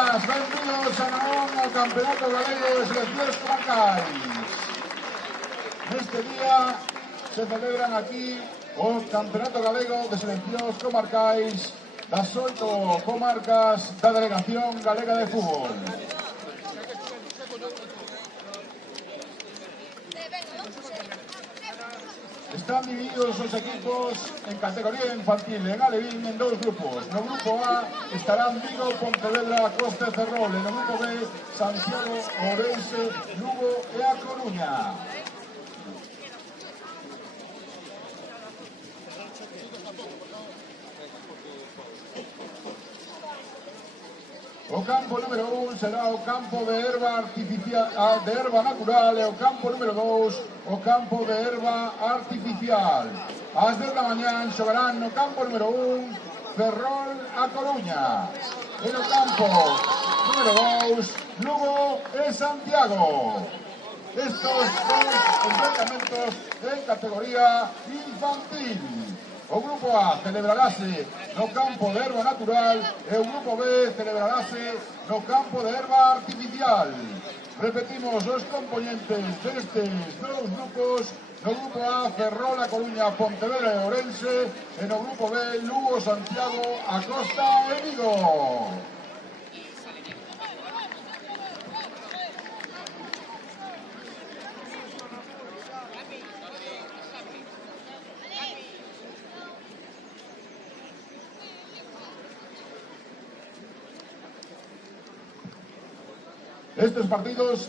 días, benvidos a Naón ao Campeonato Galego de Seleccións Comarcais. Neste día se celebran aquí o Campeonato Galego de Seleccións Comarcais das 8 comarcas da Delegación Galega de Fútbol. Están divididos os equipos en categoría infantil en alevín en dous grupos. No grupo A estarán Vigo, Pontevedra, Costa e Ferrol. E no grupo B, Santiago, Ourense, Lugo e A Coruña. O campo número 1 será o campo de herba artificial, de herba natural, e o campo número 2 o campo de herba artificial. Ás 10 da mañán xogarán no campo número 1 Ferrol a Coruña. E no campo número 2 Lugo e Santiago. Estos son enfrentamentos en categoría infantil. O grupo A celebrarase no campo de herba natural e o grupo B celebrarase no campo de herba artificial. Repetimos os componentes destes dous grupos. No grupo A, Ferrol, A Coruña, Pontevedra e Ourense. E no grupo B, Lugo, Santiago, A Costa e Vigo.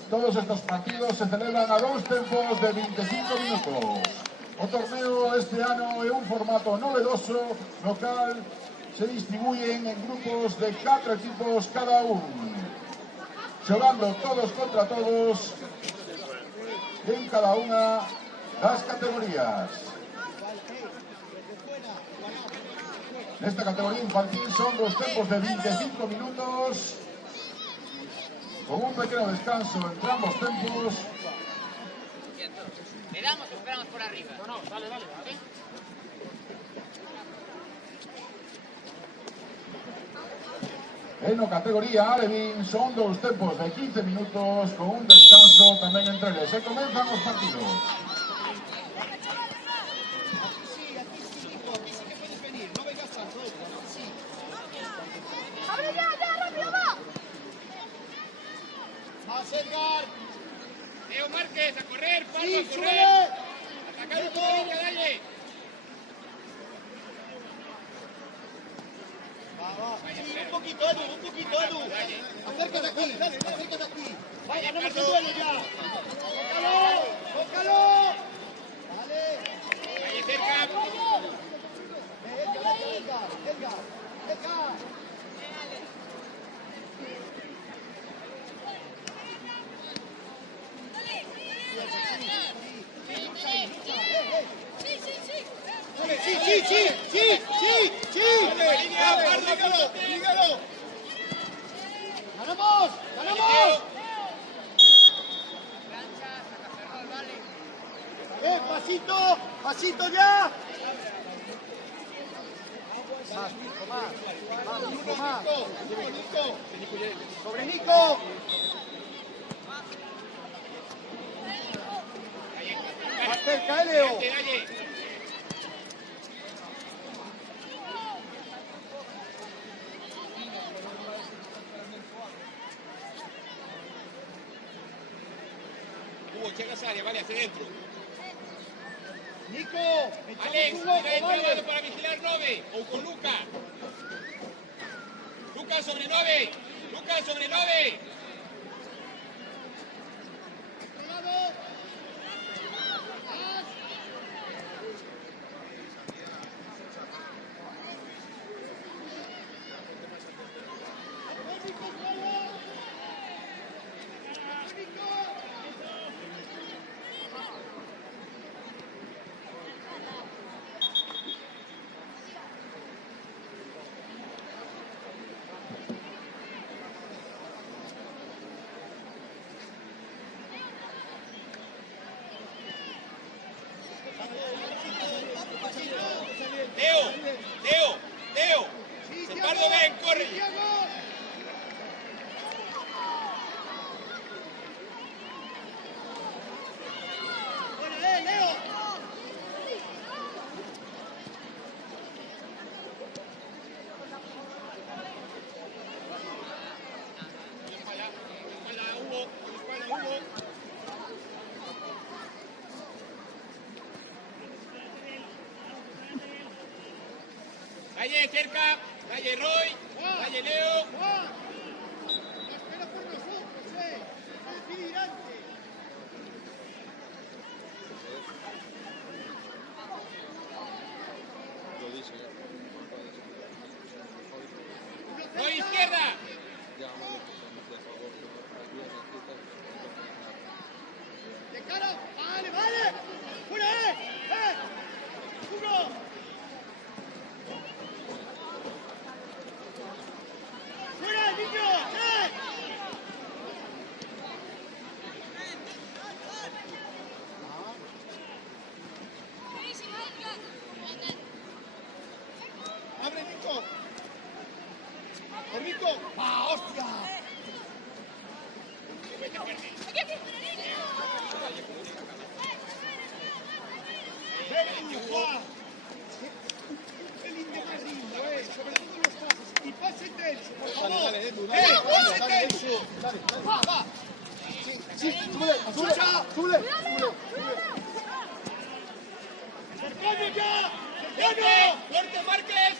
Todos estos partidos se celebran a dos tempos de 25 minutos. O torneo este ano é un formato novedoso, no cal se distribuyen en grupos de 4 equipos cada un, xogando todos contra todos en cada unha das categorías. Nesta categoría infantil son dos tempos de 25 minutos, con un pequeño descanso entre ambos tempos. ¿Le damos o esperamos por arriba? No, dale, vale. En la categoría alevín son dos tempos de 15 minutos con un descanso también entre eles. Se comenzan los partidos. Edgar, Leo Márquez, a correr, Pablo, a correr. Atacar un poquito, dale. Un poquito, Edu. Acércate aquí. Vaya, ganamos el duelo ya. Tócalo. Dale. Ahí cerca. Edgar. Sí. Dígalo. ¡Ganamos! Pasito ya. Más. Sobre Nico. Más cerca, Leo. Llega esa área, vale, hacia adentro. Nico, Alex, vale. Para vigilar 9, o con Luca. Luca sobre 9. Calle cerca, calle Roy, calle Leo. Espera por nosotros, hay que decidir antes. Roy izquierda. De cara, vale. Fuera, uno. Fuera, niño, abre, Nico. Nico. ¡Hostia! Ven, Juan. Un pelín de más lindo, sobre todo los pases. Y pase tenso, por favor. Pase tenso. Va. Sí, sube. ¡Cercano ya! ¡Fuerte, Márquez!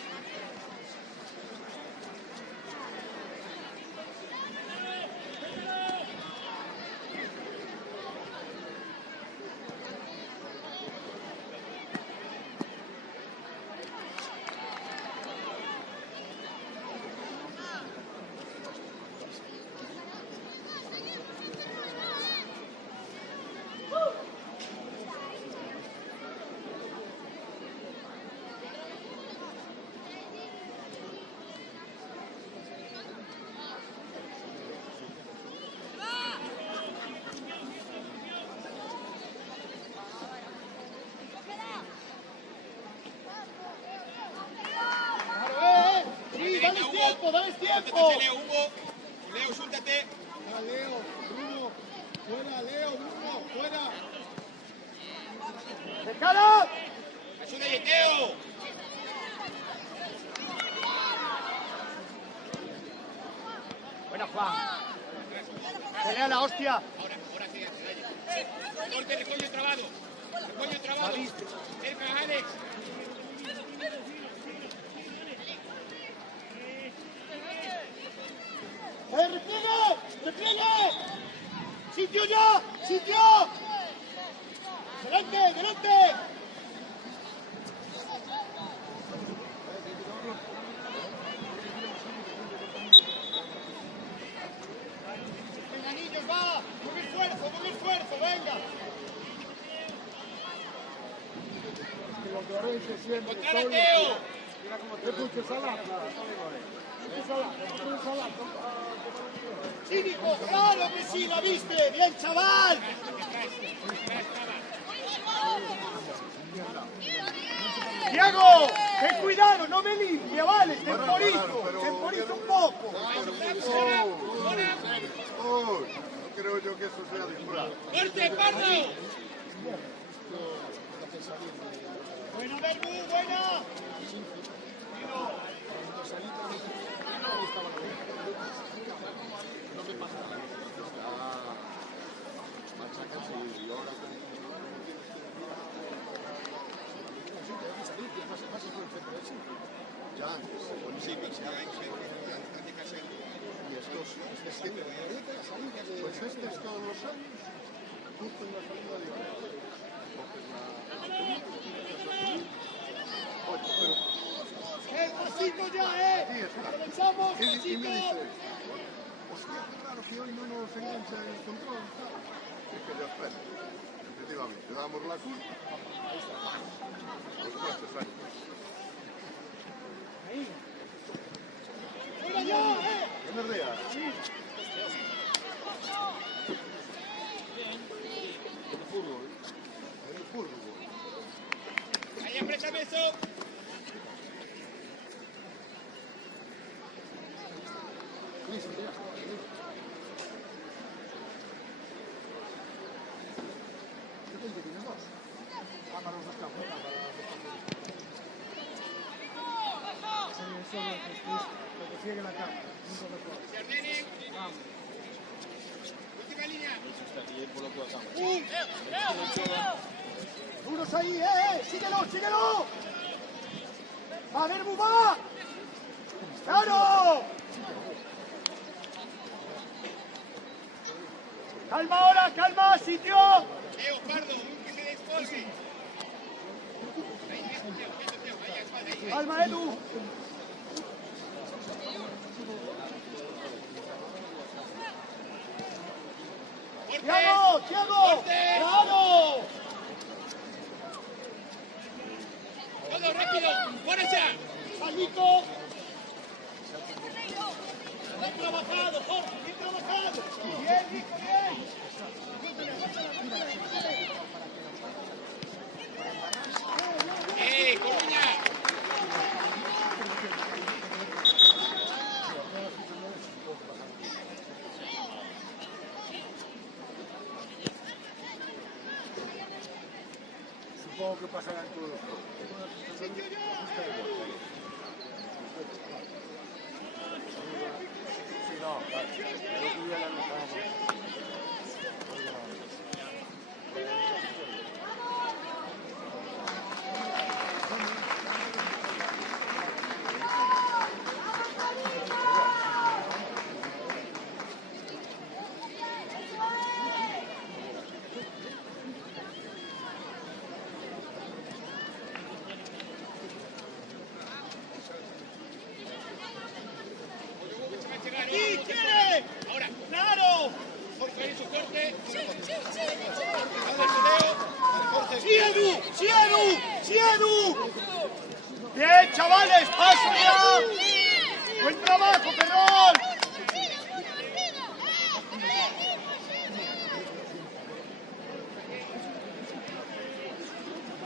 ¡Dales tiempo! Leo, Hugo. Leo, súltate. Leo, Bruno. Fuera, Leo, Bruno. Fuera. ¡De cara! ¡Ayuda, Teo! Buena, Juan. Pelea la hostia. Ahora sí, dale. Corte, recollo trabado. Cerca, Alex. ¡Repliegue! ¡Sitio ya! ¡Delante! Venga, niños, va. Con esfuerzo, venga. ¡Contra Teo! ¡Cínico! ¡Claro que sí, la viste! ¡Bien, chaval! ¡Diego! ¡Ten cuidado! ¡No me limpia, vale! ¡Temporizo un poco! No creo yo que eso sea dispurar. ¡Corte, Pardo! ¡Buena, Berbu! ¡Buena! Pues este es todos los años, justo en la salida de ¡El pasito ya, Sí, está. ¡Aprovechamos, Y me pasito! dice, hostia, qué raro que hoy no nos engancha el control. Es que ya espera. Efectivamente, damos la culpa. Los pases ahí. ¡Fuera ya, Buenos días. En el fútbol. Ahí, apriétame eso. Se ordenen. Última línea. ¡Duros ahí, síguelo! ¡Va, Derbu, va! ¡Claro! ¡Calma ahora, calma, sitio! Pardo, que se descolgue. ¡Calma, Edu! ¡Tiago, Tiago! ¡Claro! Todo rápido, ¡fuera ya! ¡Salito! ¡Bien trabajado, Jorge! ¡Bien trabajado! ¡Bien, Nico, bien! Coruña! Supongo que pasarán todos los juegos. Sí, no, claro. Yo tuviera la ¡Sí, quiere! Ahora, ¡Claro! Jorge en su corte. ¡Sí, Edu! ¡Sí, Edu! ¡Sí, Edu! ¡Bien, chavales! ¡Paso ya! ¡Buen trabajo, Ferrol!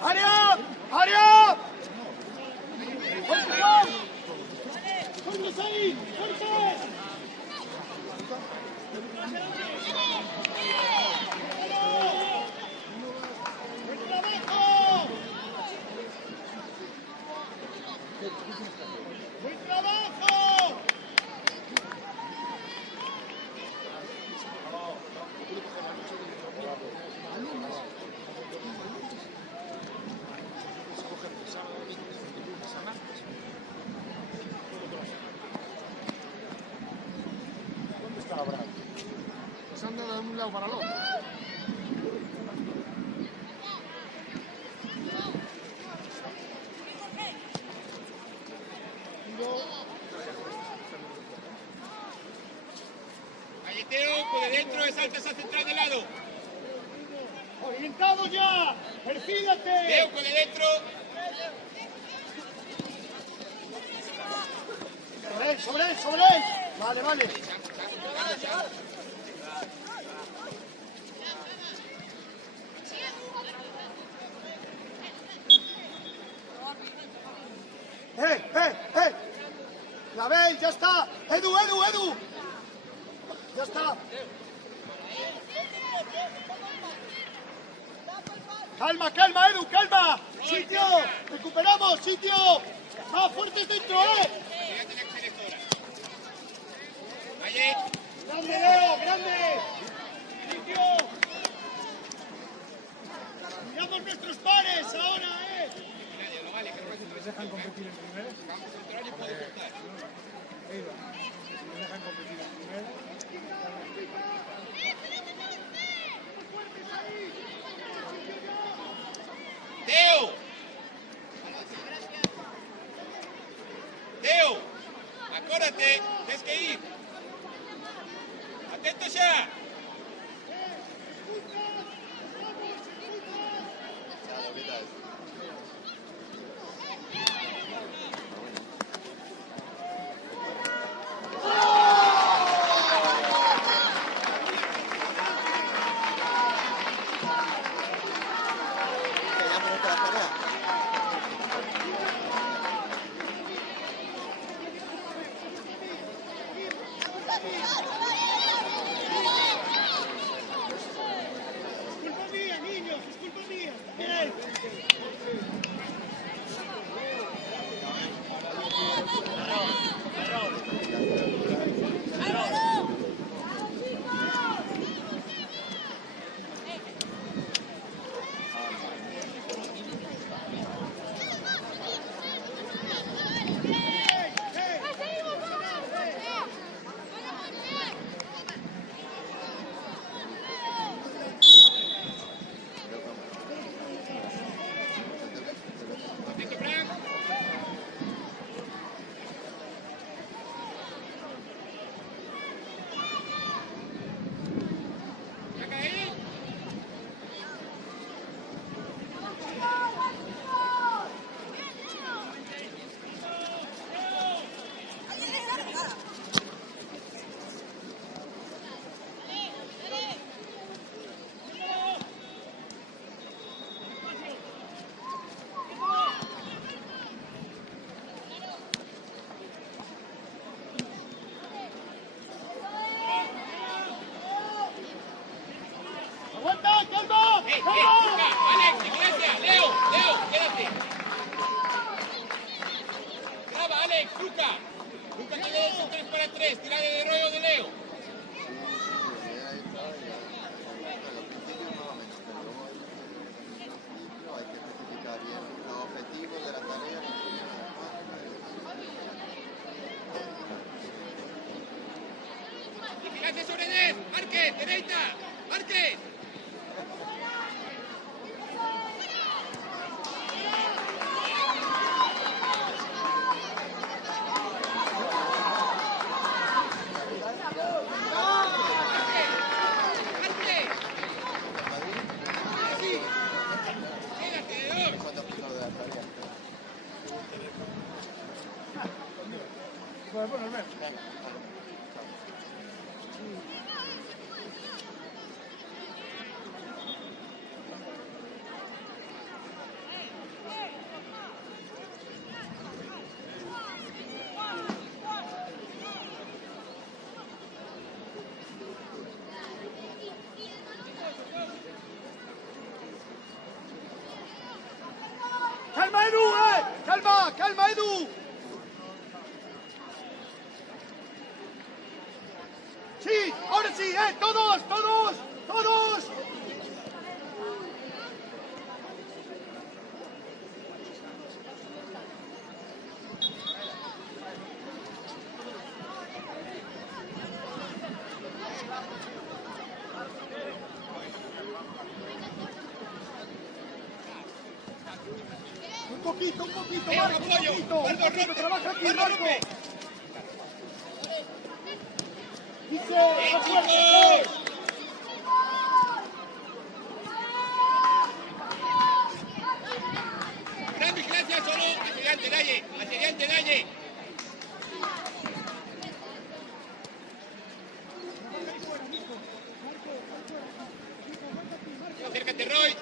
¡Área! ¡Área! ¡Jorge! ¡Jorge, Sari! ¡Jorge! ¡Buen trabajo! ¡Buen trabajo! ¿Dónde está Abraham? Pues anda de un lado para el otro. Galleteo, por dentro, saltas a central de lado. ¡Orientado ya! ¡Perfílate! Leo, por dentro. ¡Sobre él, sobre él, sobre él! Vale, vale. ¡La veis! ¡Ya está! ¡Edu, Edu, Edu! ¡Ya está! ¡Calma, calma, Edu, calma! ¡Sitio! ¡Recuperamos, sitio! ¡Más fuertes dentro, Fíjate la selectora. Valle. ¡Grande, Leo, grande! ¡Sitio! ¡Miramos nuestros pares ahora, Nadie, no vale, que no ¿Les dejan competir en primera? campo central y puede cortar. ¿Les dejan competir en primera? Teo. Teo. Acuérdate, tienes que ir. Atento ya. Alex, Luca. Luca tiene derecho 3 para 3. Tira de Roy o de Leo. Ahí está, ya. Al principio más o menos, pero luego hay que especificar bien los objetivos de la tarea. Vigilancia sobre Ned. Márquez, derecha. Márquez. Puedes ponerme. ¡Calma, Edu, ¡Calma, calma, Edu! ¡Sí! ¡Ahora sí, ¡Todos, todos, todos! Un poquito, Marco, un poquito, trabaja aquí, Marco. Dice, ¡Chicos! Gran vigilancia solo hacia adelante, Daye. Hacia adelante, Daye. Acércate, Roy.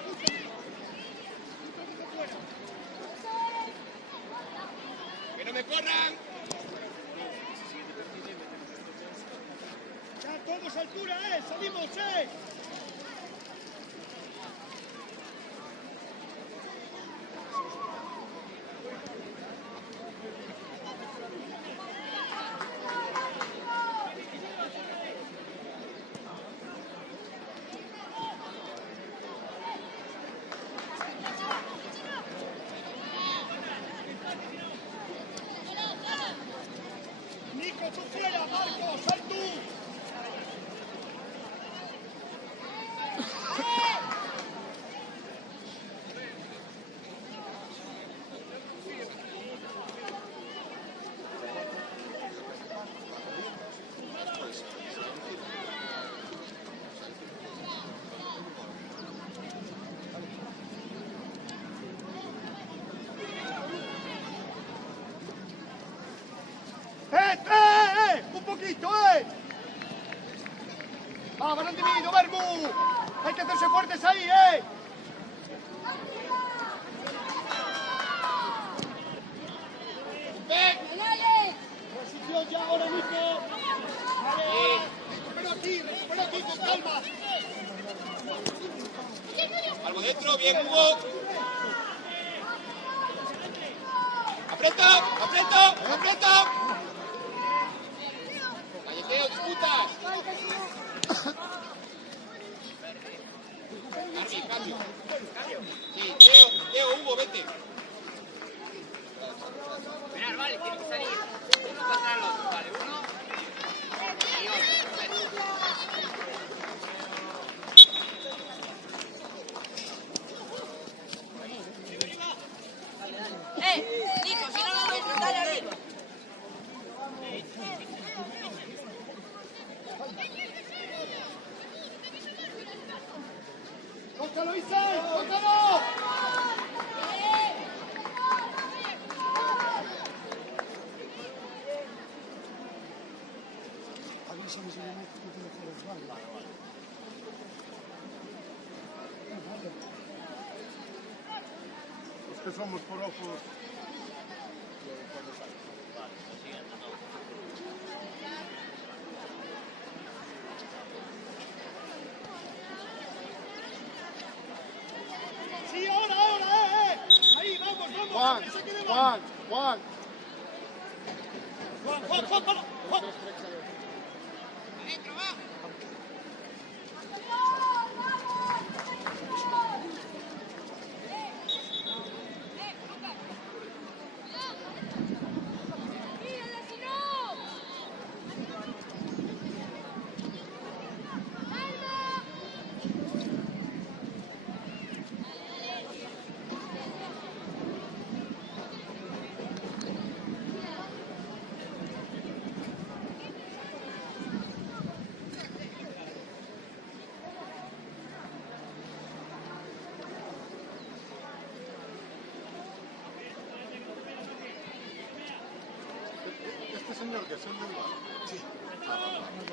Que no me corran. ya todos a altura, salimos, Nico, tú fuera, Marco, sal tú. Un poquito, ¡Vamos, no individuo, Verbu! ¡Hay que hacerse fuertes ahí, ¡Ven! Posición ya ahora, Nico. Recupera aquí, con calma. Algo dentro, bien, Hugo. ¡Aprieta! ¡Aprieta! ¡Aprieta! Galleteo, disputas. Arby, cambio. Sí, Teo, Hugo, vete. Mirar, vale, tiene que salir uno contra el otro, vale, uno y otro. Nico, si no lo ves, dale arriba. ¡Tócalo, Isai! ¡Tócalo! Los que somos por ojos. Sí, ahora, ahí, vamos, que se quede más. Juan. Juan, Juan, Juan, Juan, Juan. Adentro, va. Este señor que es el del bar. Sí.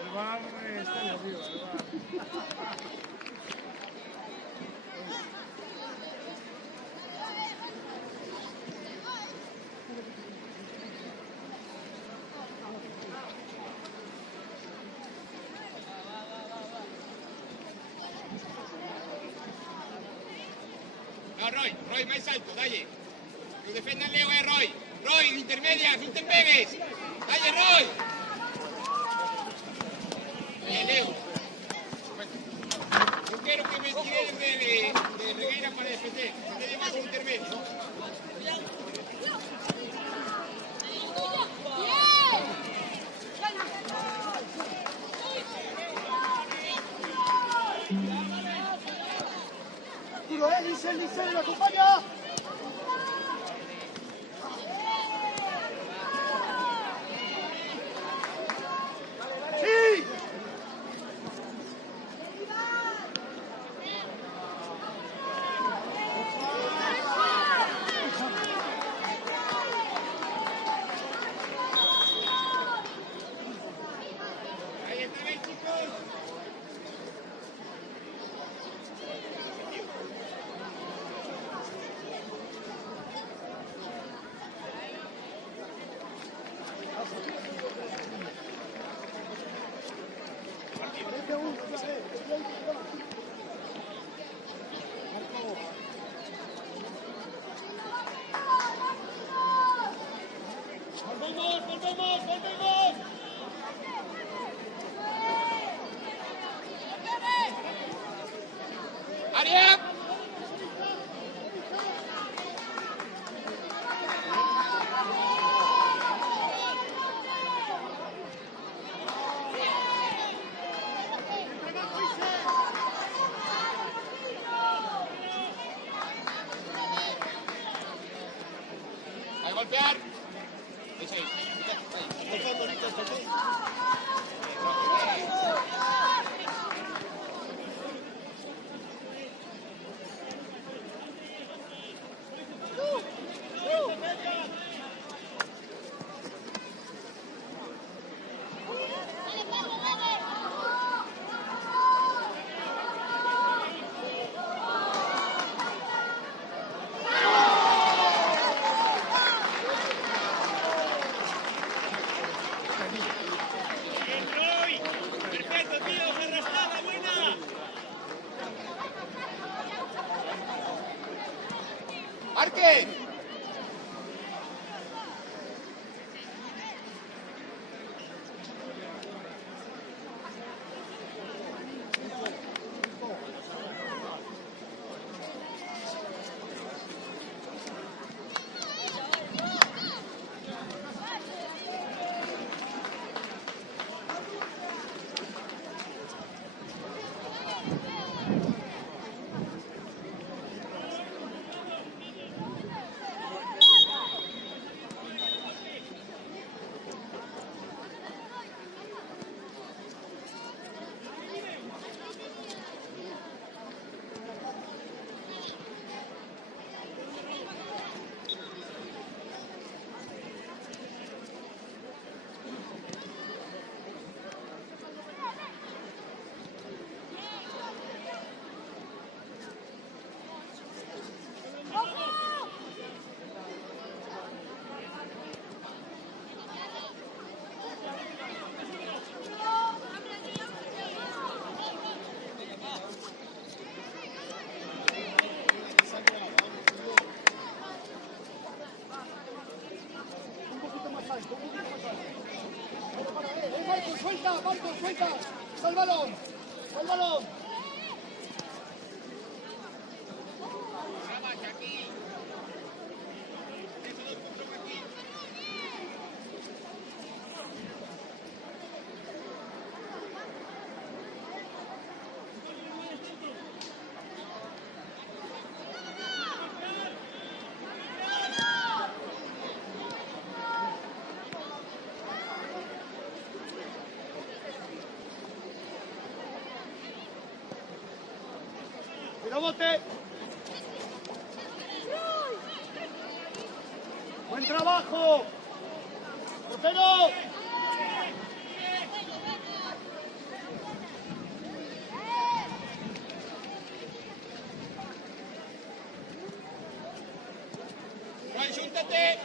El bar está ahí arriba, el bar. No, Roy, más alto, dale. Que defenda el Leo, Roy. Roy, intermedia, no te pegues. Dale, Roy. Dale, Leo. Yo quiero que me tires de Regueira para defender. Usted más intermedio. Duro, Lisel, acompaña. Sí. Ahí está bien, chicos. Volvemos. ¡Área! A golpear. Eso ahí. Perfecto, tío, arrastrada, buena. ¡Arque! alto, un poquito más alto. Marco, suelta, Marco, suelta. Está el balón. Está el balón. ¡Bote! ¡Buen trabajo! ¡Portero! Roy, súntate.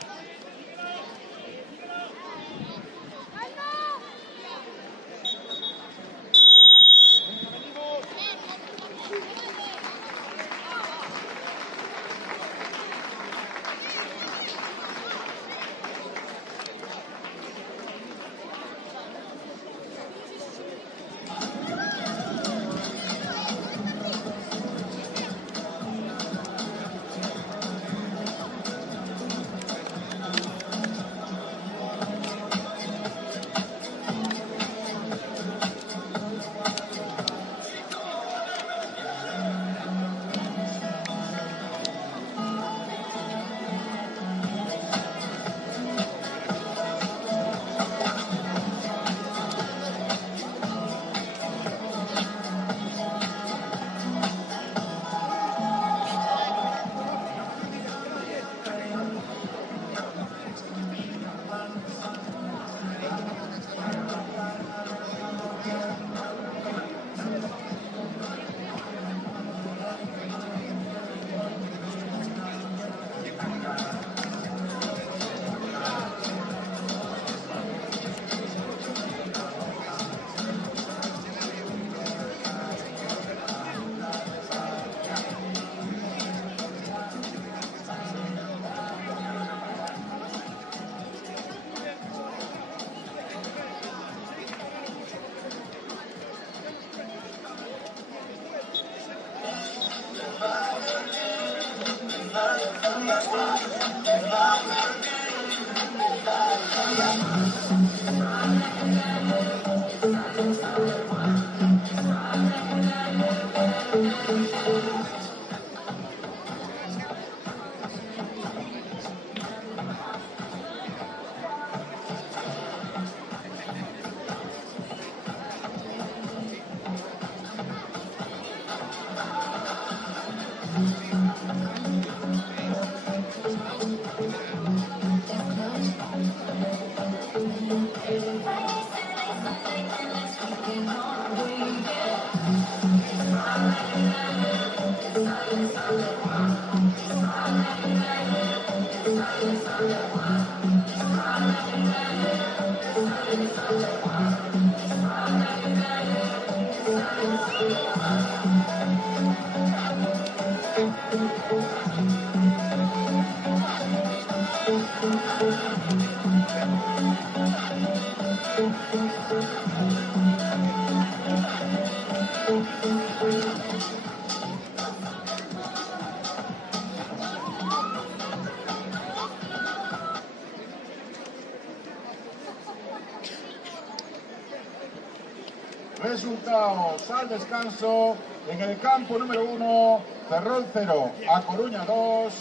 Resultados al descanso en el campo número 1, Ferrol 0, A Coruña 2,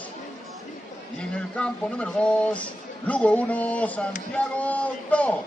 y en el campo número 2, Lugo 1, Santiago 2.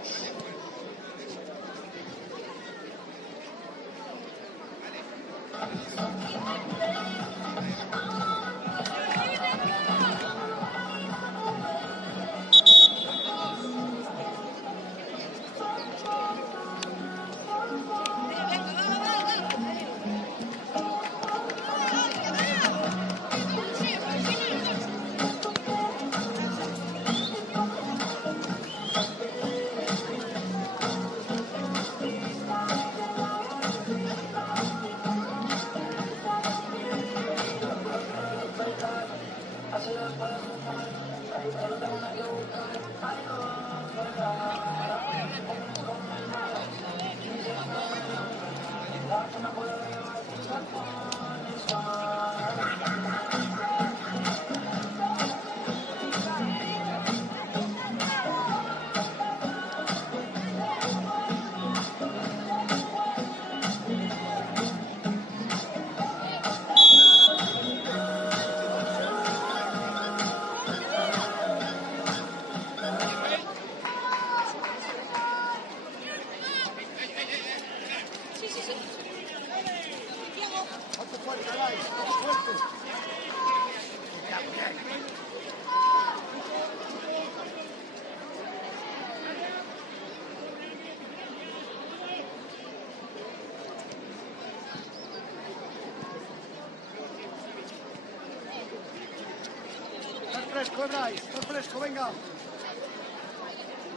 está fresco, venga.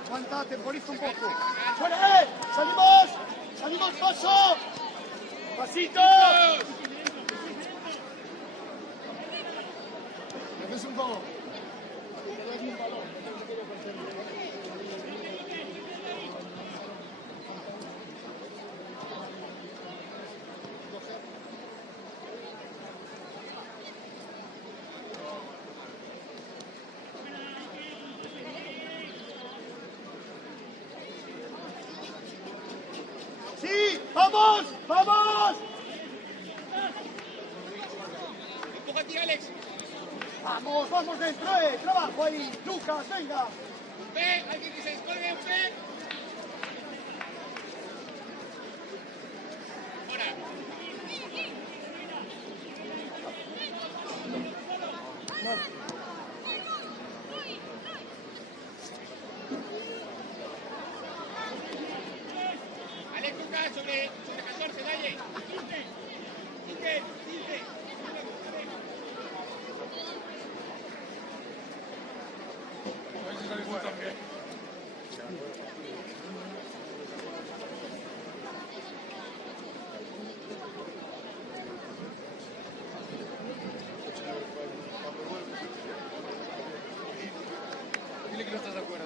Aguanta, temporiza un poco. ¡Fuera, ¡Salimos! ¡Salimos, paso! ¡Pasito! Es un poco. ¡Sí! ¡Vamos! ¡Vamos! Empuja aquí, Alex. ¡Vamos! ¡Vamos dentro! ¡Trabajo ahí! ¡Lucas, venga! Un P, alguien que se descolgue, un P. Ahora. Alex, Lucas, sobre 14, dale. 15. Dile que no estás de acuerdo.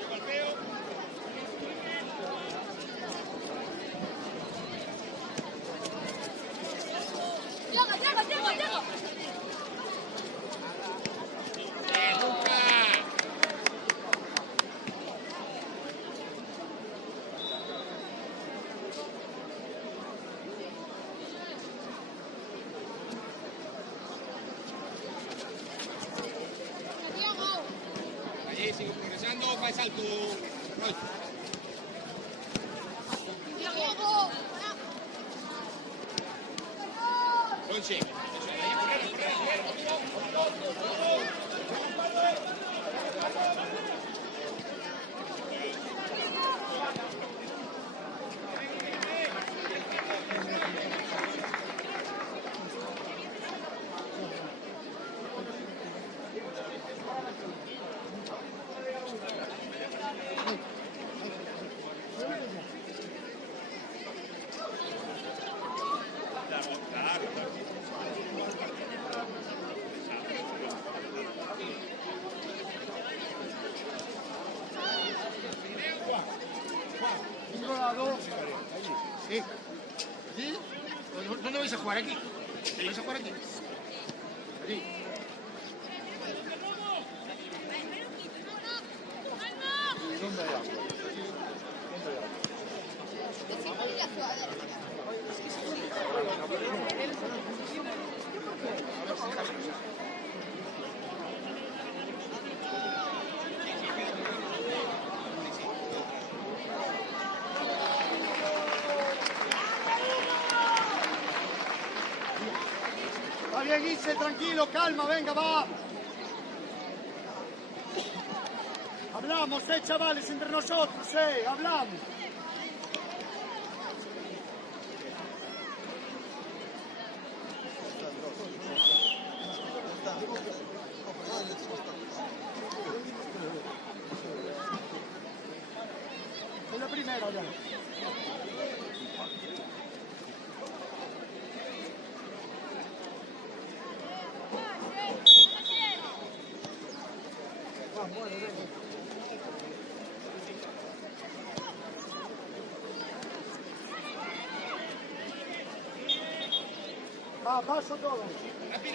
Yo golpeo. Llego. Luca. Allí sigo progresando, fa el salto. Roy. Conche. Sí. ¿Sí? ¿Dónde vais a jugar? ¿Aquí? ¿Vais a jugar aquí? Aquí. ¿Dónde hay agua? Va bien, Guise, tranquilo, calma, venga, va. Hablamos, chavales, entre nosotros, hablamos. Es la primera ya. Va, paso todo. ¡Rápido!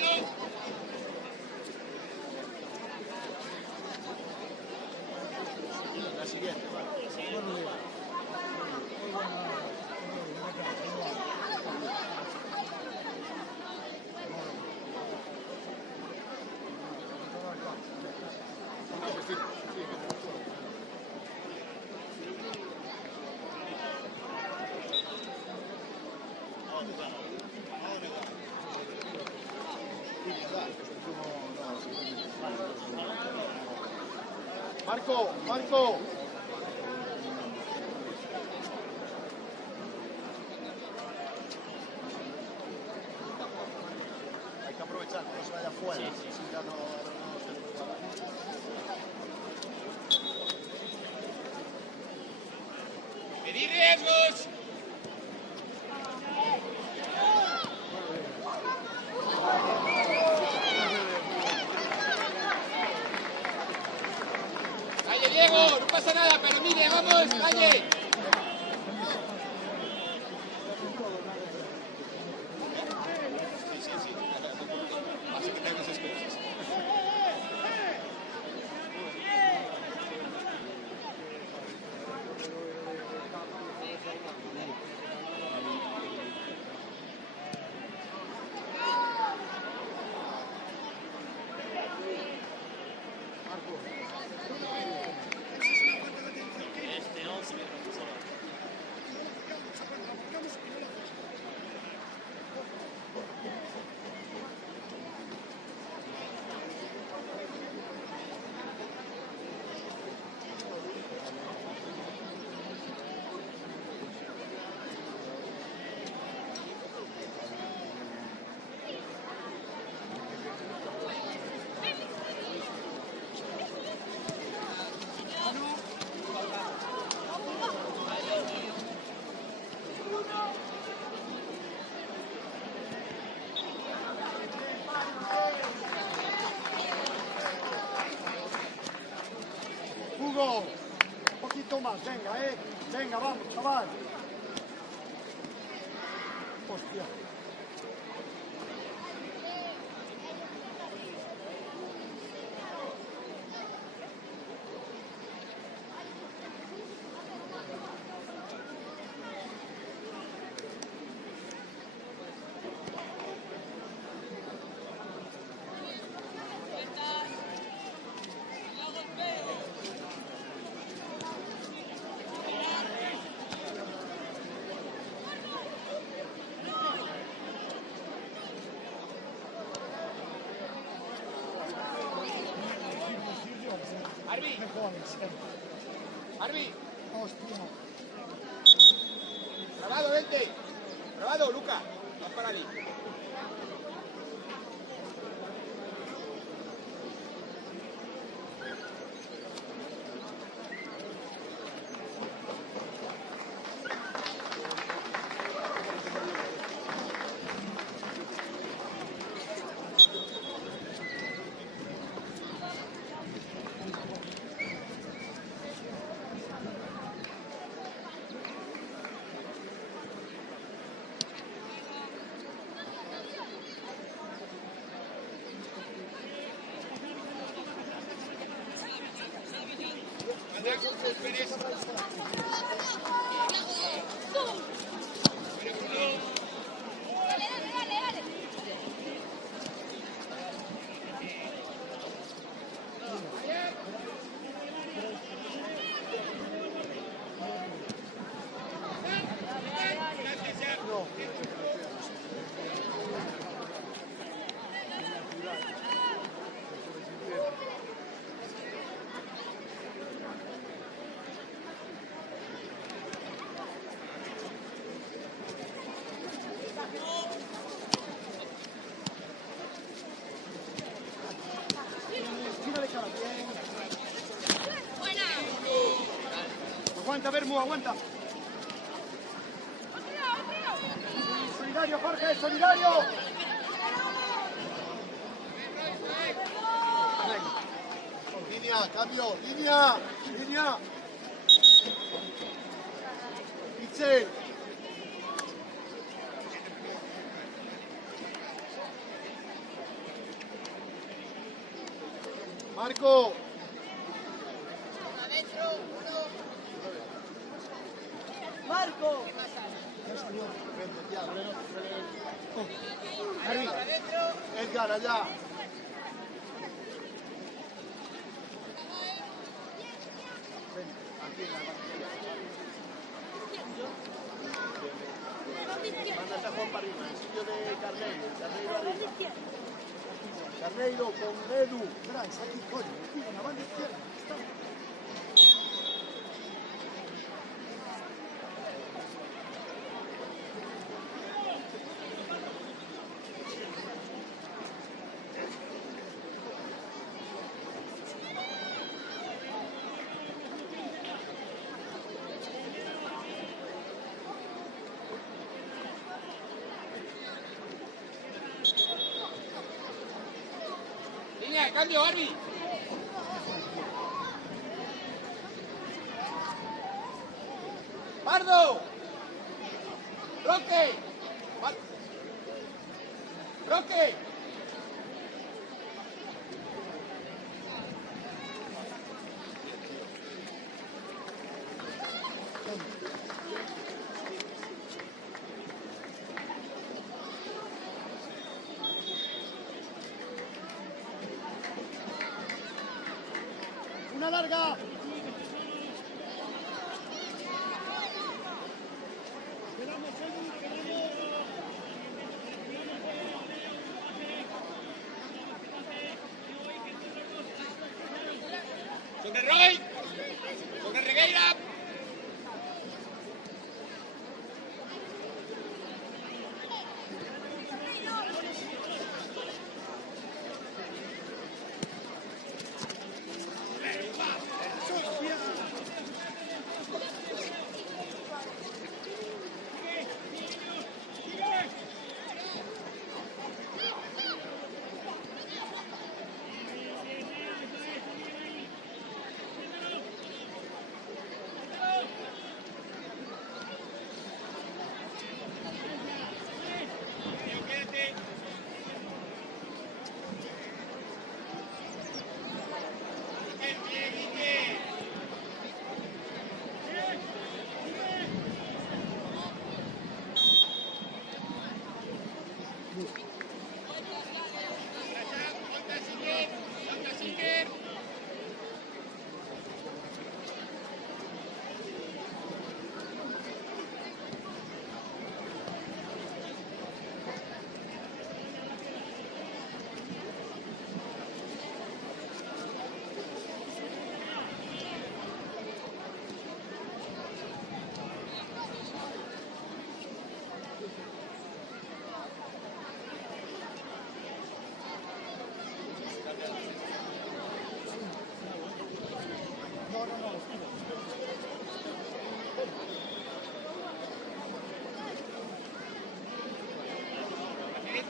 La siguiente, vale. Marco, Marco. Hay que aprovechar que no se vaya afuera. Pedir riesgos. Calle, Diego, no pasa nada, pero mire, vamos, calle. Hugo, un poquito más, venga, venga, vamos, chaval. Hostia. Arbi, Hostia. grabado, vente. Grabado, Luca. Vas para allí. Aguanta, Bermu, aguanta. Solidario, Jorge, solidario. Línea, cambio, línea. Línea. Pizze. Marco. Marco. Edgar, allá. Mándate a Juan para arriba, en el sitio de Carneiro. Carneiro arriba. Carneiro con Edu. Espera, es aquí, coño. Aquí, en la banda izquierda. Está. cambio, Barbie. Pardo. Roque. Roque. Una larga. Sobre Roy. Sobre Regueira.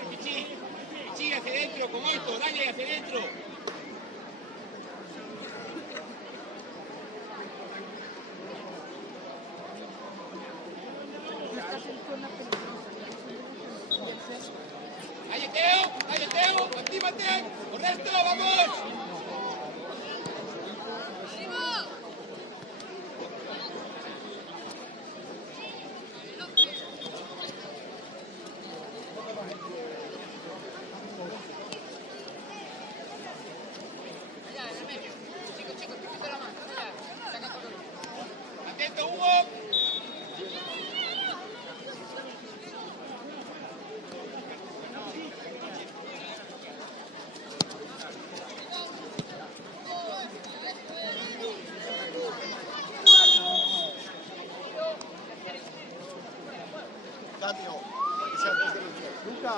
Pichi, hacia dentro, con esto, dale, hacia dentro. Dale, Teo, actívate, correcto, vamos. Atento, Hugo. Cambio. Que sea antes de venir. Luca.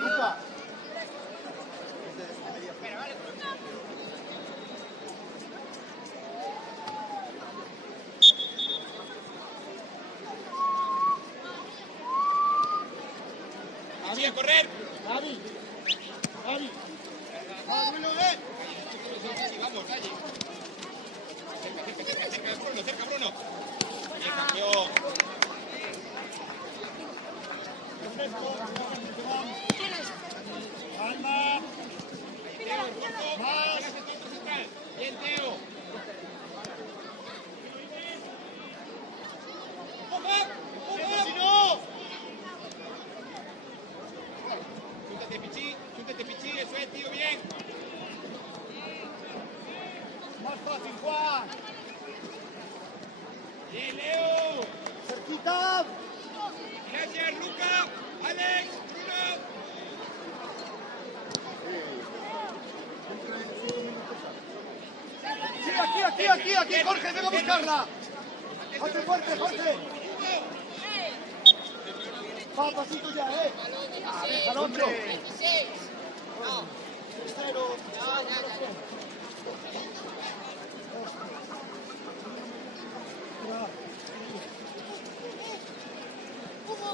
Luca. Pichi, a correr. Javi. Sí, vamos, dale. Cerca, Bruno. Bien, campeón. Calma. Teo, corto. Más. Central. Bien, Teo. Si no. Chúntate, Pichi, eso es, tío, bien. Más fácil, Juan. Bien, Leo. Cerquita. Gracias, Luca. Alex, Bruno. Sí, aquí, Jorge, venga a buscarla. Jorge, fuerte, Jorge. Va, pasito ya, deja al otro. 26. No. Tercero.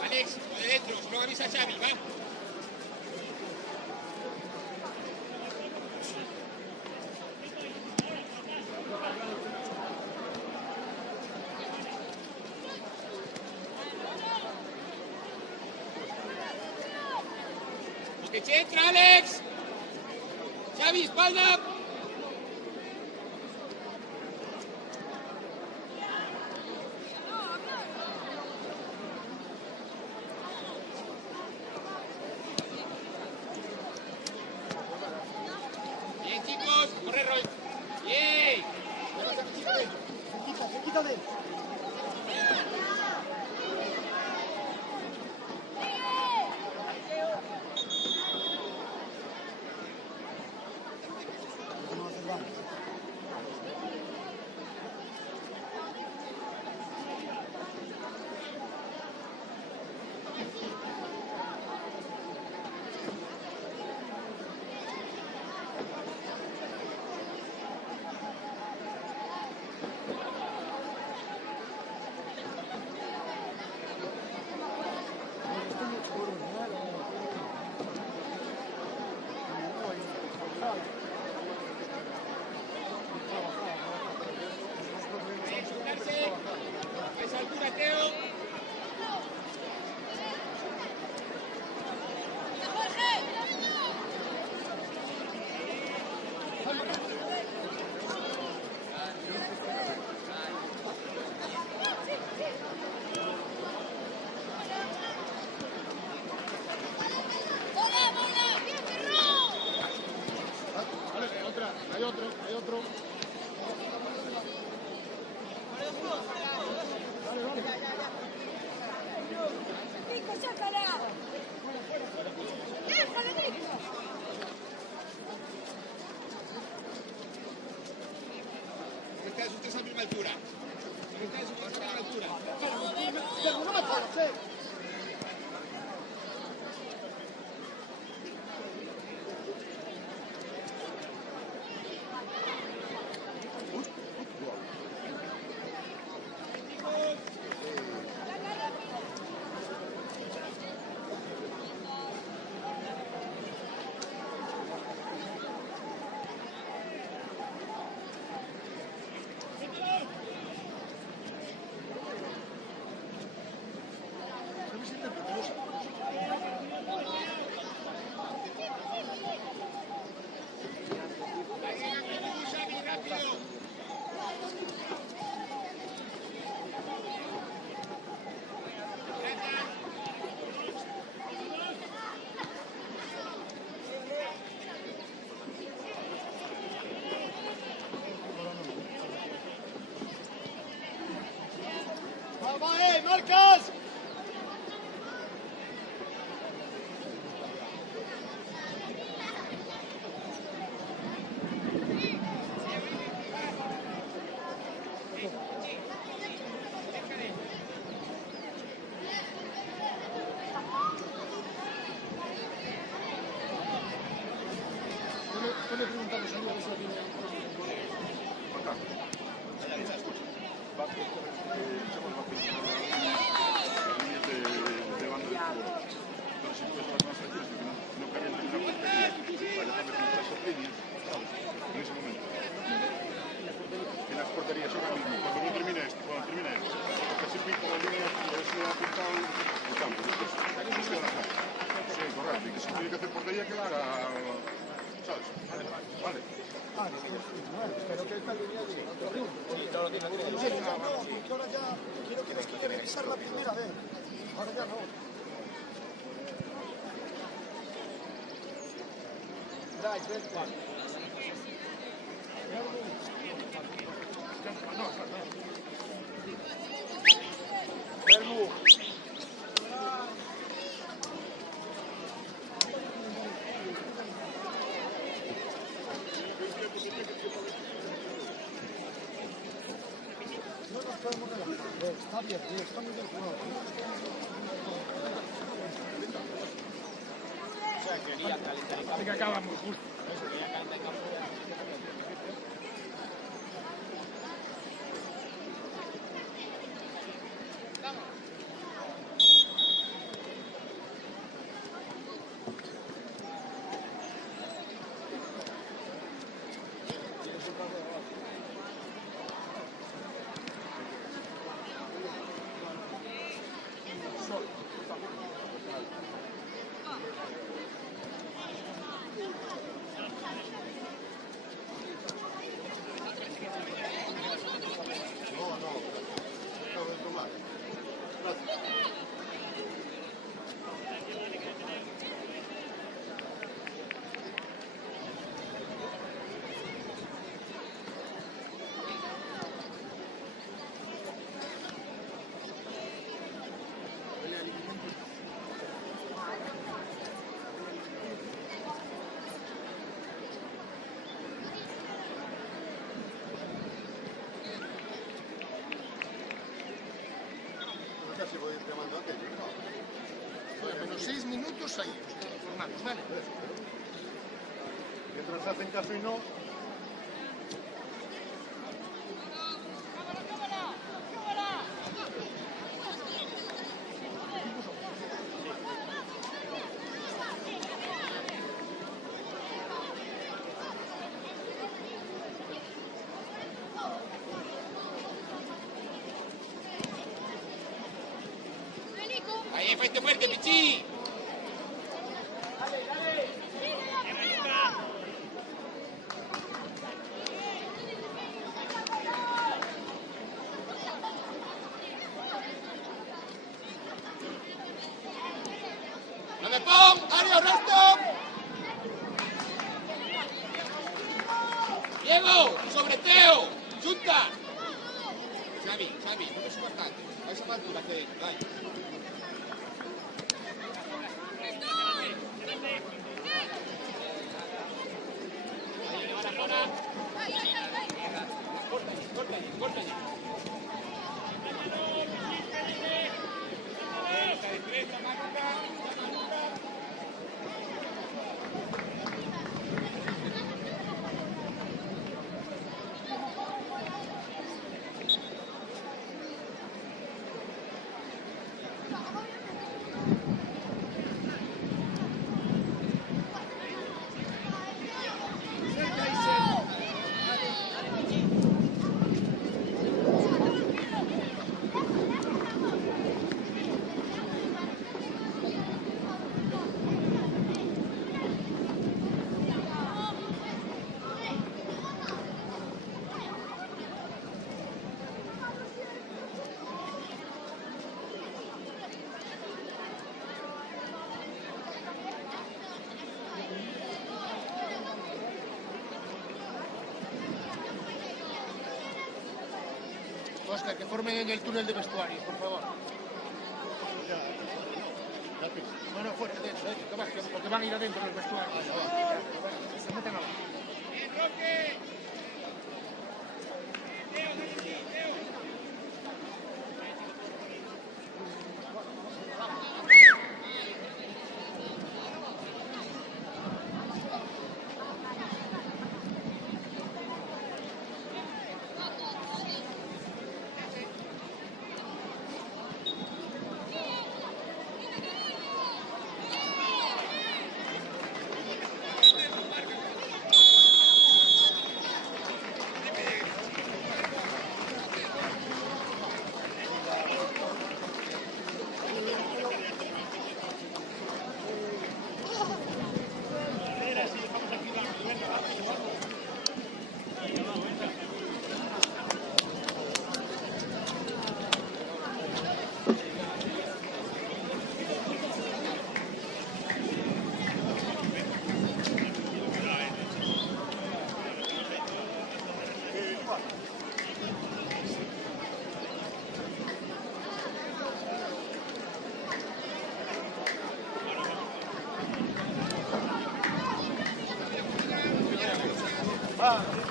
Alex, por dentro, luego avisa a Xavi, va. Eche, entra, Alex. Xavi, espalda. Bien, chicos. Corre, Roy. Bien. Cerquita de él. A esa altura, Teo. Hay otro. Nico, sácala. Déjale, Nico. Ustedes a la misma altura. Ustedes a la misma altura. No me jodas, Xavi, rápido. ¡Va, marcas! Puede preguntarnos a mí a ver si la tiene. En las porterías ahora mismo, cuando no termine este, porque así pinta la línea y eso ha pintado el campo. Después, sí, correcto, y que si tiene que hacer portería que la haga, ¿sabes? Vale. Pero que esta línea de Porque ahora ya quiero que después de revisar la primera vez. Ahora ya no. Está bien, está muy bien jugado. Así que acaba muy justo. si voy llamando a aquello, ¿no? Bueno, menos 6 minutos ahí, formamos, ¿vale? Mientras hacen caso y no... Ahí, fuerte, fuerte, Pichi. ¡No me pon! ¡Ario, resto! Diego, sobre Teo, junta. Xavi, no me subas tanto. A esa altura que dai. Corta allí. Oscar, que formen en el túnel de vestuario, por favor. Bueno, fuera, dentro, porque van a ir adentro del vestuario. Que se metan abajo. Roque.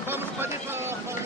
Vamos para allí para la bajada.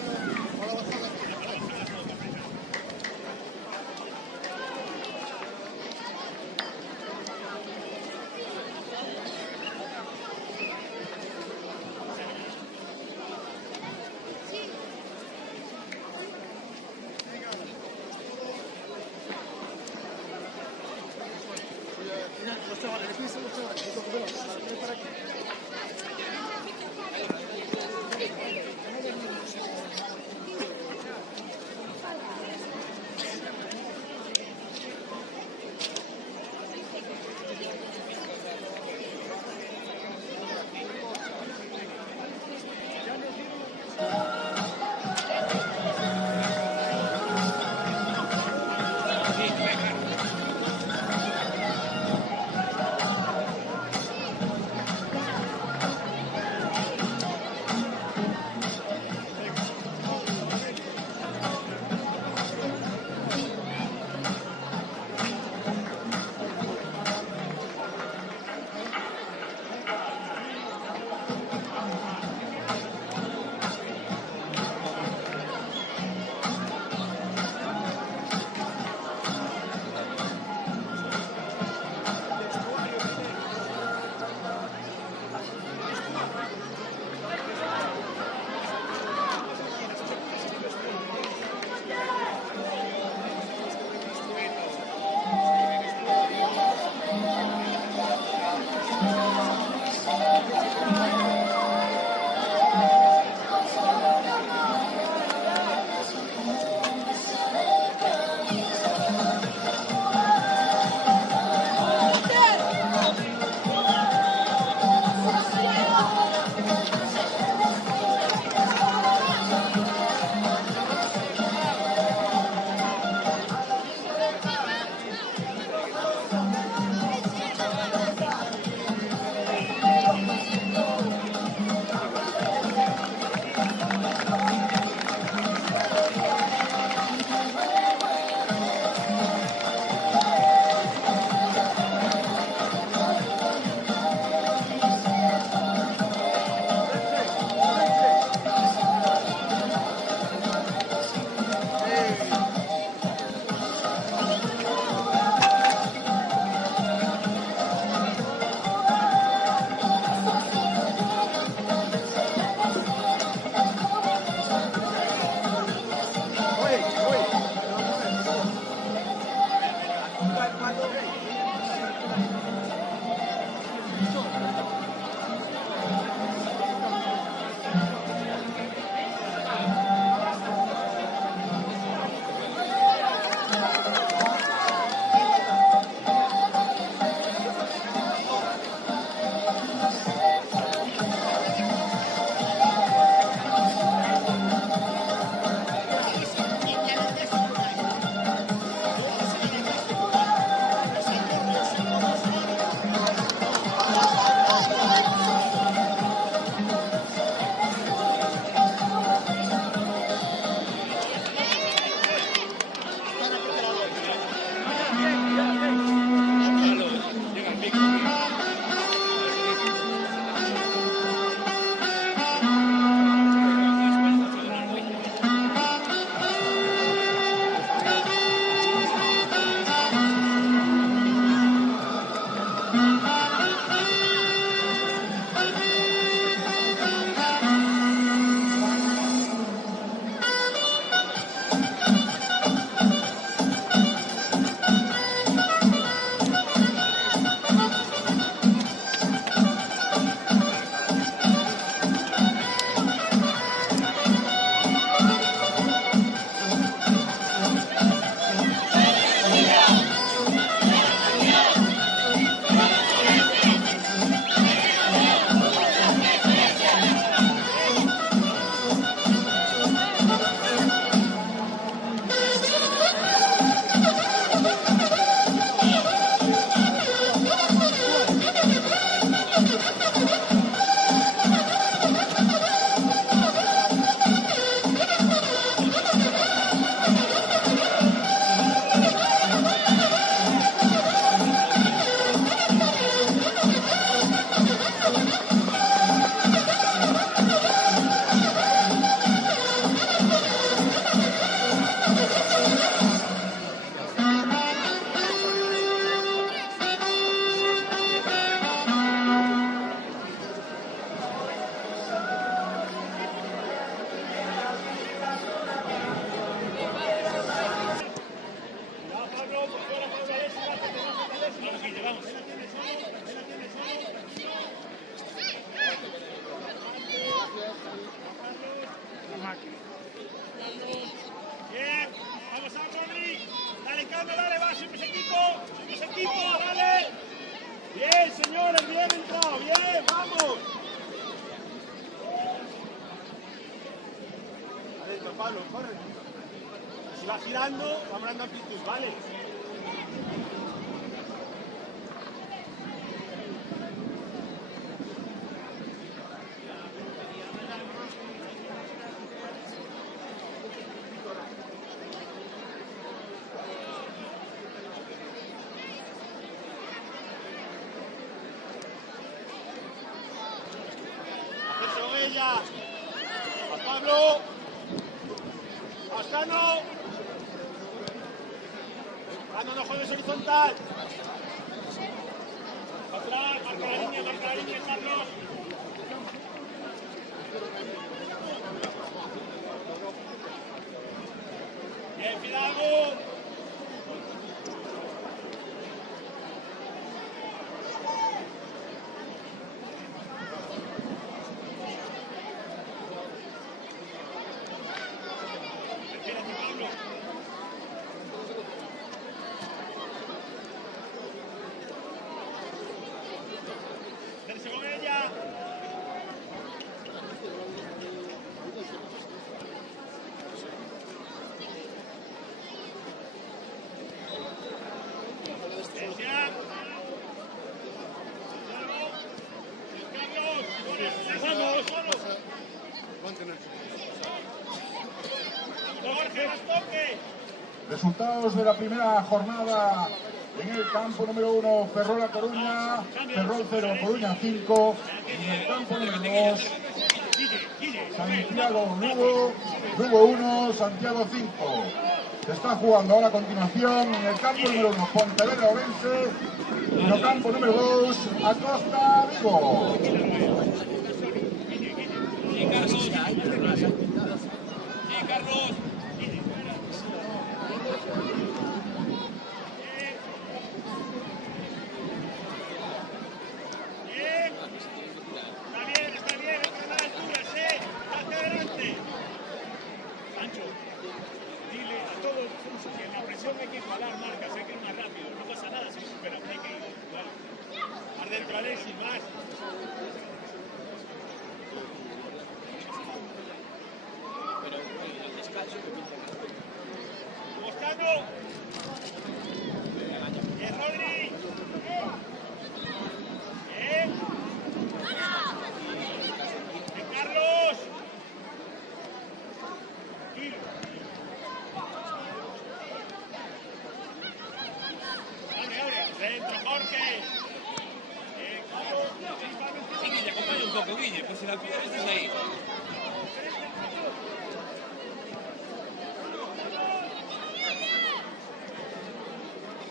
Pablo, corre. Si va girando, va dando amplitud, ¿vale? A Pablo, a Cano, Cano no juegues horizontal. Atrás, marca la línea, Carlos. Bien, Fidalgo. Resultados de la primera jornada en el campo número 1, Ferrol La Coruña, Ferrol 0, Coruña 5. En el campo número 2, Santiago Lugo, Lugo 1, Santiago 5. Se está jugando ahora a continuación en el campo número 1, Pontevedra Orense, y en el campo número 2, Acosta Vigo. Carlos. Está bien, entra a la altura, hacia adelante. Sancho, dile a todos que en la presión hay que igualar marcas, hay que ir más rápido, no pasa nada si superan, hay que ir igual. Más dentro Alexis, más. Pero el descanso que pinta que Moscano. Bien, Rodri. Bien. Bien, Carlos. Tranquilo. Abre. Dentro, Jorge. Bien, Carlos. sí, que te acompaña un poco, Guille, pues si la pierdes estás ahí.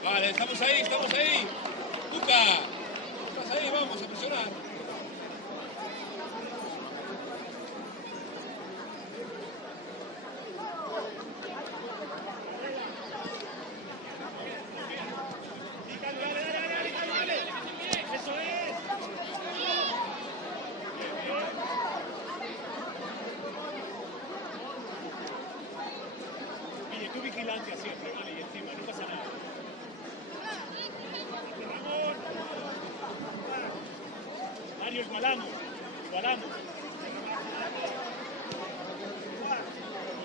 Vale, estamos ahí. Cuca, estás ahí, vamos a presionar. Dale. Eso es. Oye, tú vigilancia siempre, vale, y encima, no pasa nada. Ramón. Mario, igualamos.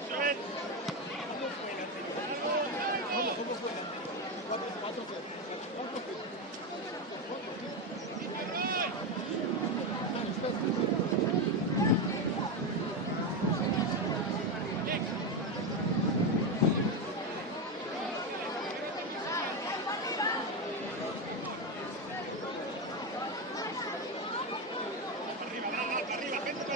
Otra vez. Arriba, gente.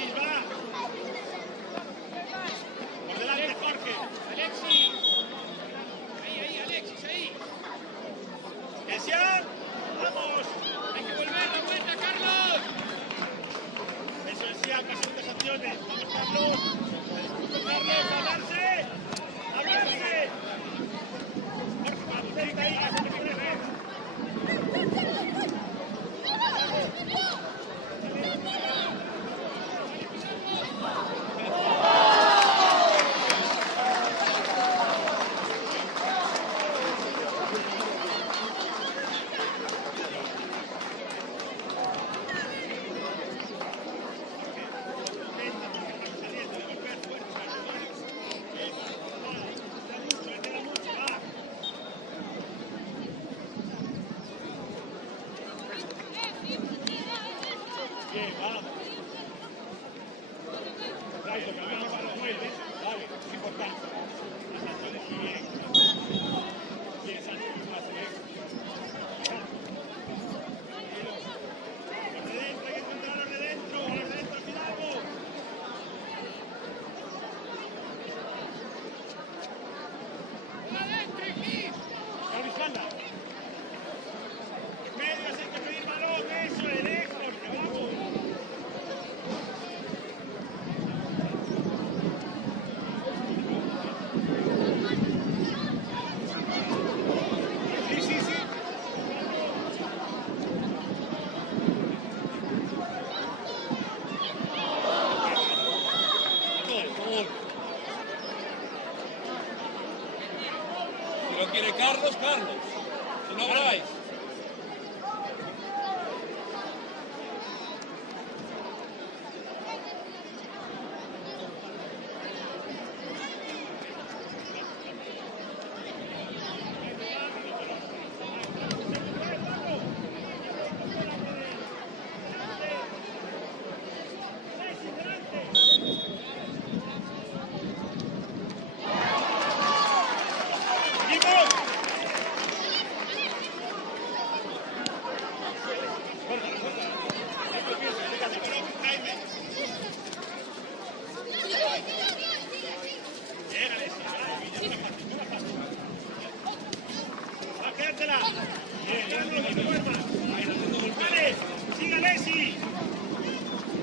Alexis, va. Por delante, Jorge. Alexis. Ahí, Alexis, ahí. ¡Atención! ¡Vamos! Hay que volver la vuelta, Carlos. Eso es Siam, las segundas opciones. Vamos, Carlos. Carlos, hablarse. Hablarse. Jorge, vamos, está ahí, hasta que quiere ver. Bien, vamos. Raizo, que venga para los muebles. Vale, es importante. Muy bien. Bien, Santi, más bien. Los de dentro, hay que encontrar a los de dentro. A los de dentro, Fidalgo. Gaby Sala. En medio, hay que pedir balón. Eso, de lejos, que vamos. Sí, sí, sí. Si lo quiere Carlos, Carlos. Si no, Bryce. Vale, siga Messi.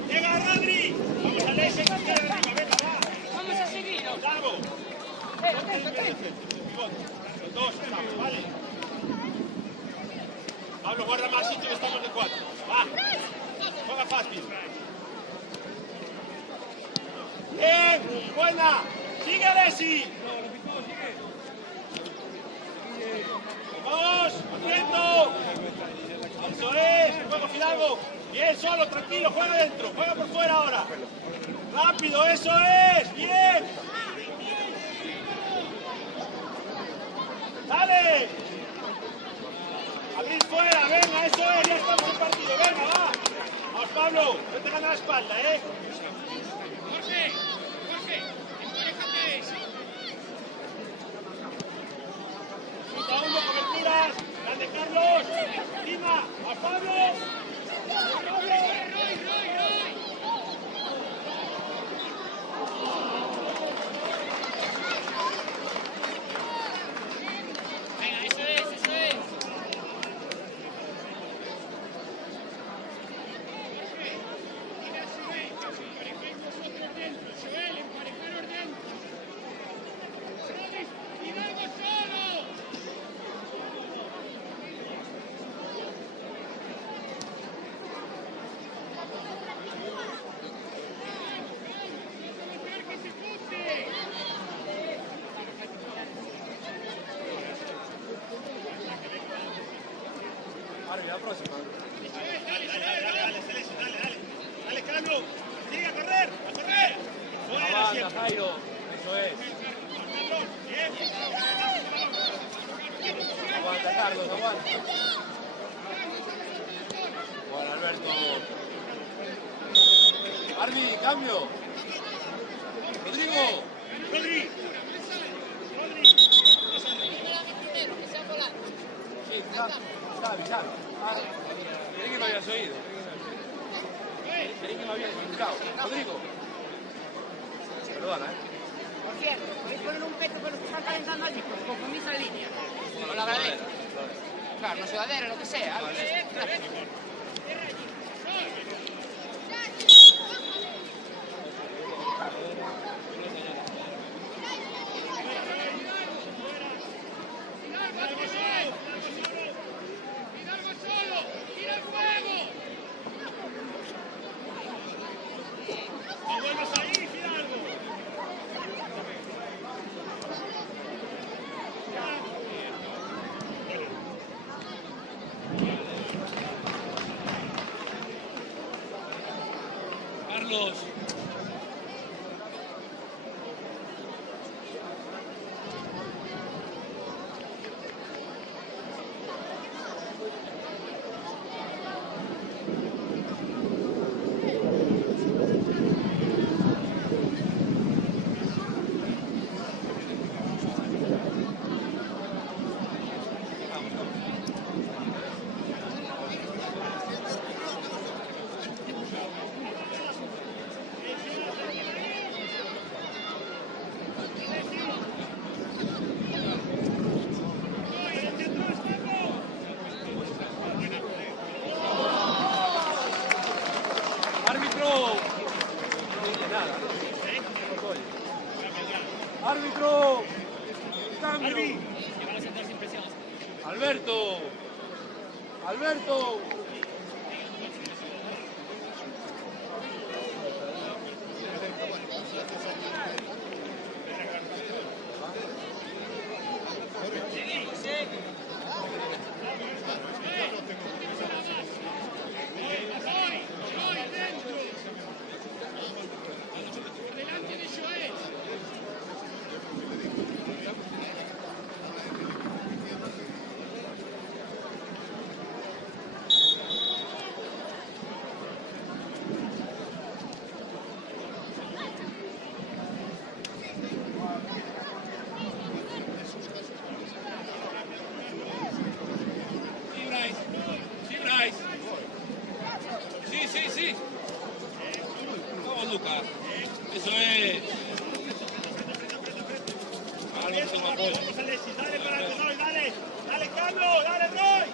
Llega Rodri. Vamos a Messi, que queda arriba, venga, va. Vamos a seguirlo. Bravo. Los dos, estamos, vale. Pablo, guarda más sitio que estamos de 4. Va. Juega fácil. Bien, buena. Sigue Messi. Vamos, atento. Eso es, juego Fidalgo. Bien, solo, tranquilo, juega dentro, juega por fuera ahora. Rápido, eso es, bien. Dale. Abrir fuera, venga, eso es, ya estamos en partido, venga, va. Vamos, Pablo, no te gana la espalda, Jorge, emparejate. Quita uno, coberturas. Grande Carlos. Encima, a Pablo. Venga, eso es, eso es. La próxima. Dale, Carlos. Sigue a correr, a correr. Fuera Avanza, siempre. Jairo. Eso es. Carlos, bien. Aguanta, Carlos, aguanta. Bueno, Alberto. Arby, cambio. Rodrigo. Rodri. Sí, sabe. Creí que me habías oído. creí que me había equivocado. Rodrigo. Perdona, Por cierto, podéis poner un peto con los que están calentando allí, porque confundís la línea. Os lo agradezco. Claro, una sudadera, lo que sea. Gracias. Carlos. ¡Árbitro! ¡Cambio! ¡Alberto! ¡Alberto! Sí. Vamos, Lucas. Eso es. Dale para el Roy, dale Carlos, dale Roy.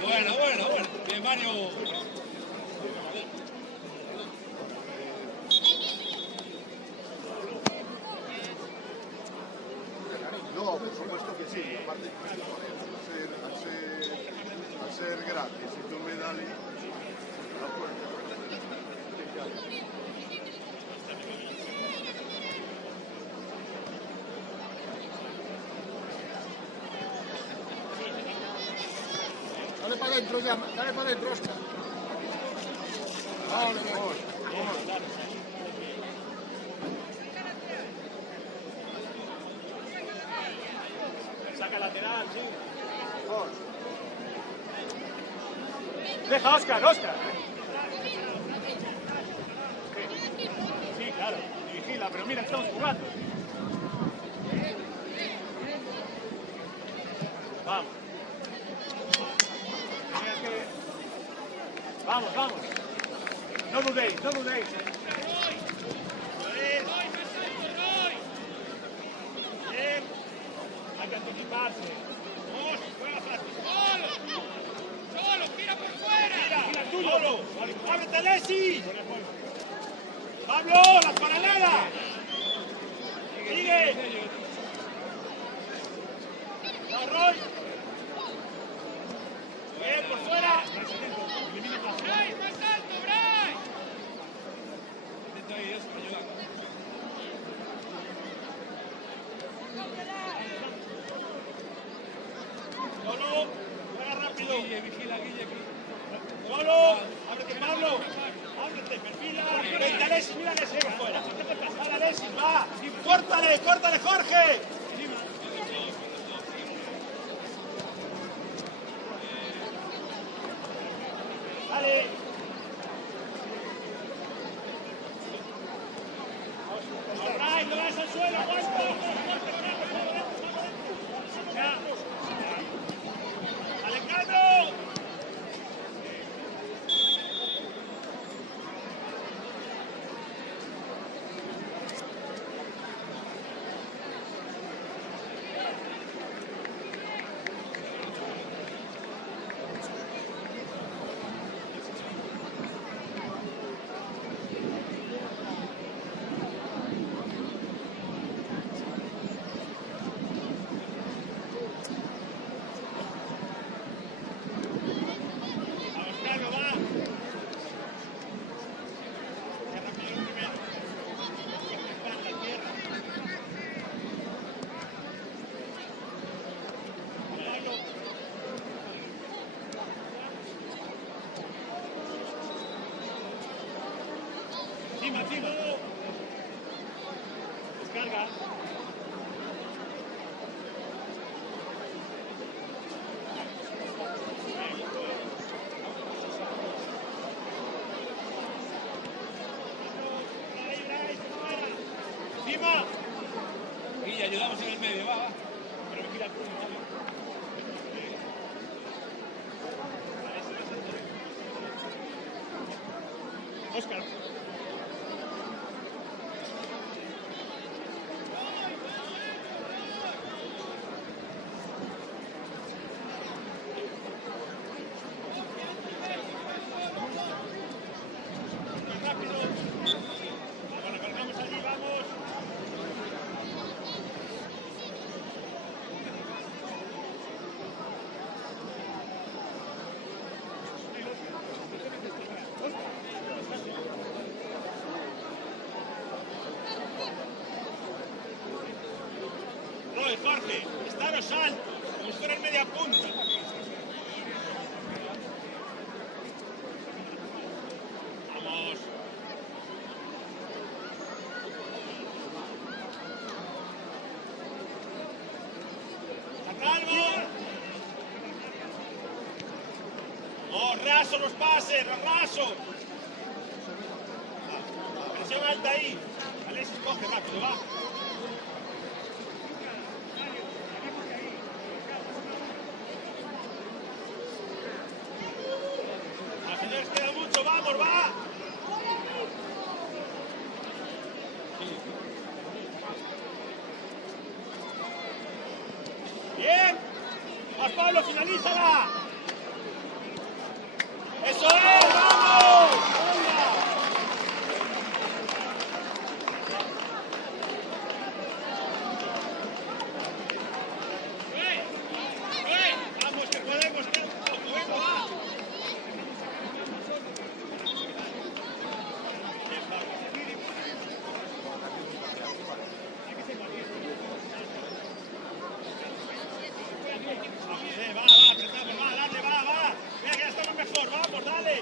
Bueno. Bien, Mario. No, por supuesto que sí. Aparte, al ser gratis, si tú me das la puerta. Dale para adentro, dale para adentro, Oscar. Vale, mejor. Saca lateral, sí. Deja Oscar. Sí, claro, vigila, pero mira, estamos jugando. Vamos. Vamos. No dudéis. Bien. Hay que anticiparse. ¡Solo! ¡Tira por fuera! Mira tú, Lolo. ¡Ábrete, Lesi! ¡Pablo, las paralelas! ¡Sigue! ¡Roy! ¡Bien, por fuera! ¡Bray, más alto, Bray! Lolo, juega rápido. Vigila, Guille. Lolo, ábrete, Pablo. Ábrete, perfila. Vente, Alexis, mira Alexis por fuera. Dale, Alexis, va. Córtale, Jorge. Dale. Ay, no vas al suelo, aguanta. Ya. Encima. Y ayudamos en el medio, va. Pero mira, Óscar. Rápido. Bueno, cargamos allí, vamos. Roy, Jorge, estaros alto, como si fueran media punta. Vamos. ¡A calvo! ¡Oh, raso los pases, raso! Presión alta ahí. Alexis, coge rápido, va. Ah, señores, queda mucho, vamos, va. Bien. Vas, Pablo, finalízala. ¡Eso es! ¡Vamos! ¡Venga! Vamos, que podemos, que venga, va. Va, apretamos, va, dale, va. Venga, ya estamos mejor, vamos, dale.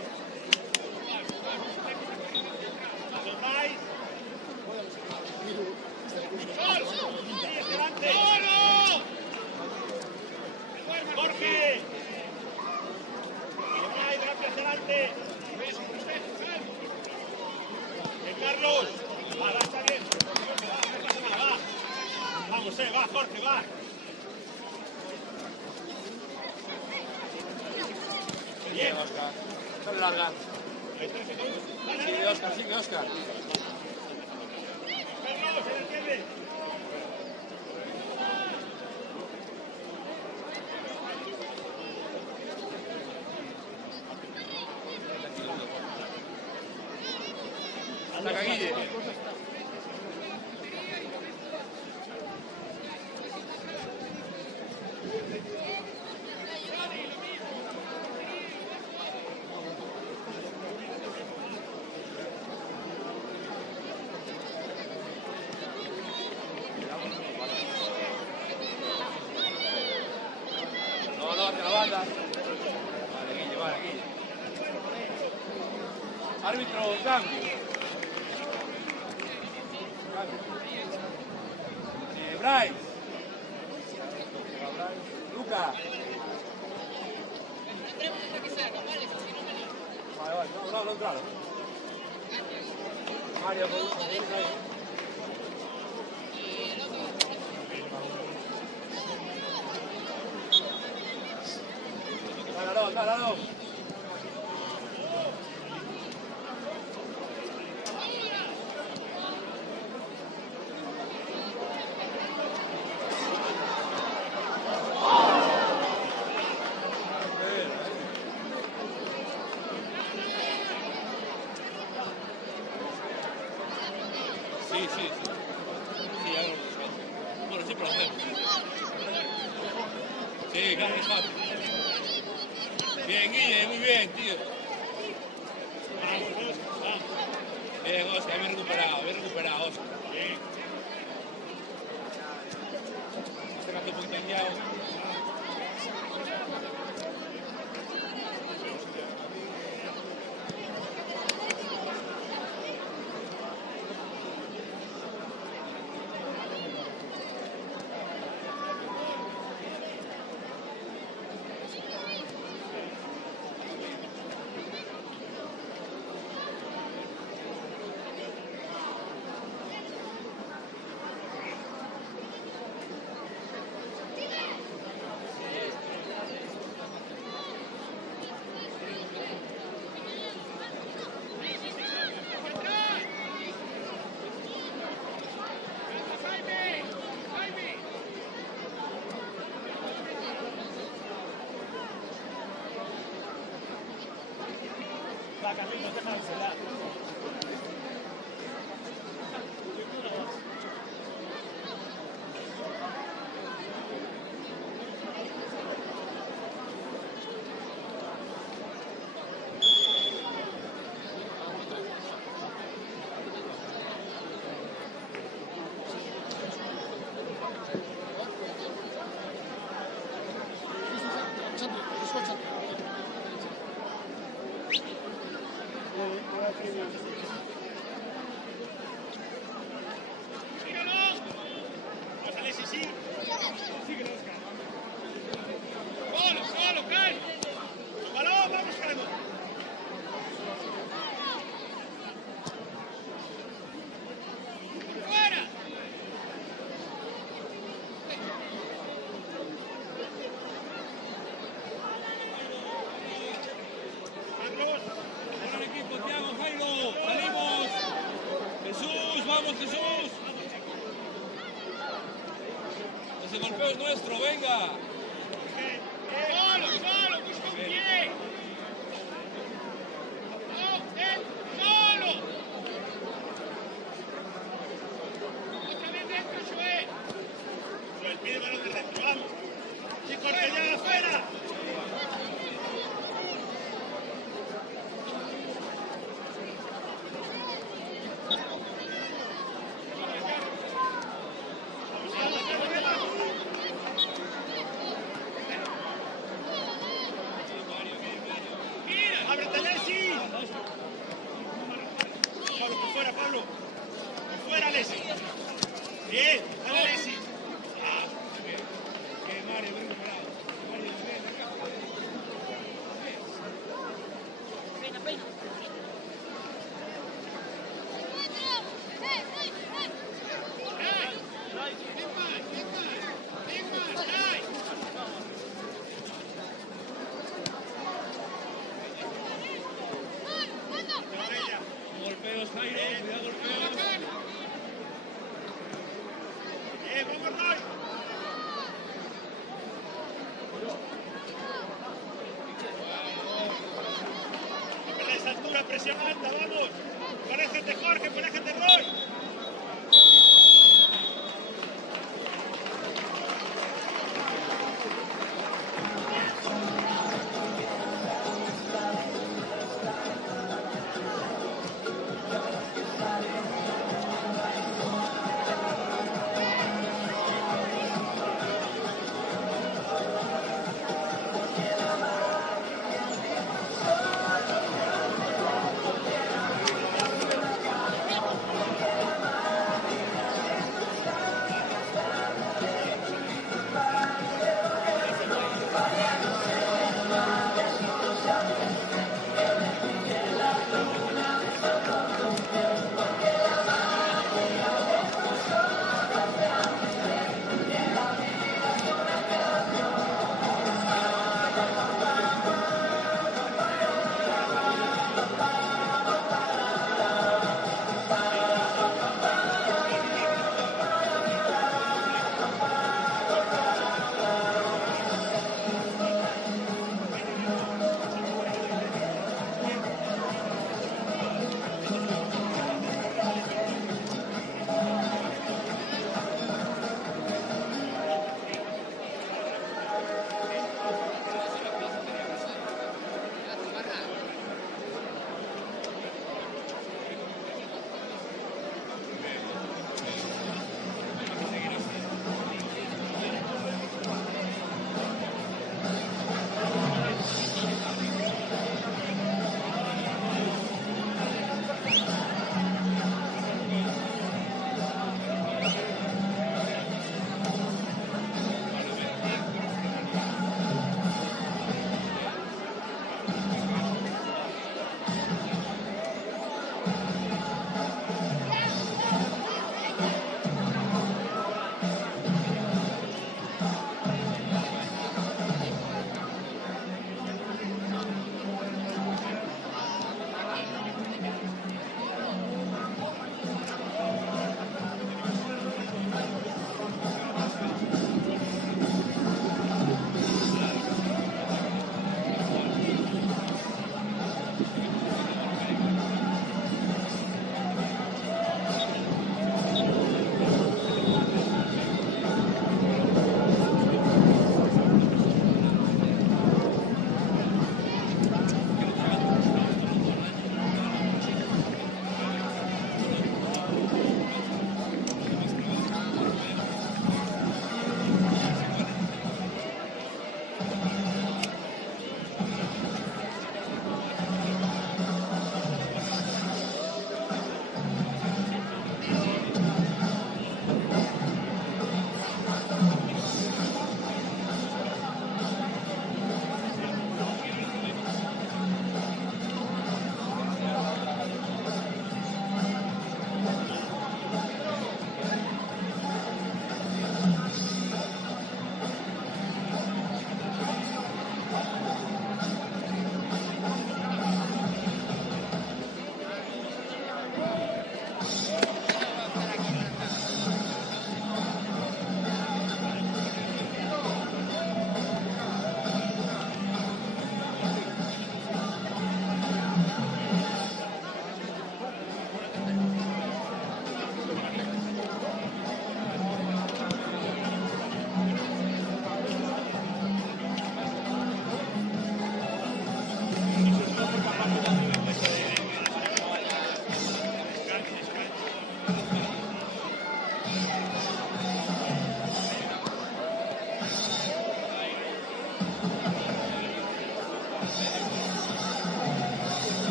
Vamos, vais. Ahí, delante. Jorge. Ahí, delante, adelante. Carlos. Va, está bien. Va. Vamos, va, Jorge, va. Bien, Oscar. Son largas. Sigue, Oscar, sigue, Oscar. Carlos, se detiene. Saca Guille. No, hacia la banda. Vale, Guille. Árbitro, cambio. Bryce. Luca. Vale, no, claro. Mario, Dale. Sí, algo. Bueno, siempre lo hacemos. Sí, claro, es fácil. Bien, Guille, muy bien, tío. Bien, Oscar, bien recuperado, Oscar. Bien. Sácate un poquito enllado. Carlitos, dejársela. Ese golpeo es nuestro, venga. Solo, busca un pie. Solo. Otra vez dentro, Joel. Joel, pide balón de dentro, vamos. Chicos, que ya afuera. ¡Ábrete, Lessi! Pablo, por fuera, Pablo. Por fuera, Lessi. Bien, dale, Lessi. Ah, bien. Que Mario, Bruno, parado. Mario, ven acá. Peina, peina. Golpeos, Jairo, cuidado, golpeos. Vamos, Roy. No perdáis altura, presión alta, vamos. Conéjate, Jorge, conéjate, Roy.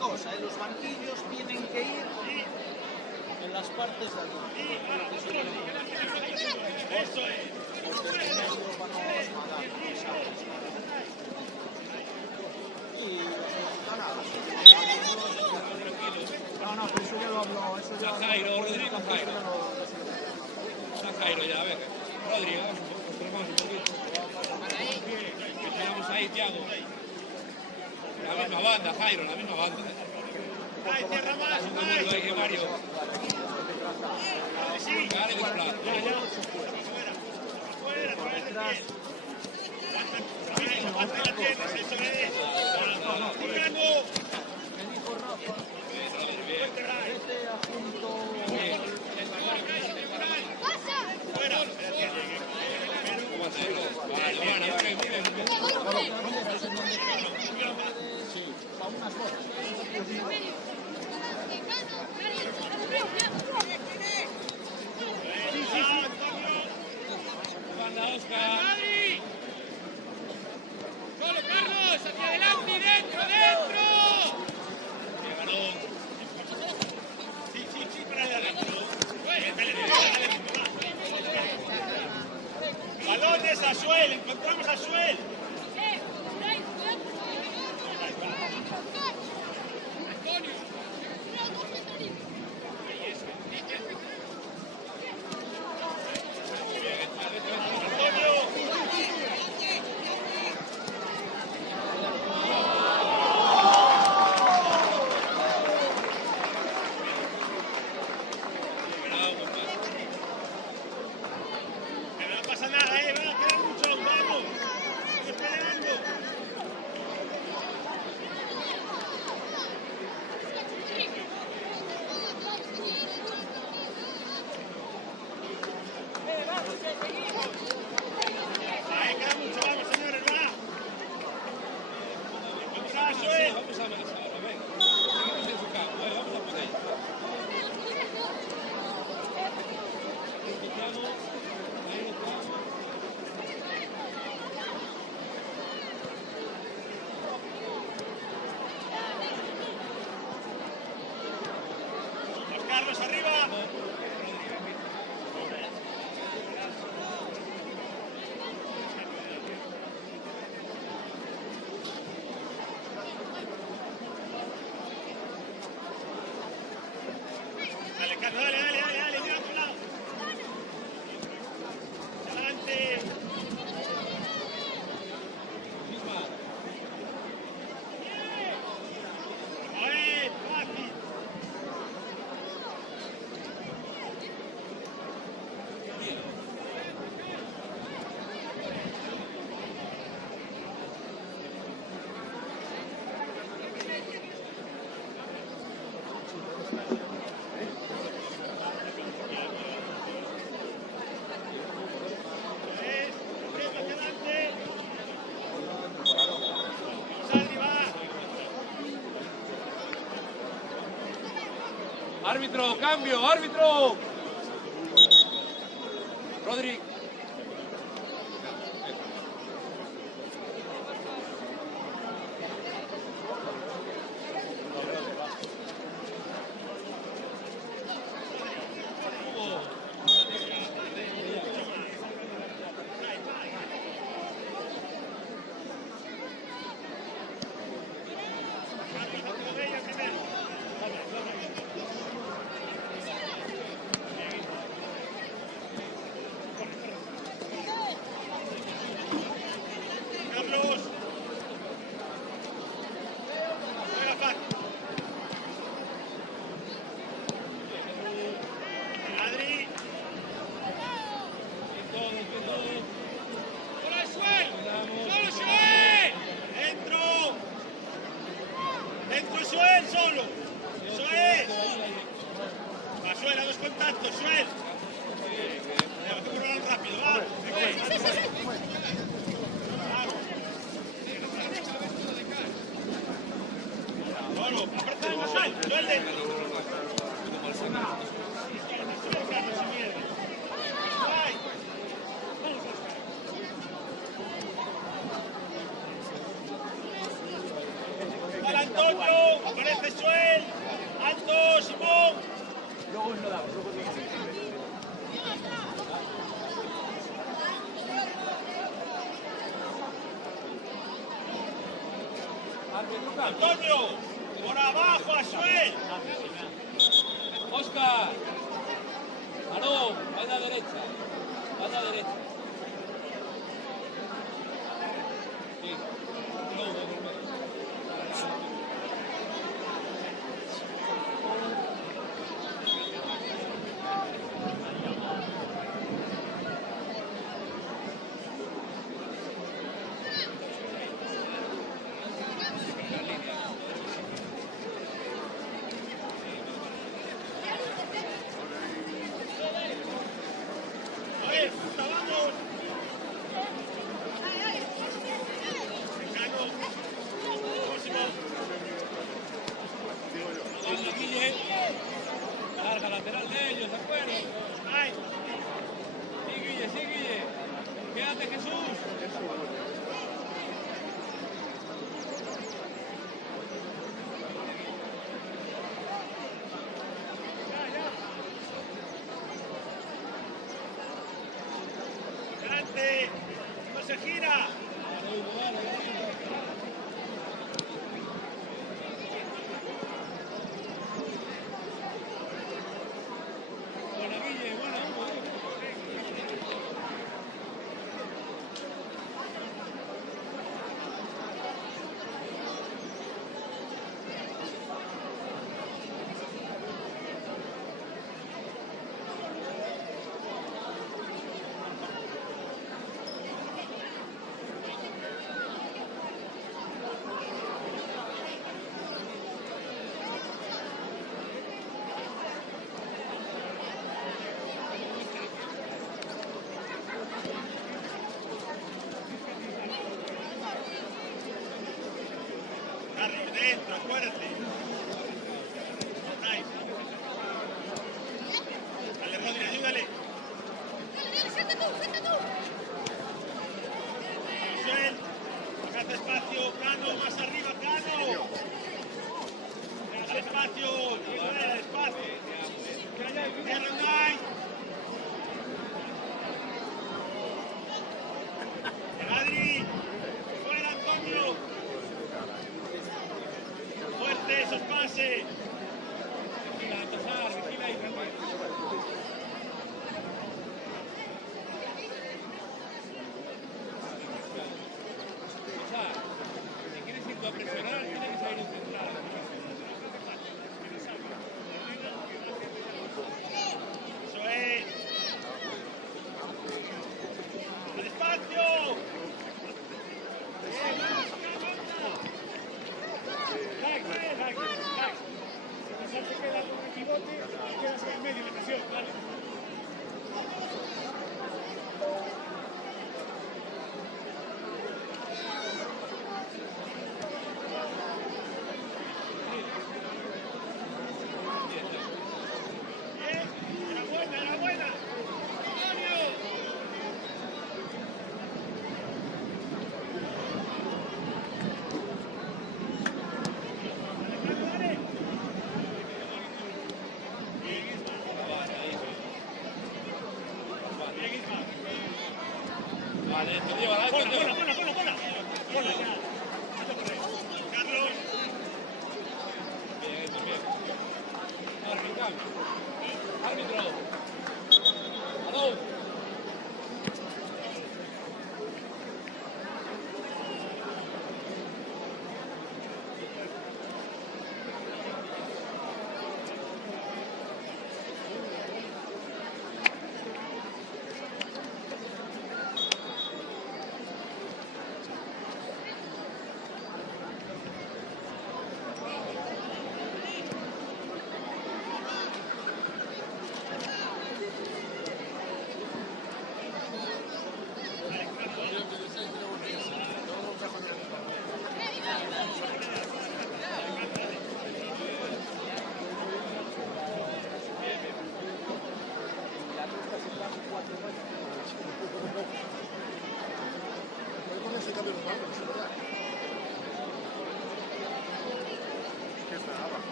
cosa, los banquillos tienen que ir en las partes de aquí. Eso es. No, pero eso ya lo habló. Está Jairo, Rodrigo, Jairo. Está Jairo ya, a ver. Rodrigo, vamos un poquito. Que quedamos ahí, Thiago. La misma banda, Jairo, la misma banda. Ay, tierra más, Segundo ahí que Mario. Gare de plata. ¡Solo, Carlos! ¡Hacia adelante y dentro, dentro! Sí, para allá adentro. Balones a Suel, encontramos a Suel. Carlos, arriba. Dale, Carlos, dale, mira a tu lado. Adelante. Fácil. Árbitro, cambio, árbitro. Rodri. Antonio, aparece Jesuel. Alto, Simón. Antonio, por abajo, Azuel. Oscar. Marón, banda derecha. Banda derecha. Sí. No, no, no. A ver, puta, vamos. Mecano. Próximo. Vamos, Guille. Larga lateral de ellos, ¿de acuerdo? Ay, Sí, Guille, sí, Guille. Quédate, Jesús. delante. No se gira. Buena, Guille, buena, Hugo. Carlos, dentro, acuérdate. Nice. Dale, Rodri, ayúdale. Joel, saca espacio, Cano, más arriba, Cano. Al espacio, Joel, al espacio. Tierra, Unai. Adri, fuera, Antonio. Fuerte esos pases. Vigila, Tosar, vigila ahí, tranquilo. Tosar, si quieres ir tú a presionar, tienes que salir a central. Eso es. ¡Al espacio! Se queda con el pivote y quedas en medio de presión, vale. Bien, enhorabuena, enhorabuena. Antonio. Alejandro, dale.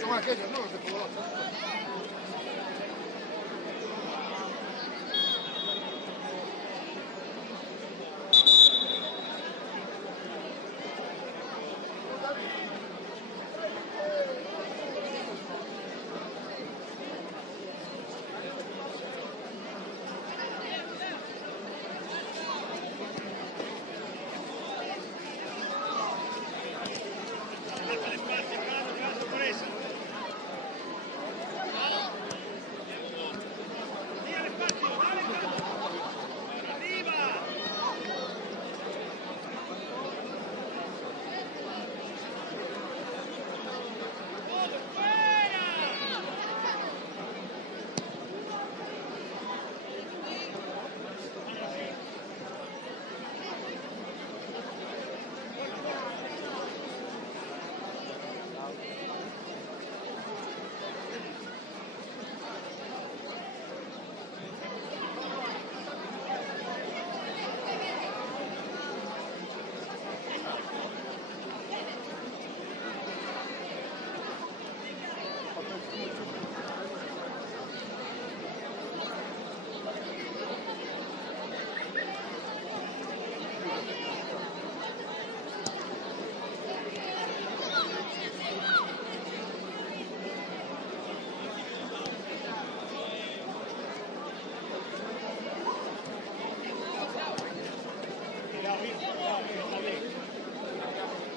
Son aquellos, ¿no? Los de fútbol.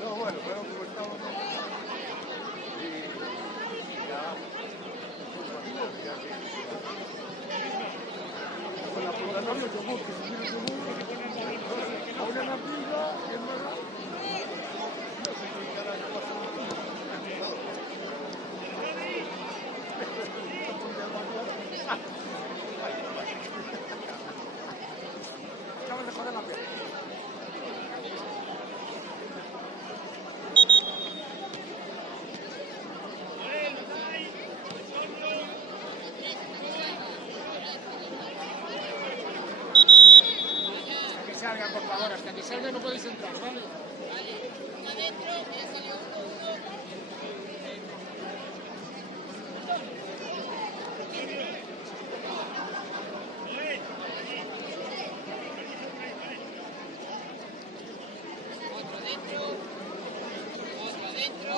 No, bueno, pero como estamos... Con la puta no me tomó, que se tiene tomó. A una nativa, y es más... No sé qué carajo pasó. Acabas de joder la piel. Salgan, por favor, hasta que salgan no podéis entrar, ¿vale? Adentro, ya salió uno. Otro adentro. Otro adentro.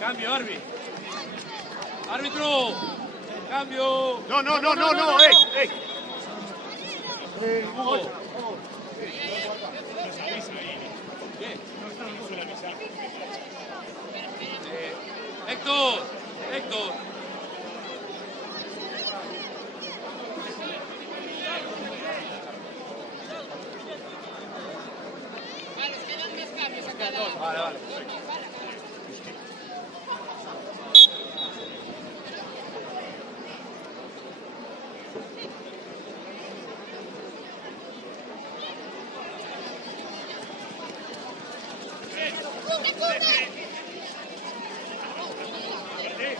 Cambio, árbitro. Árbitro. Cambio. No, ey. Hugo. Héctor. Vale, quedan 10 cambios a cada lado. Vale.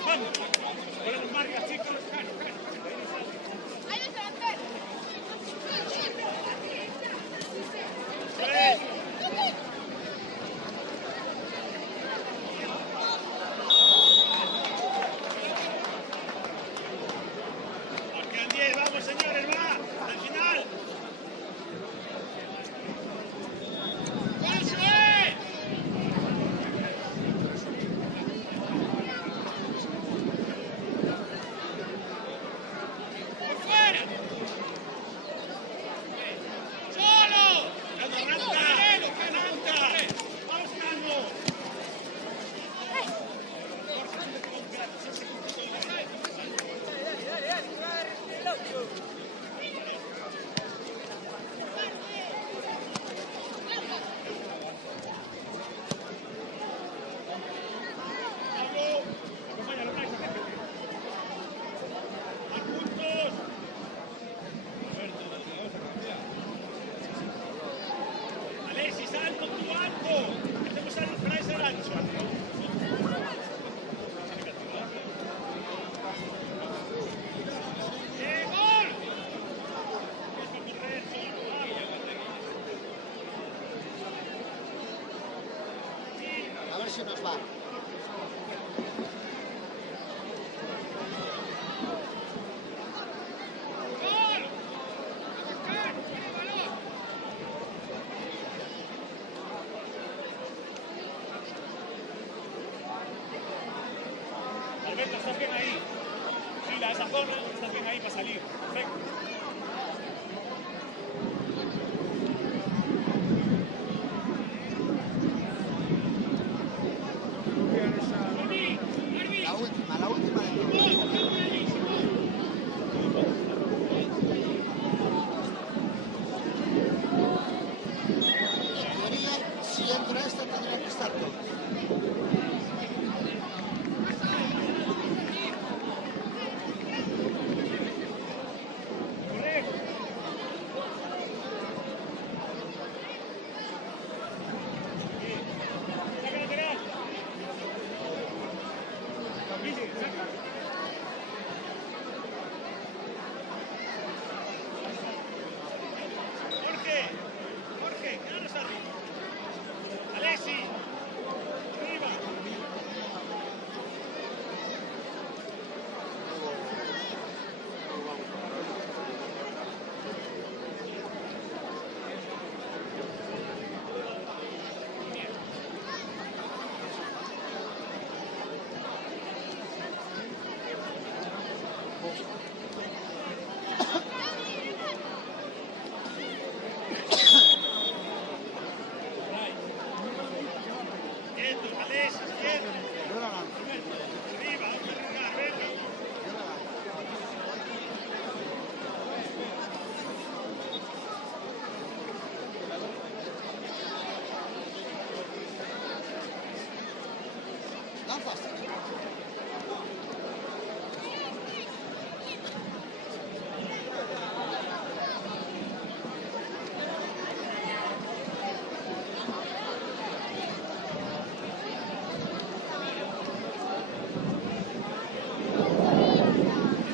Vamos. Con los marcas, chicos. Quedan 10, vamos señores, va. Al final. ver si nos va. Alberto, estás bien ahí. Fila esa zona, estás bien ahí para salir. Perfecto. La última de todas. En teoría, si entra esta, tendría que estar todo. Jorge, quédanos arriba. Alessi, arriba. Quieto, Alessi, quieto. Arriba, vamos a arrancar, venga. Dan fastidio.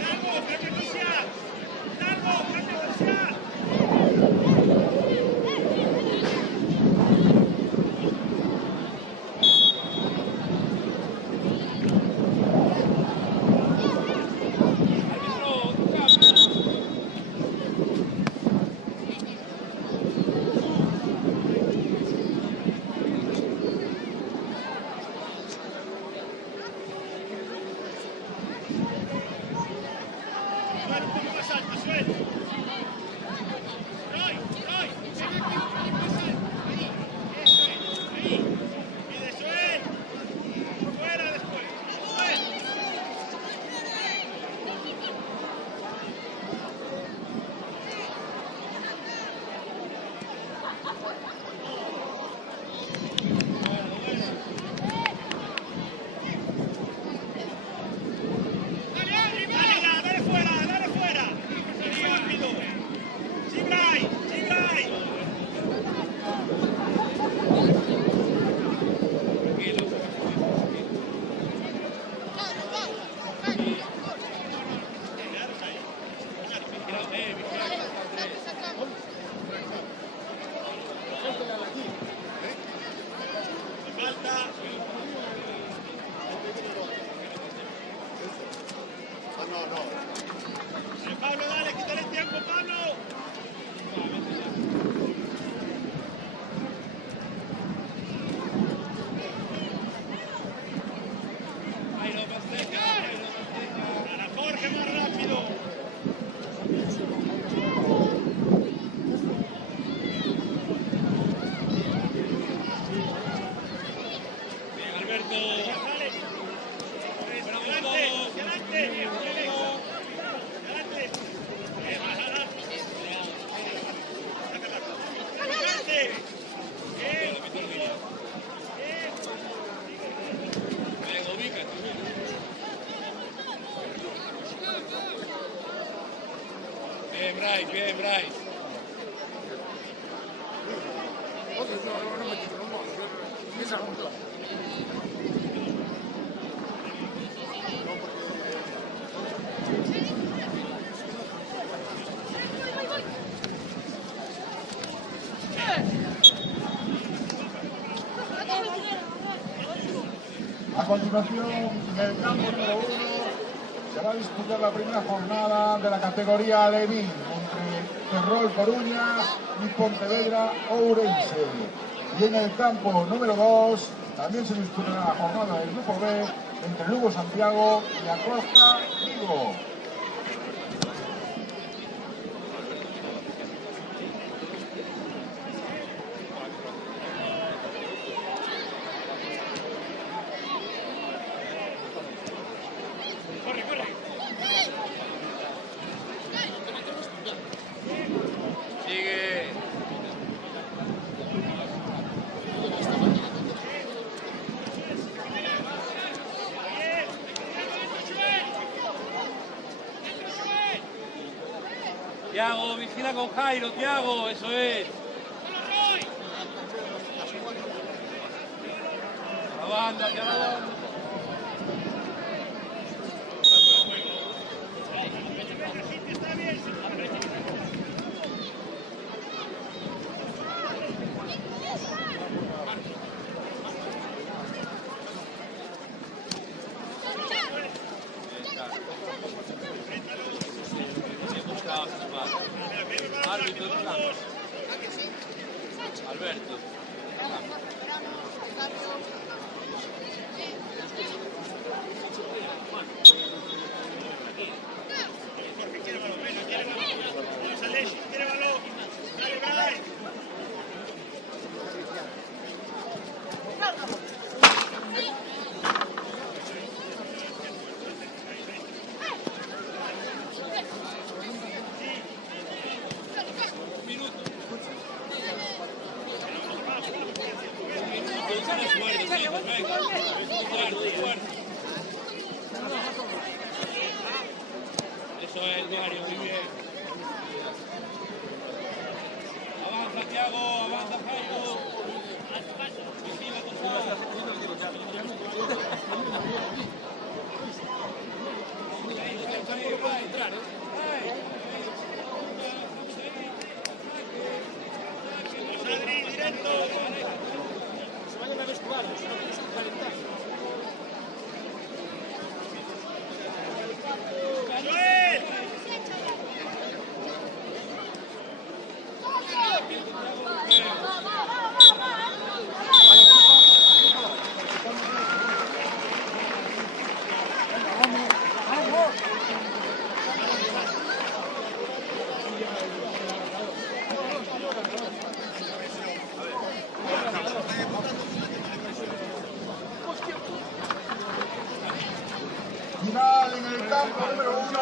Largo, cambio parcial. Largo, cambio parcial. Vale, un poco más alto, suelta. Roy, ven aquí un poco más alto. Ahí, eso es, ahí. Pide suelta. Fuera después. Suelta. Dale fuera, dale fuera. Rápido. Chibray. Quedaros ahí. Falta. Pablo, dale, quítale el tiempo, Pablo. Para Jorge, más rápido. Alberto. Dale. Adelante. Adelante. Adelante. Bien, Bryce. Esa junta. A continuación, en el campo número 1 se va a disputar la primera jornada de la categoría Alevín entre Ferrol Coruña y Pontevedra Ourense. Y en el campo número 2 también se disputará la jornada del grupo B entre Lugo Santiago y Acosta Vigo. Tiago, vigila con Jairo, Tiago, eso es. La banda, hacia la banda. Árbitro, Alberto. quiere balón, venga, quiere balón. Vamos a Leshi, quiere balón. Dale, Brian. Eso es, Mario, muy bien. Avanza, Tiago, avanza, Jairo. Vigila, Adri, directo. Se vayan a vestuario, si no tienes que calentar. ¡Joel! Final en el campo número 1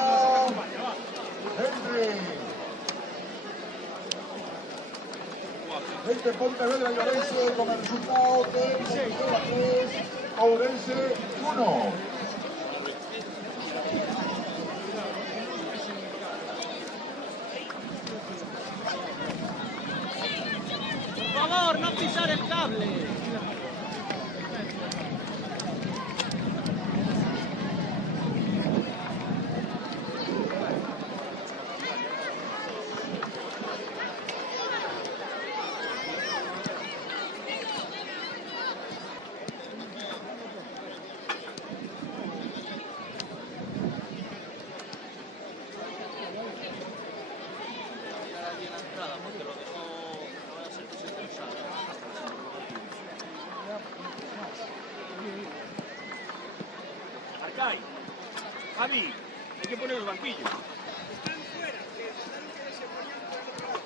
entre Pontevedra y Ourense con el resultado de Pontevedra 3, Ourense 1. Por favor, no pisar el cable. Arcai, Javi, hay que poner los banquillos. Están fuera, que están que se ponían por el otro lado.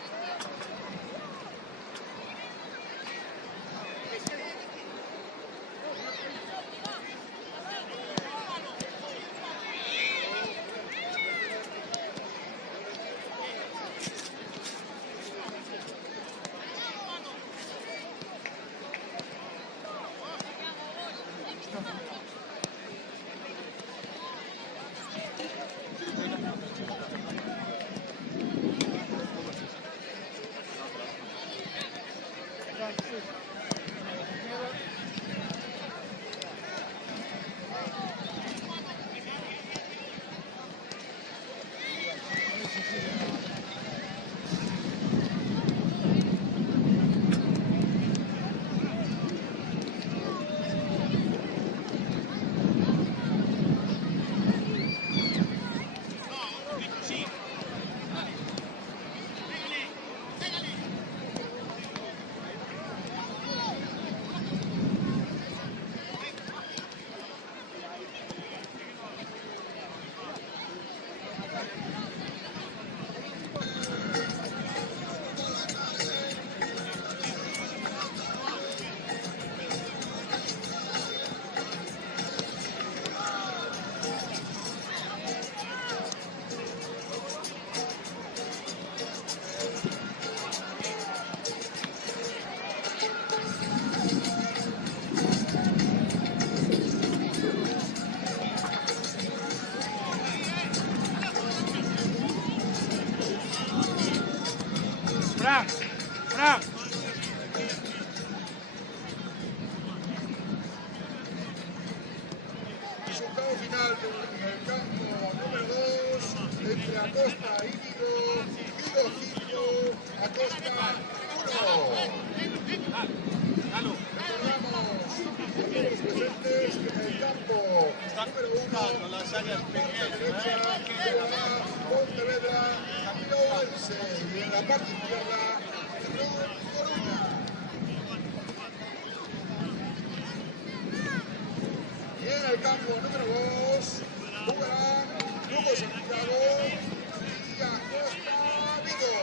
resultado final del campo número 2 entre Acosta y Vigo. Vigo 5, Acosta 1. Recordamos a los presentes que en el campo número 1 con las áreas derecha quedará Pontevedra y Ourense, y en la parte izquierda Coruña. Y en el campo número 2 jugarán Lugo Santiago y Acosta Vigo.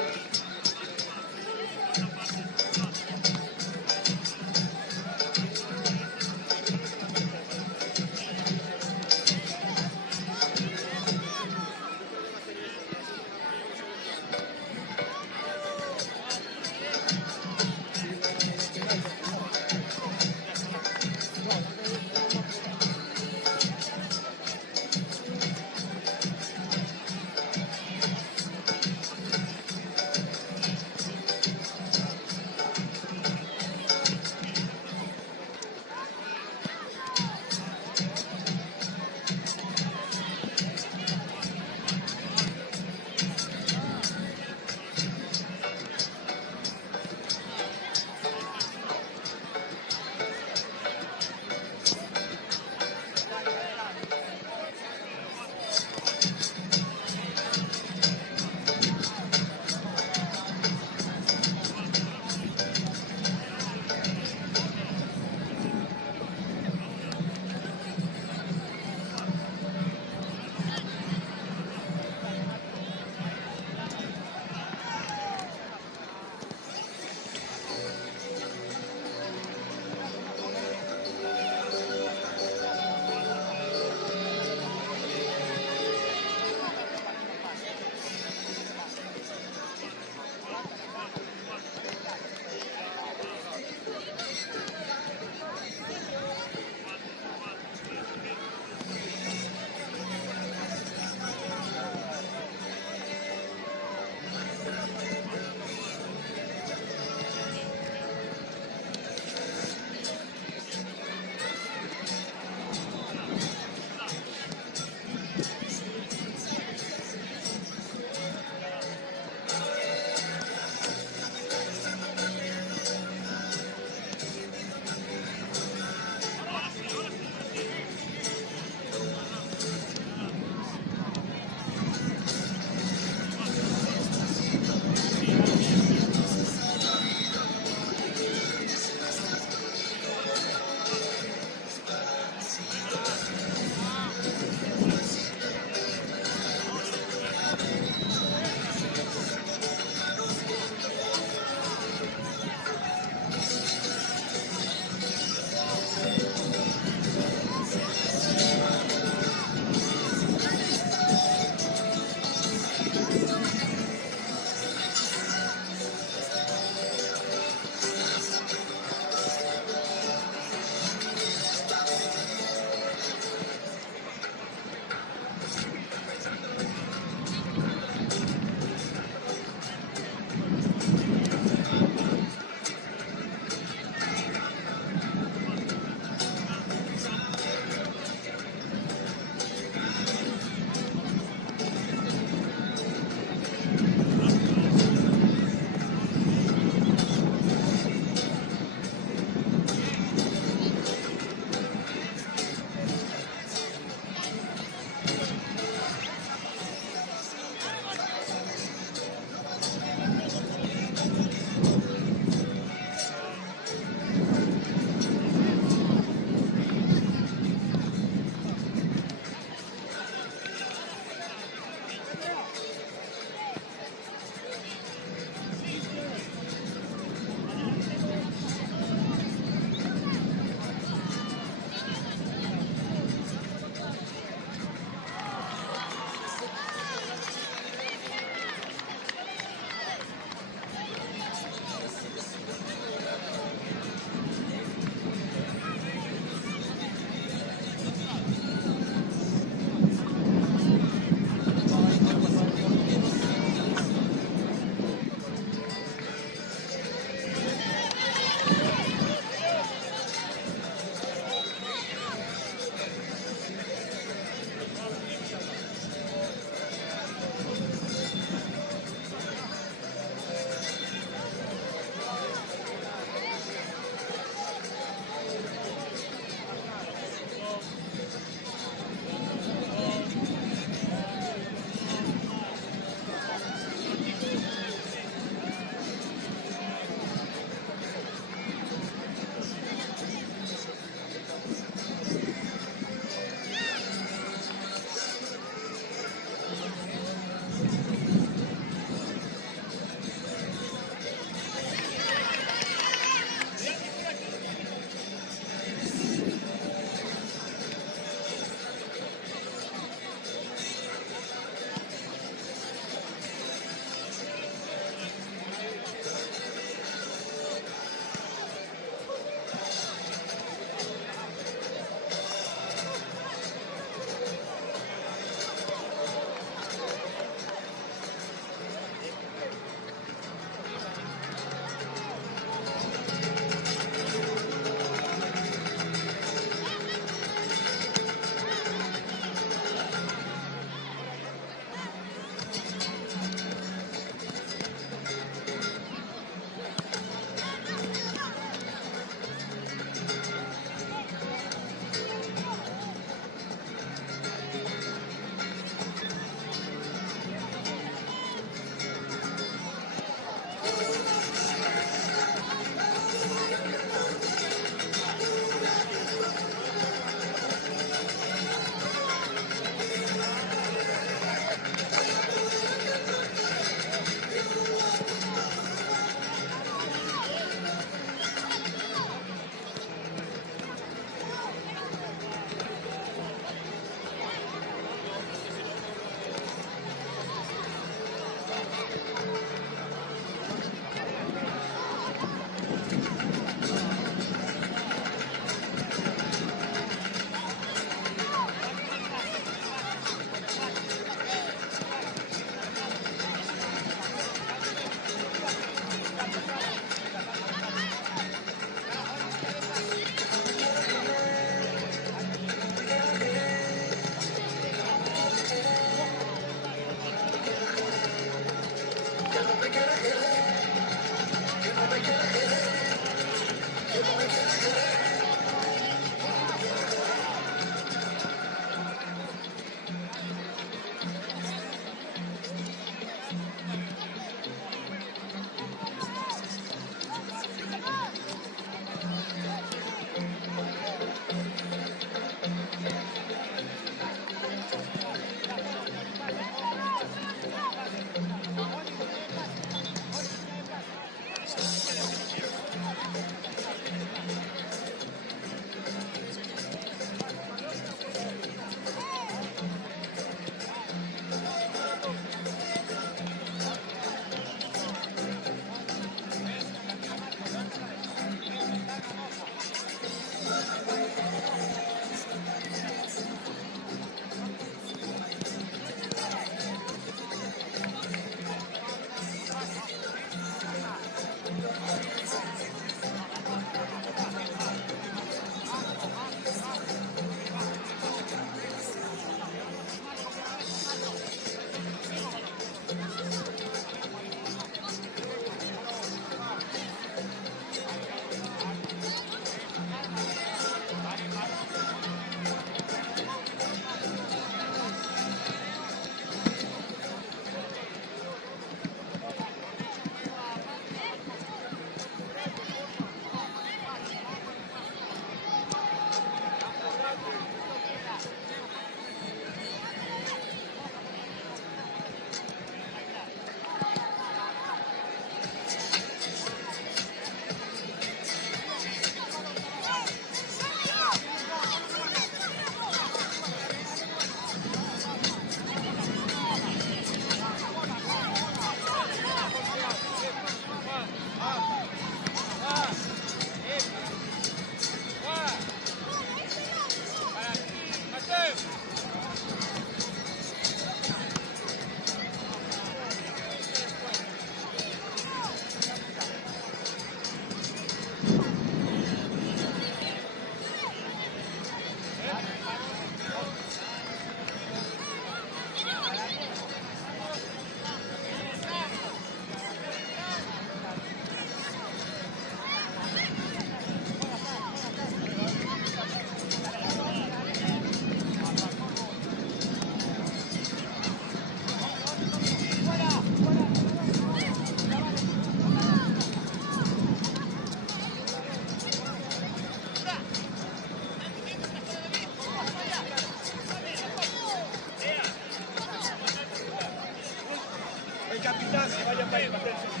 terzo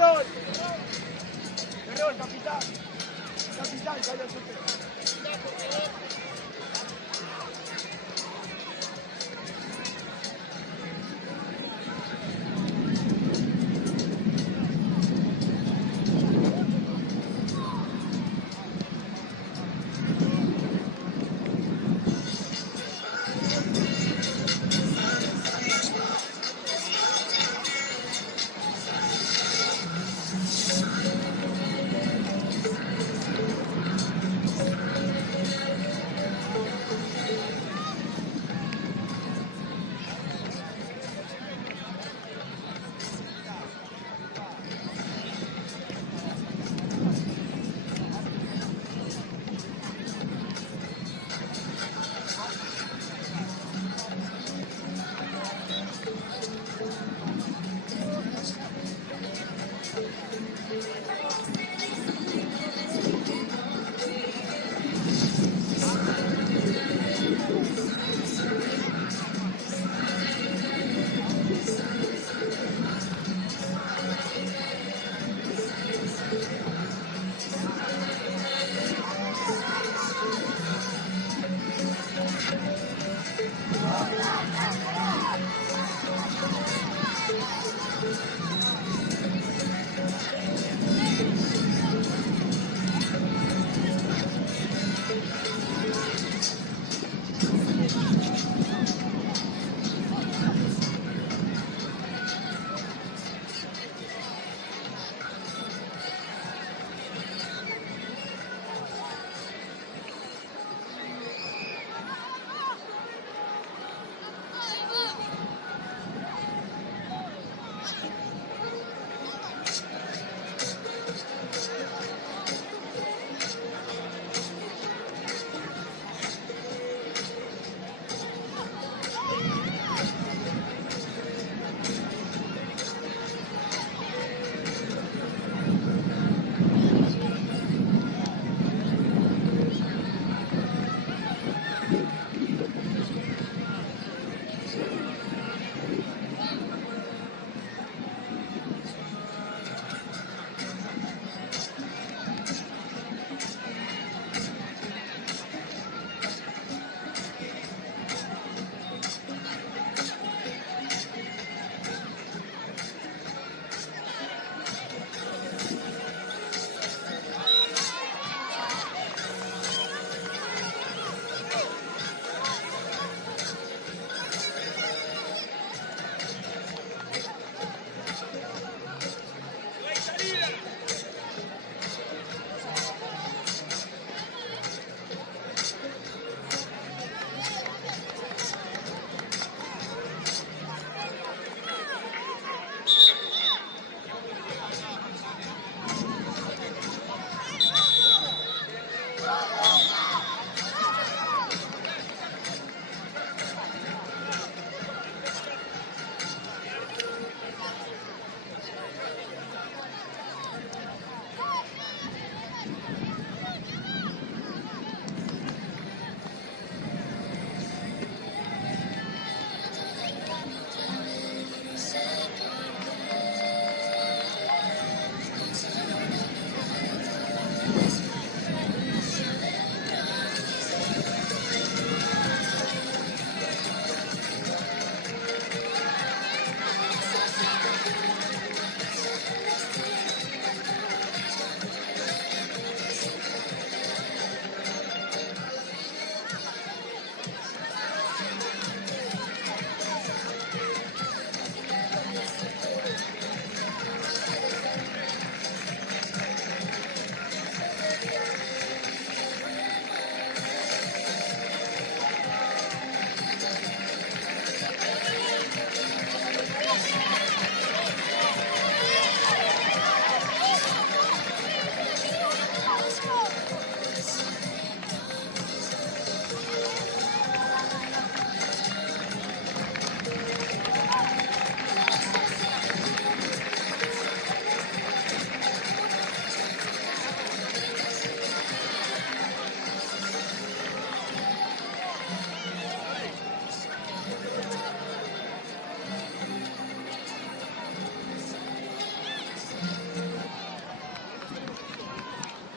gol. Error, capitán. Capitán, calla su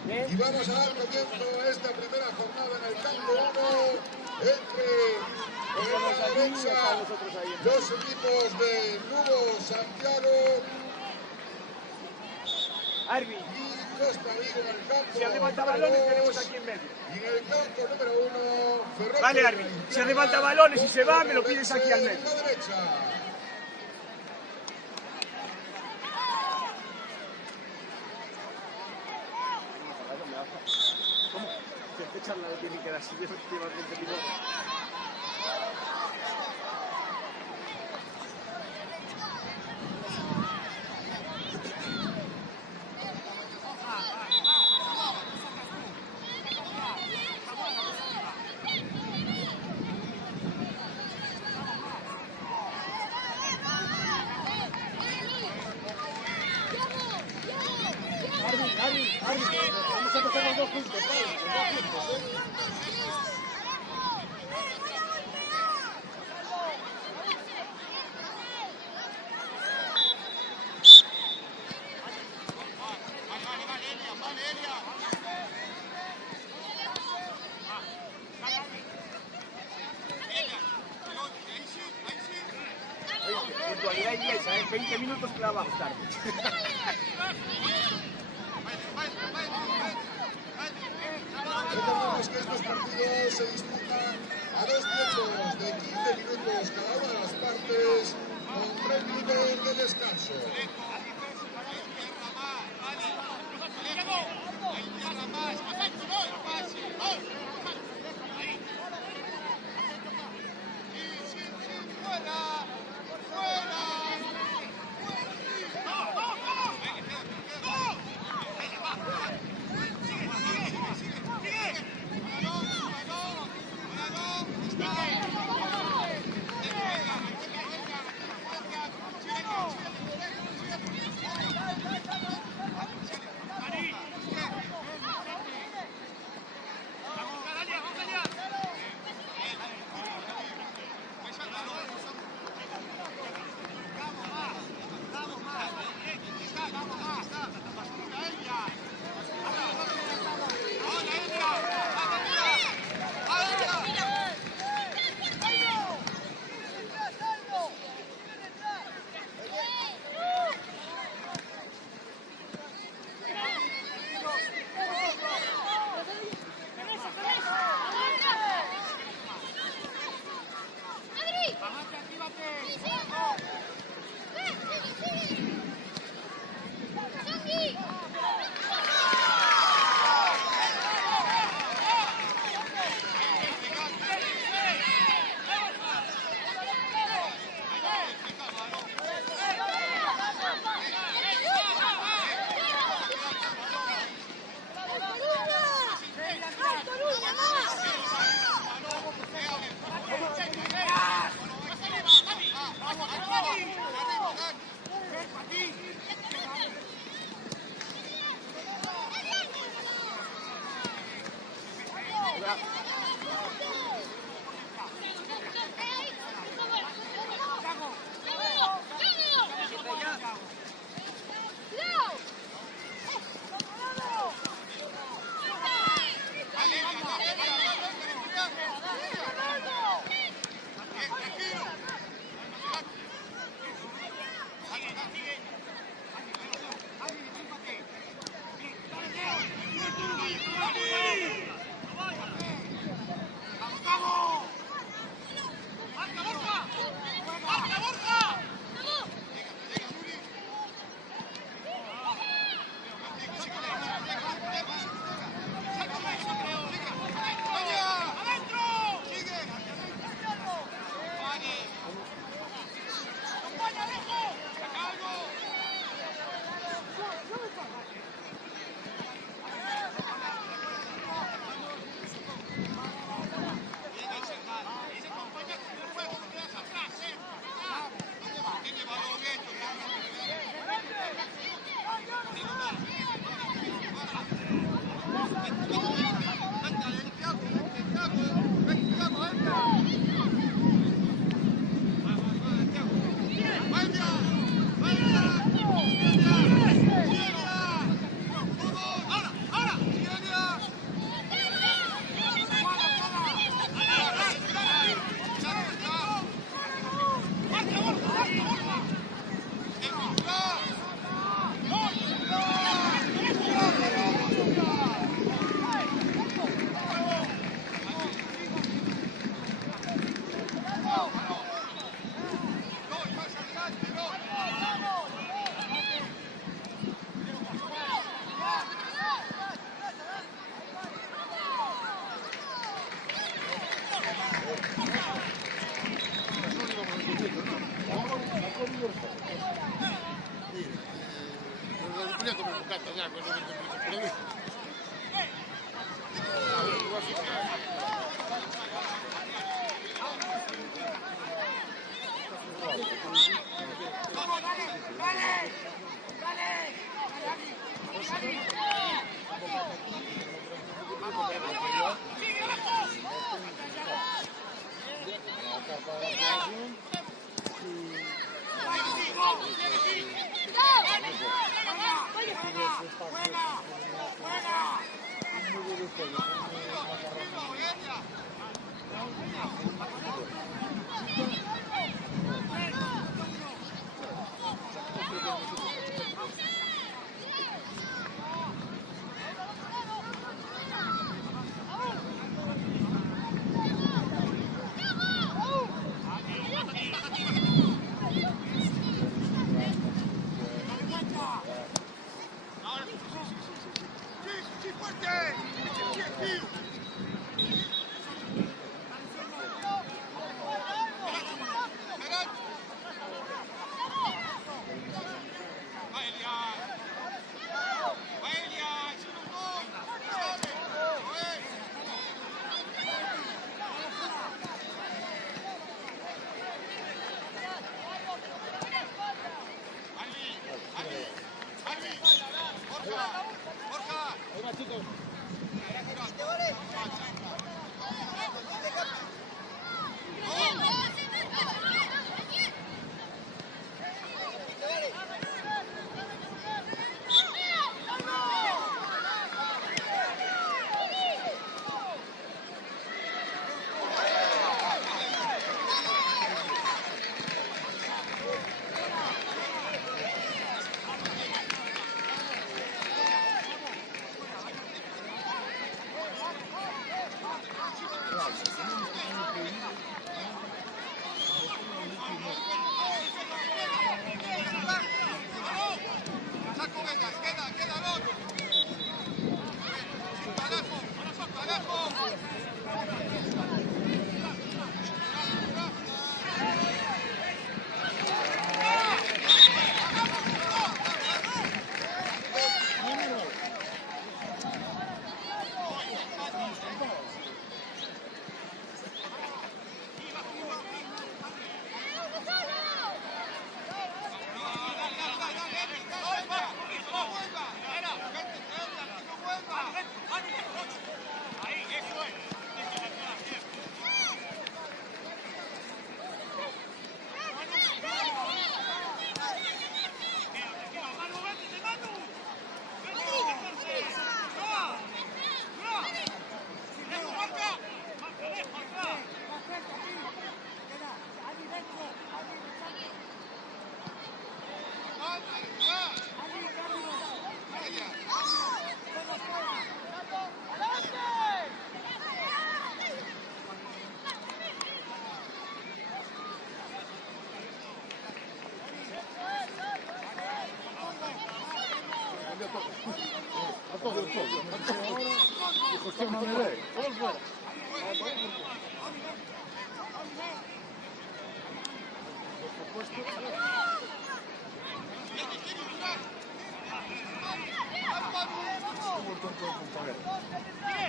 Y vamos a dar comienzo a esta primera jornada en el campo 1 entre por la derecha los equipos de Lugo, Santiago Arby, y Costa Vigo en el campo. si hace falta balones tenemos aquí en medio. Y en el campo número 1, Ferrol. Vale, Arby, si hace falta balones y se va, me lo pides aquí al medio. En la derecha. ¿Cómo? ¿Qué charla de tiene que dar si lleva 20 minutos? Arby, vamos a empezar los dos juntos, puntualidad inglesa, 20 minutos clavados tarde. Recordemos que estos partidos se disputan a 2 tiempos de 15 minutos cada una de las partes, con 3 minutos de descanso.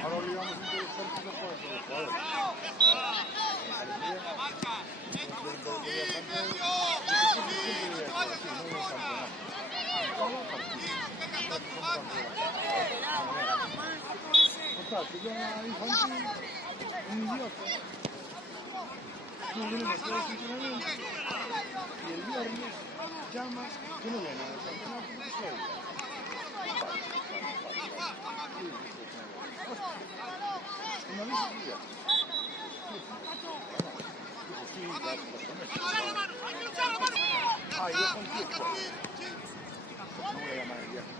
Ahora olvidamos un poco de un idiota. No viene a hacer el entrenamiento y el viernes llamas que no viene al campeonato de Sevilla. Una vez ah, yo contigo. No voy a llamar el viernes.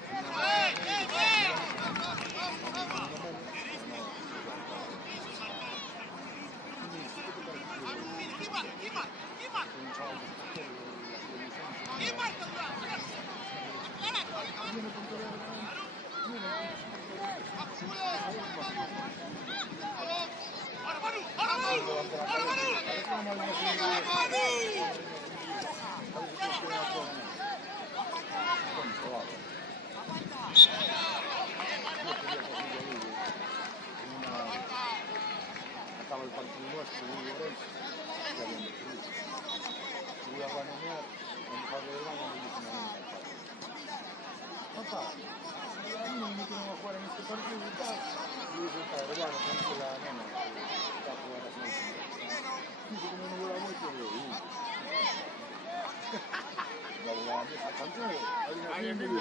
¡Vamos! bienvenido.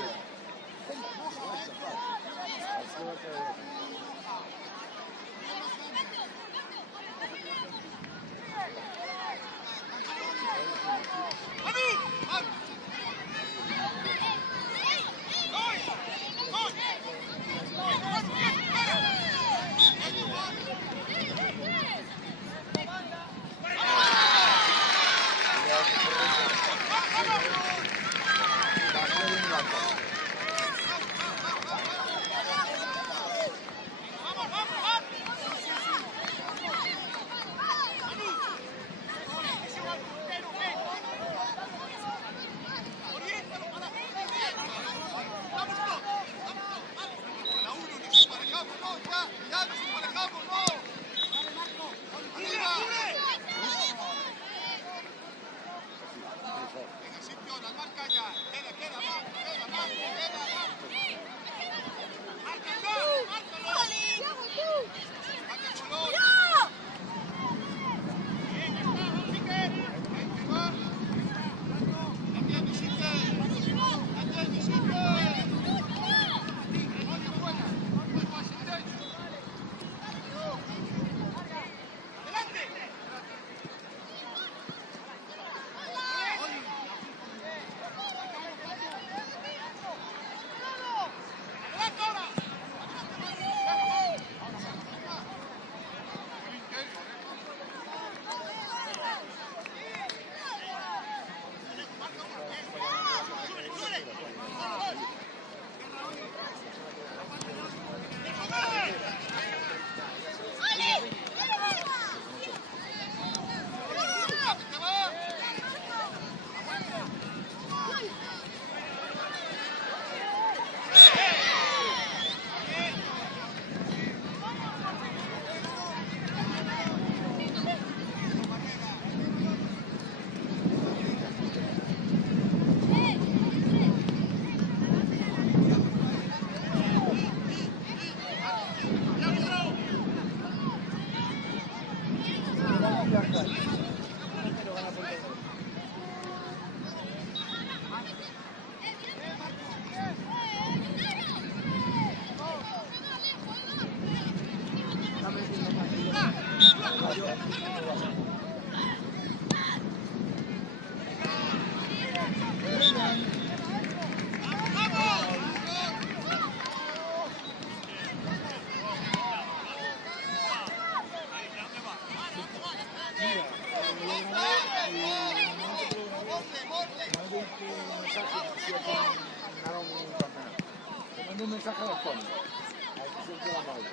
Te mando un mensaje a los fondos. A que se la móvil.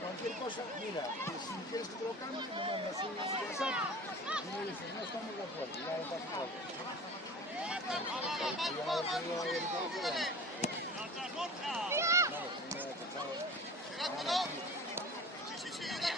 Cualquier cosa, mira, si quieres que te lo cambie, me mandas un WhatsApp y me dices, no estamos de acuerdo, ya lo paso por aquí. Sí, sí, sí, dale,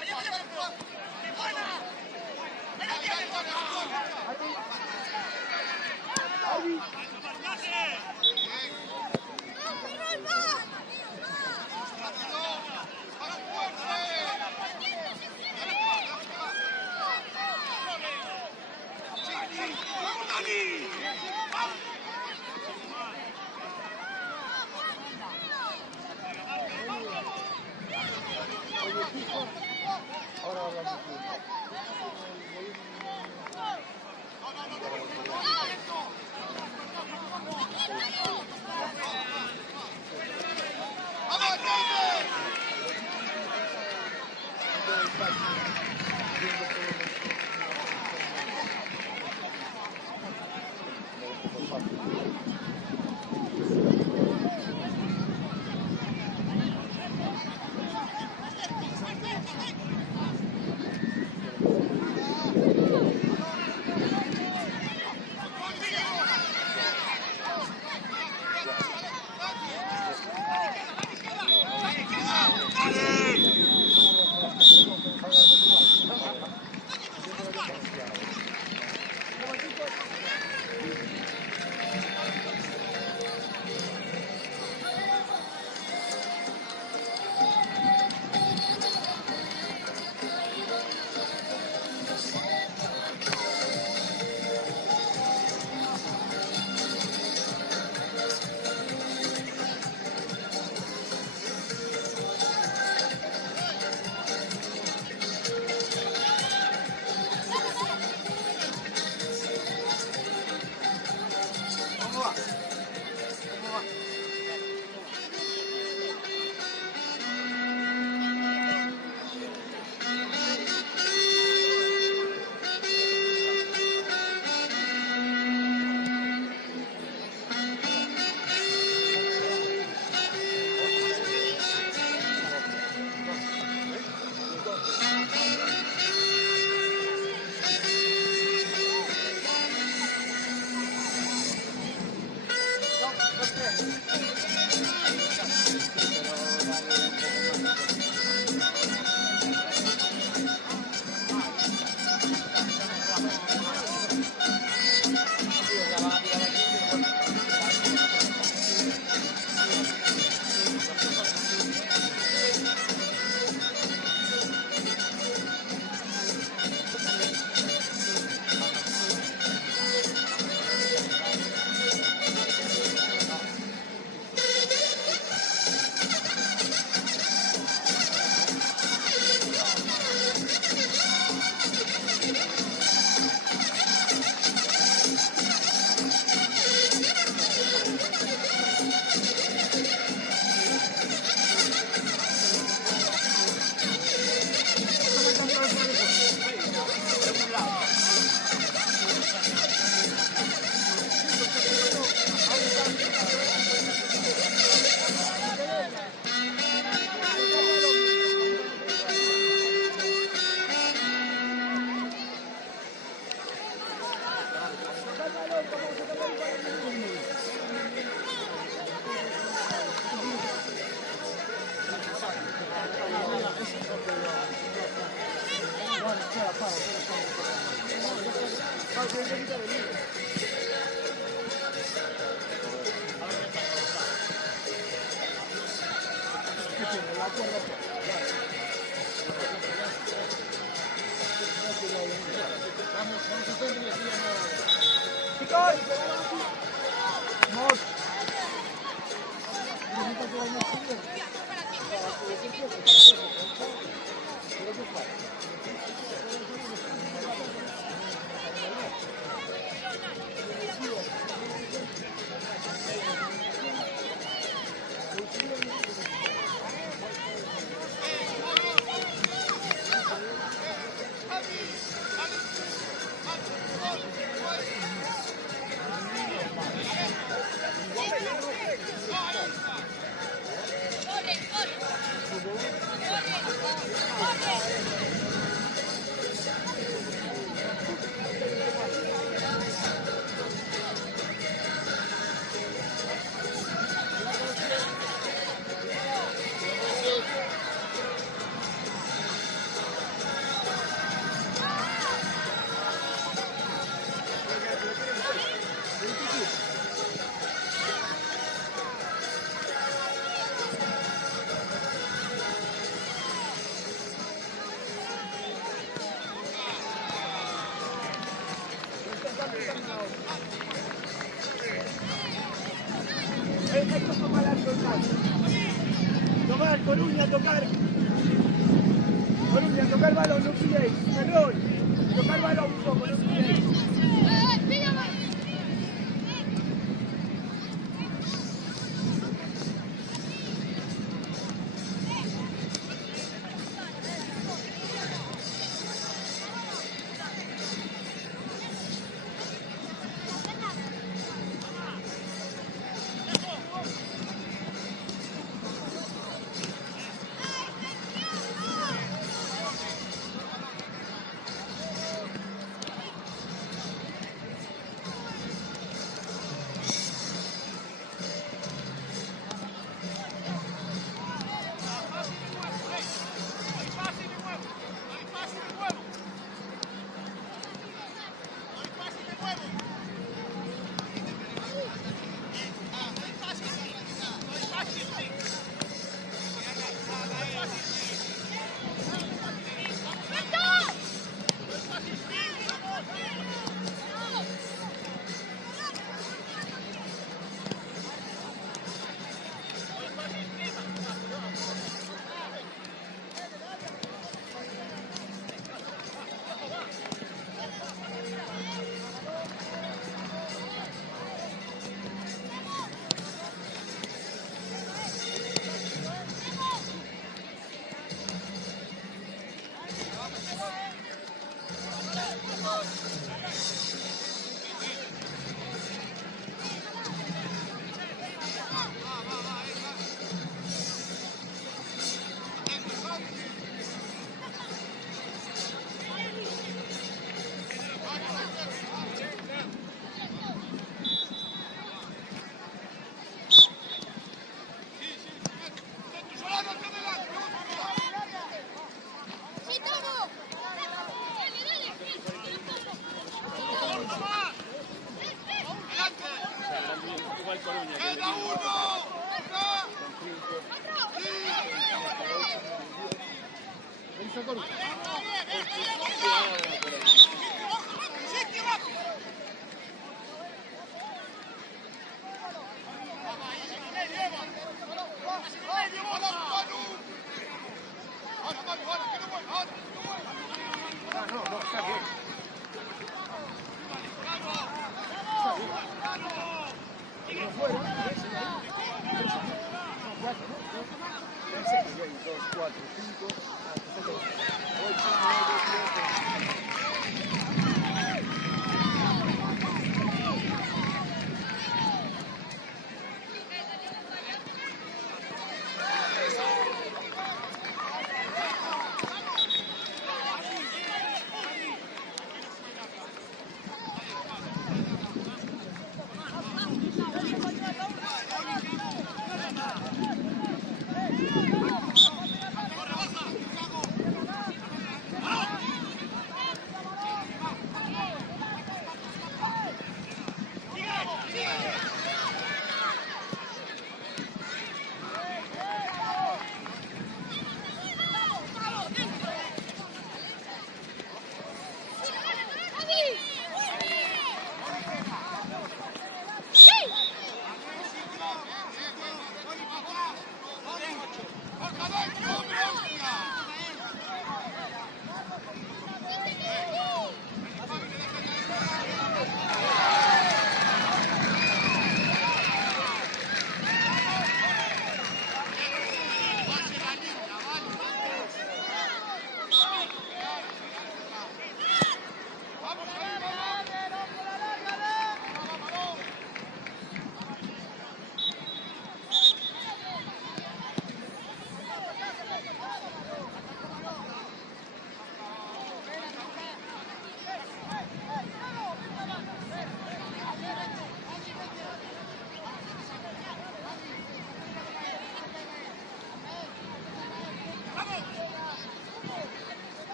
Tomar, Coruña, tocar. Coruña, tocar balón, no pilléis. Perdón. Tocar balón un poco, no pilléis.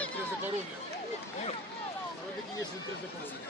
el 3 de Coruña. A ver de quién es el 3 de Coruña.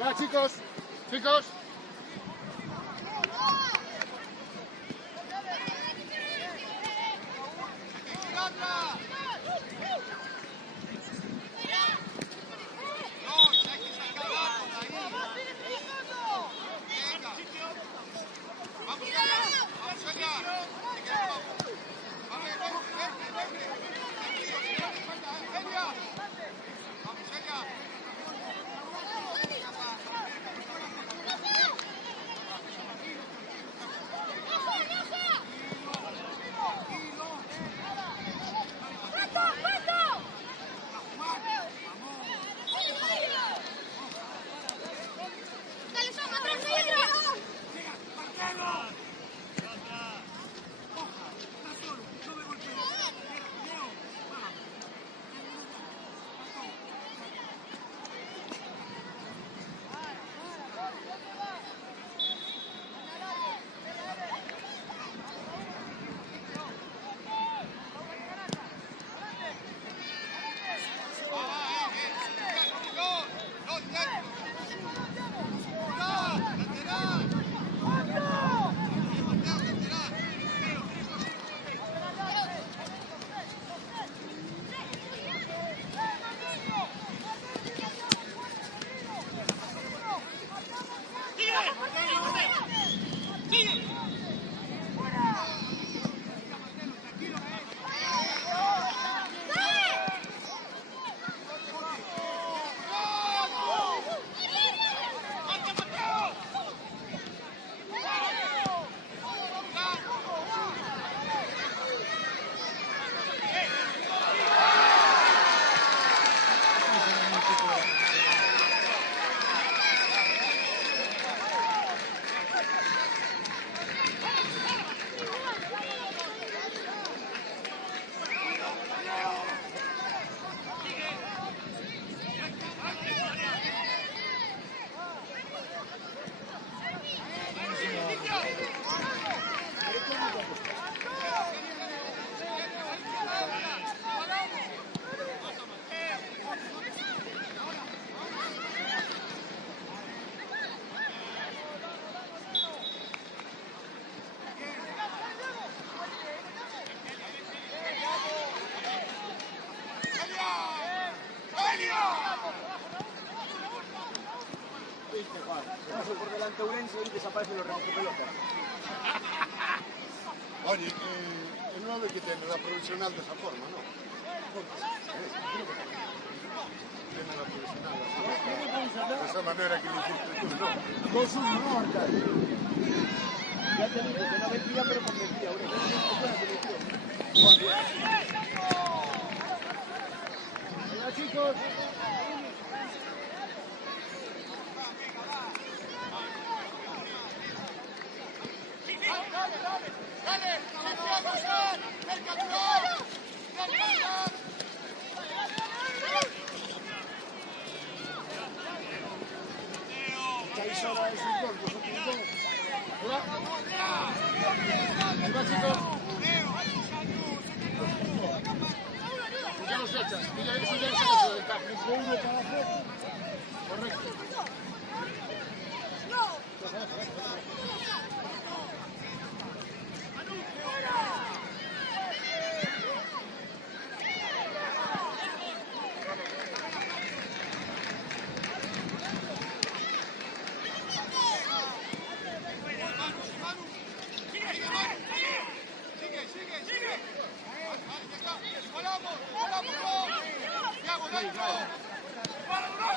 Va, chicos. Chicos. Paso por delante Ourense y desaparecen los recopelotas. Oye, el 9 que tiene la profesional de esa forma, ¿no? Tiene la profesional de esa manera que le hiciste tú, ¿no? Con sus marcas. Ya te digo que no vendía, pero convencía, Ourense. Hola, chicos. ¿Estáis ahora en su gol? ¿Vosotros dos? ¿Hola? Ahí va, chicos. Ya los echas. Eso ya los echas del campo. Uno para hacer. Correcto. ¡Vamos!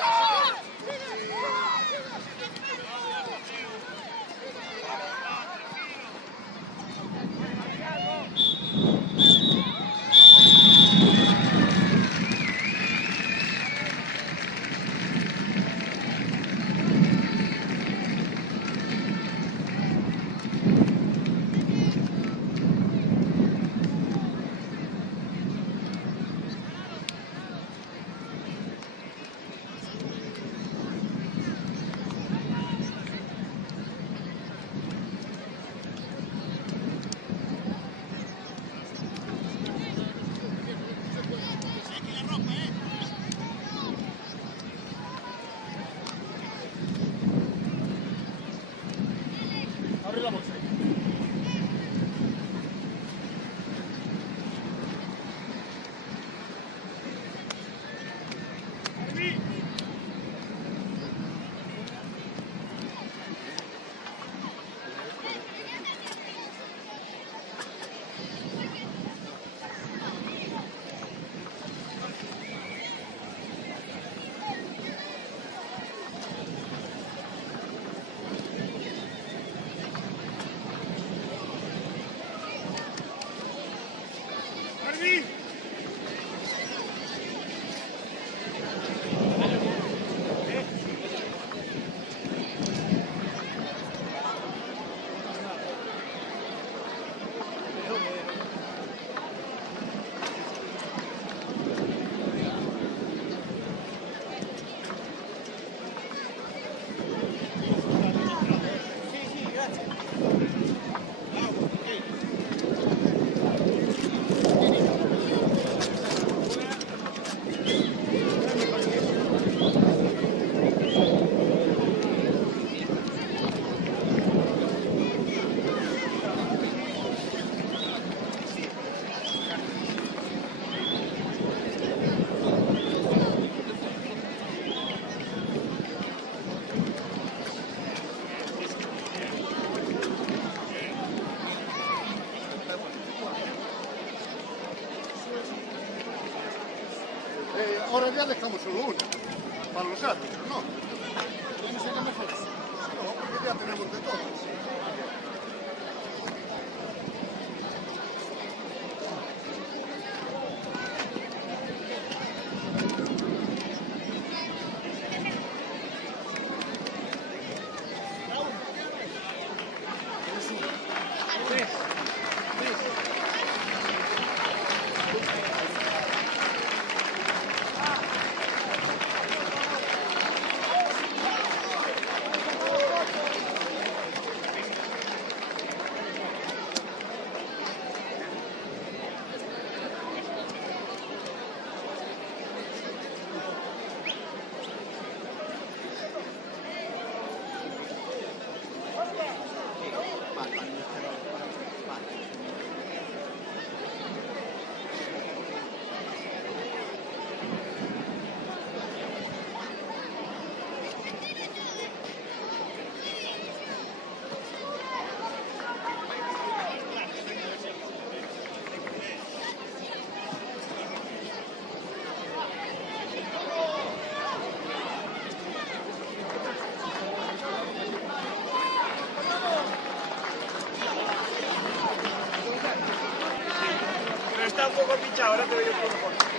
ahora ya dejamos solo una. Para los árbitros, ¿no? ¿Quién sería mejor? No, porque ya tenemos de todos. Está un poco pinchado, ahora te doy un poco mejor.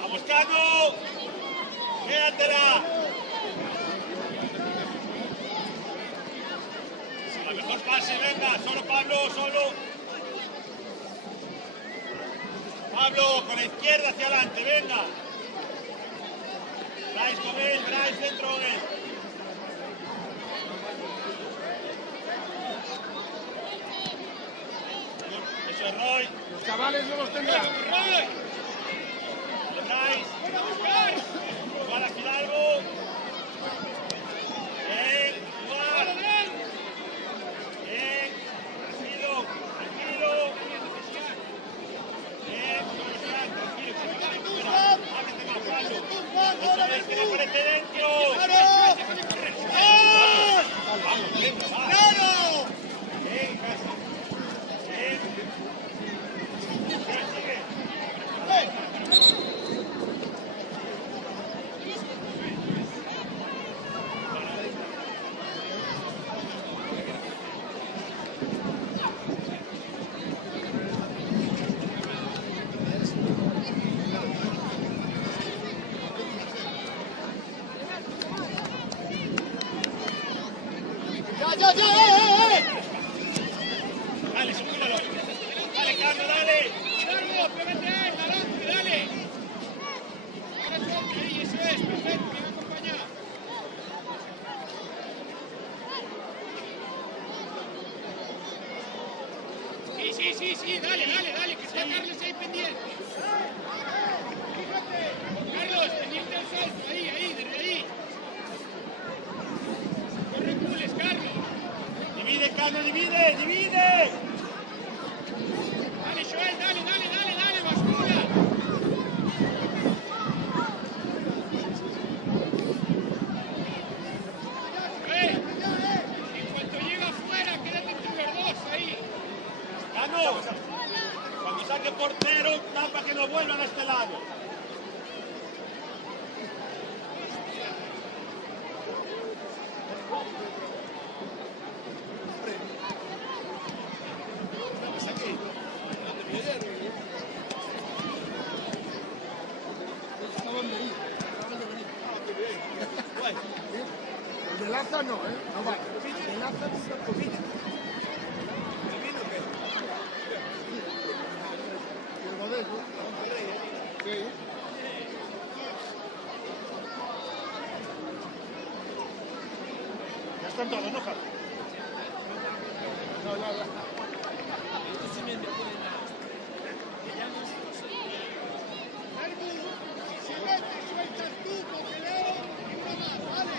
¡Vamos, Cano! Pablo, con la izquierda hacia adelante, venga. Bryce con él, Bryce dentro con él. Eso es Roy. Los chavales no los tendrán. Roy. Bryce. Jugar a Fidalgo. Bien, jugar. Bien, tranquilo, tranquilo. Bien, tranquilo. Ábrete más, Pablo. Eso es, que le aparece dentro. Vamos, bien, vamos. Bien, casi. Bien. Sigue. Dale, súbelo. Dale, Carlos, dale. Carlos, pégate ahí, adelante, dale. Ahora toque ahí, eso es, perfecto, bien acompañado. Sí, dale, que está Carlos ahí pendiente. Carlos, pendiente del salto, ahí, desde ahí. No recules, Carlos. Divide, Carlos, divide. Dale, Joel, dale, bascula. En cuanto llega afuera, quédate entre los dos ahí. Cano, cuando saque portero, tapa que no vuelvan a este lado. El de Laza no, ¿eh? No vale. El de Laza nunca cocina. Y el modelo. Sí. Ya están todos, ¿no, Javi? No. Si vete, sueltas tú, porque Leo y uno más, ¿vale?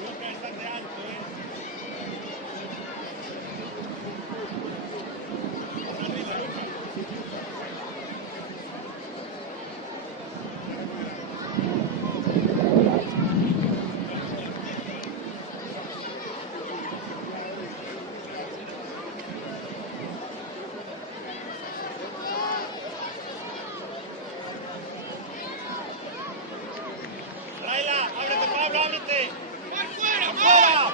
Luca está de alto, Arriba, Luca. Raila, ábrete, Pablo, ábrete.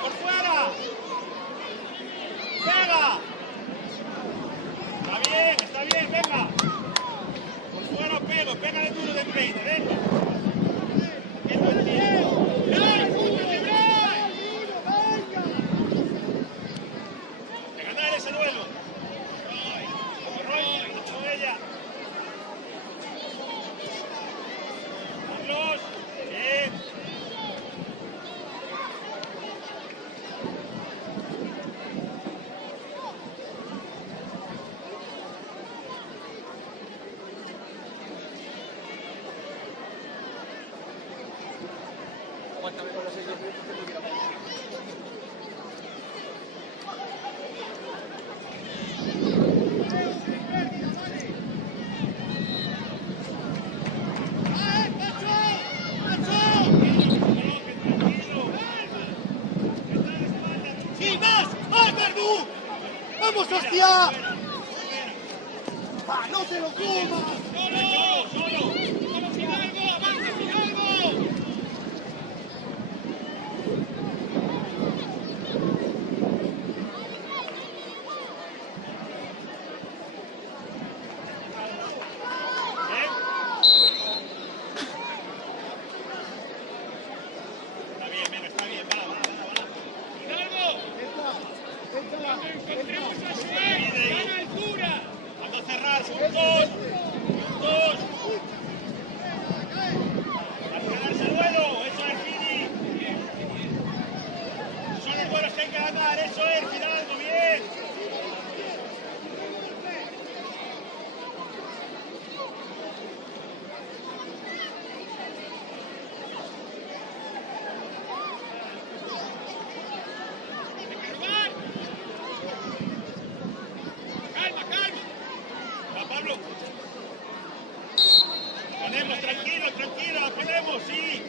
Por fuera. Pega. Está bien, venga. Por fuera pego, pégale duro de peine, venga. Eso es bien. De ganar ese duelo. Roy, con ella. Carlos, bien. ¡Sí, más! Verdú! ¡Vamos, hostia! ¡Ah, no te lo comas! Solo. Fidalgo, avanza, Fidalgo. Ponemos, tranquilo, tranquilo, la ponemos, sí.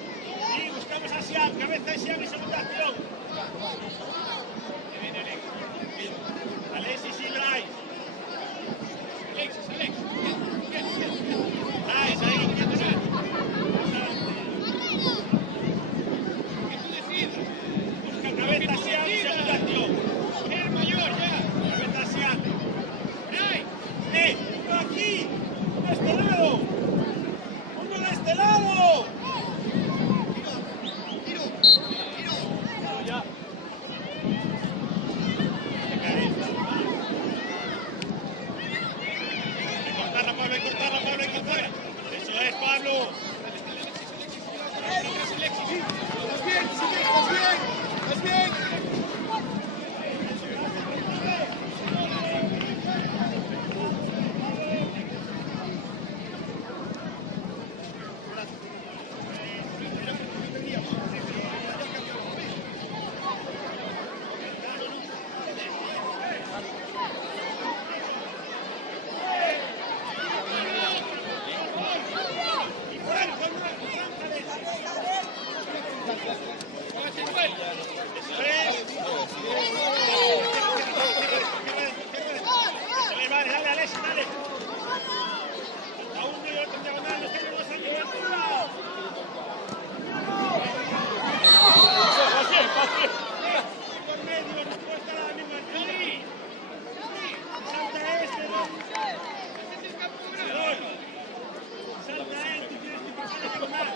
Sí, buscamos a Siam, cabeza de Siam y segunda acción. Alexis y Bryce. Alexis. Bryce, ahí, ¿quién es? Que tú decidas. Busca cabeza Siam y segunda acción. Eres mayor ya. Cabeza Siam. Bryce. Uno aquí, de este lado. Uno de este lado. Ya. Hay que cortarla, Pablo, hay que fuera. Eso es, Pablo. Estás bien, sigue, estás bien. Vale, dale, Alexis, dale. A uno y otro en diagonal, los tenemos aquí en altura. Fácil. Por medio, no puede estar a la misma altura. Salta este, ¿no? Salta él, tú tienes que pasar a diagonal.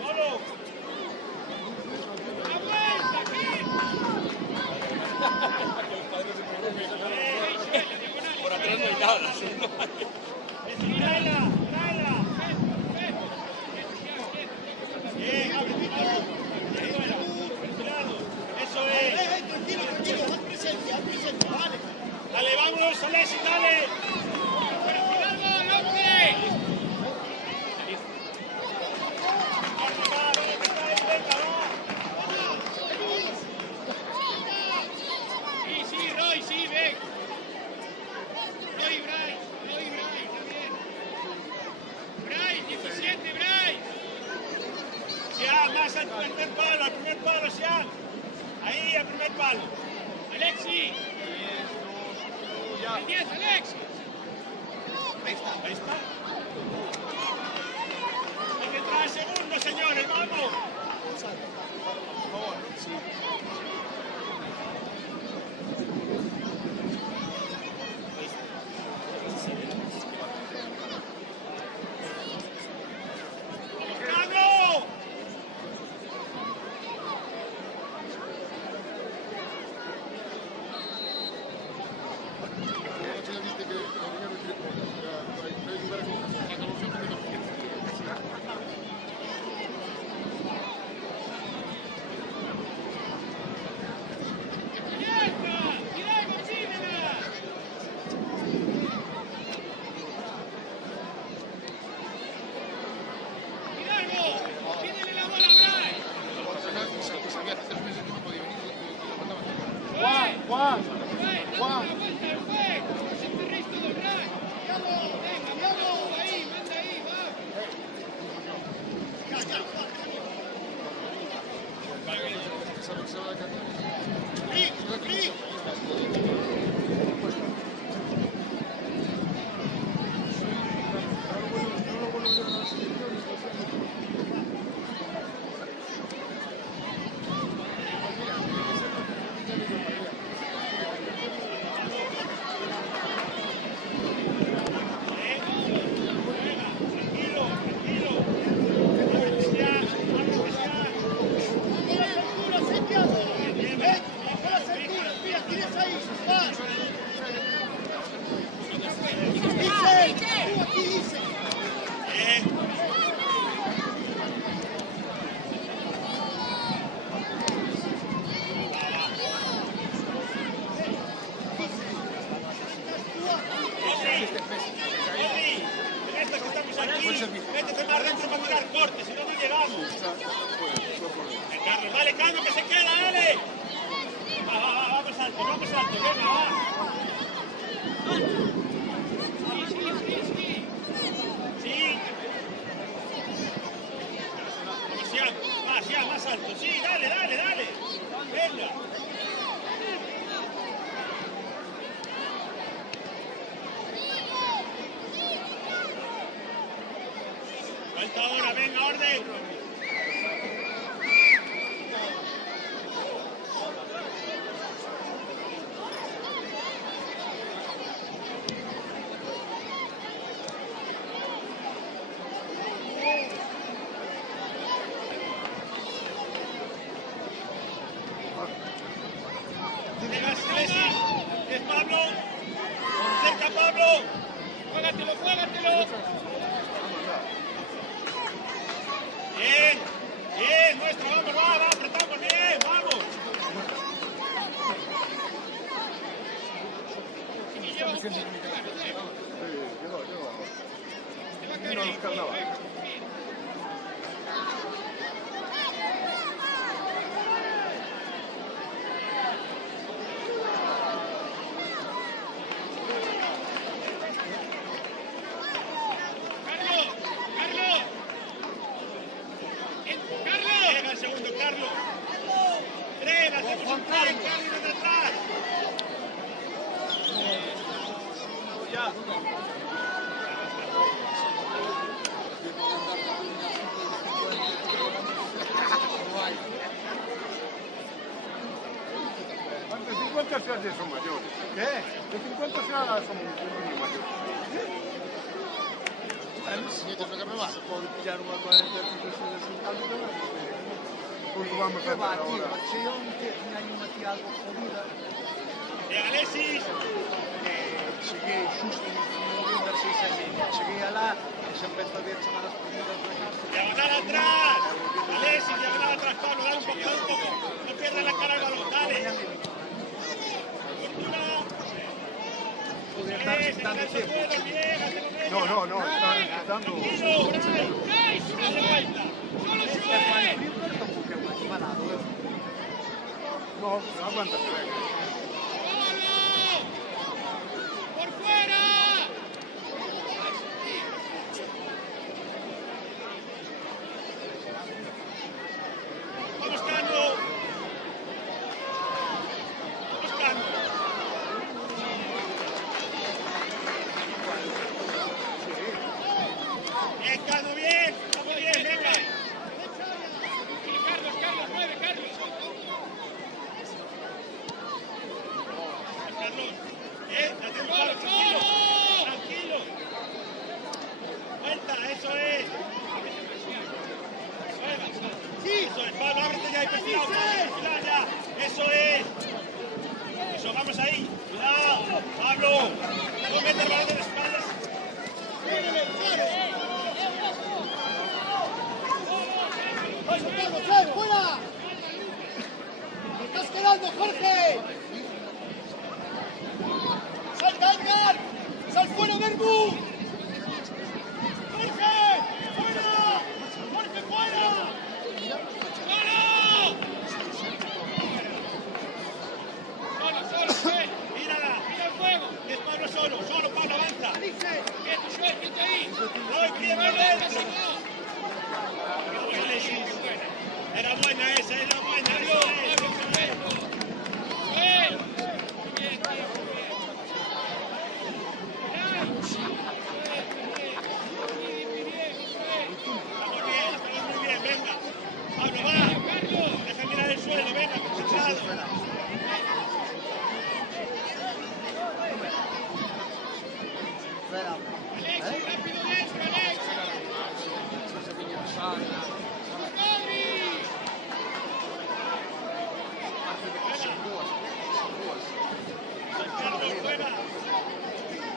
¡Solo! Por atrás no hay nada. ¡Tráela! Bien, abre, ahí fuera. Cuidado. Eso es. Tranquilo, haz presencia, vale. Dale, vámonos, Alexis, dale. Sí, Roy, sí, ven. Roy, Bryce, está bien. Bryce, 17, Bryce. Siam, más al primer palo, Siam. Ahí, al primer palo. Alexis. El 10, Alexis. Ahí está. Hay que entrar al segundo, señores, vamos. ¡Carlos! Métete más dentro para tirar corte, si no, no llegamos. Carlos, dale, Carlos, que se queda, dale. Vamos alto, venga, va. Sí. Vuelta ahora, venga, orden. Venga, Alexis. Es Pablo. Cerca, Pablo. Juégatelo, juégatelo. Bien, bien, nuestro, vamos, va, apretamos, bien, vamos. Vino a buscar la bala. Llega el segundo, Carlos. Tren, hacemos un tren, Carlos desde atrás. Ya. De 50 ya son mayores. ¿Qué? De 50 ya son muy mayores. Se puede pillar una 40 Pues vamos a ¿Qué va, ver tío? ahora. Si yo un año metí algo jodida, Llega Alexis. cheguei xusto no novembro 6 años. Cheguei a lá e se empezó a ver chamadas perdidas na casa. Diagonal atrás. Alexis, diagonal atrás, Pablo, dale un poco, dale un poco. No pierdas la cara al balón, dale. Cultura. Poder estar Alexis, sentando engancha sempre. todo, bien, hazlo bien. No, están necesitando. Tranquilo, Bray. Dale vuelta. É para frio, pero tampouco é máis parado. No, aguanta, venga. ¡Por fuera! Vamos, Carlos. Vamos, Carlos. Bien, Carlos, bien. Vamos bien, venga. Carlos, Carlos, mueve, Carlos. Carlos. Bien, date un palo, tranquilo. Tranquilo. Vuelta, eso es. Eso es, Pablo, ábrete ya y perfilado, perfilado ya. Eso es. Eso, vamos ahí. Cuidado, Pablo. No metas el balón de las espaldas. ¡Fuera! ¡Te estás quedando, Jorge! ¡Salta, Edgar! ¡Sal fuera, Verbu! ¡Jorge! ¡Fuera! ¡Jorge, fuera! Solo, ven. Mírala. Mira el fuego. Es Pablo solo, Pablo, avanza. Quieto, Joel, quieto ahí. No, pide por dentro. Alexis. Era buena esa, era buena. Eso es. Joel. Bien, tío, bien. Estamos muy bien, venga. Pablo, va. Deja mirar el suelo, venga, concentrado. Alexis, rápido dentro, Alexis. Carlos, fuera.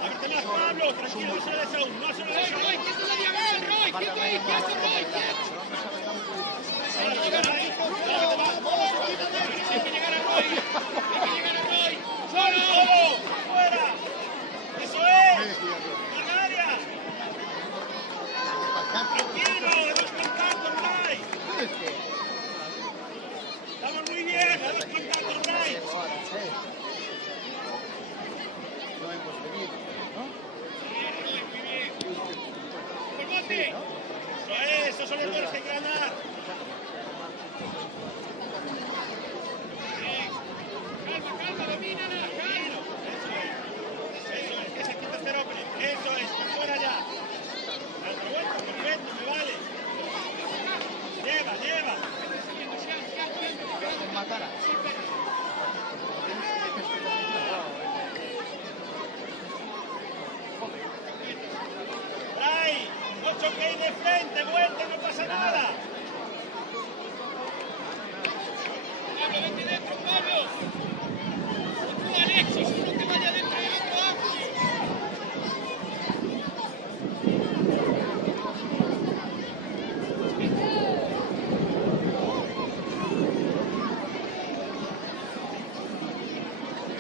Ábrete más, Pablo. Tranquilo, no sales aún. No sales aún. Roy, quieto en la diagonal, Roy. Quieto ahí, quieto, Roy, quieto. Hay que llegar a Roy. Hay que llegar a Roy. ¡Solo! ¡Fuera! ¡Eso es! ¡Al área! ¡Tranquilo! ¡Debemos contacto, Ray! ¡Estamos muy bien! ¡Debemos contacto, Ray! ¡Por bote! Eso son errores que hay que ganar. Calma, domínala, calma. Eso es, que se quita este hombre. Eso es, por fuera ya. Al revuelto, perfecto, me vale. que ir de frente, vuelta, no pasa nada. Pablo, vete dentro, Pablo. Y tú, Alexis, uno que vaya dentro del otro ángulo.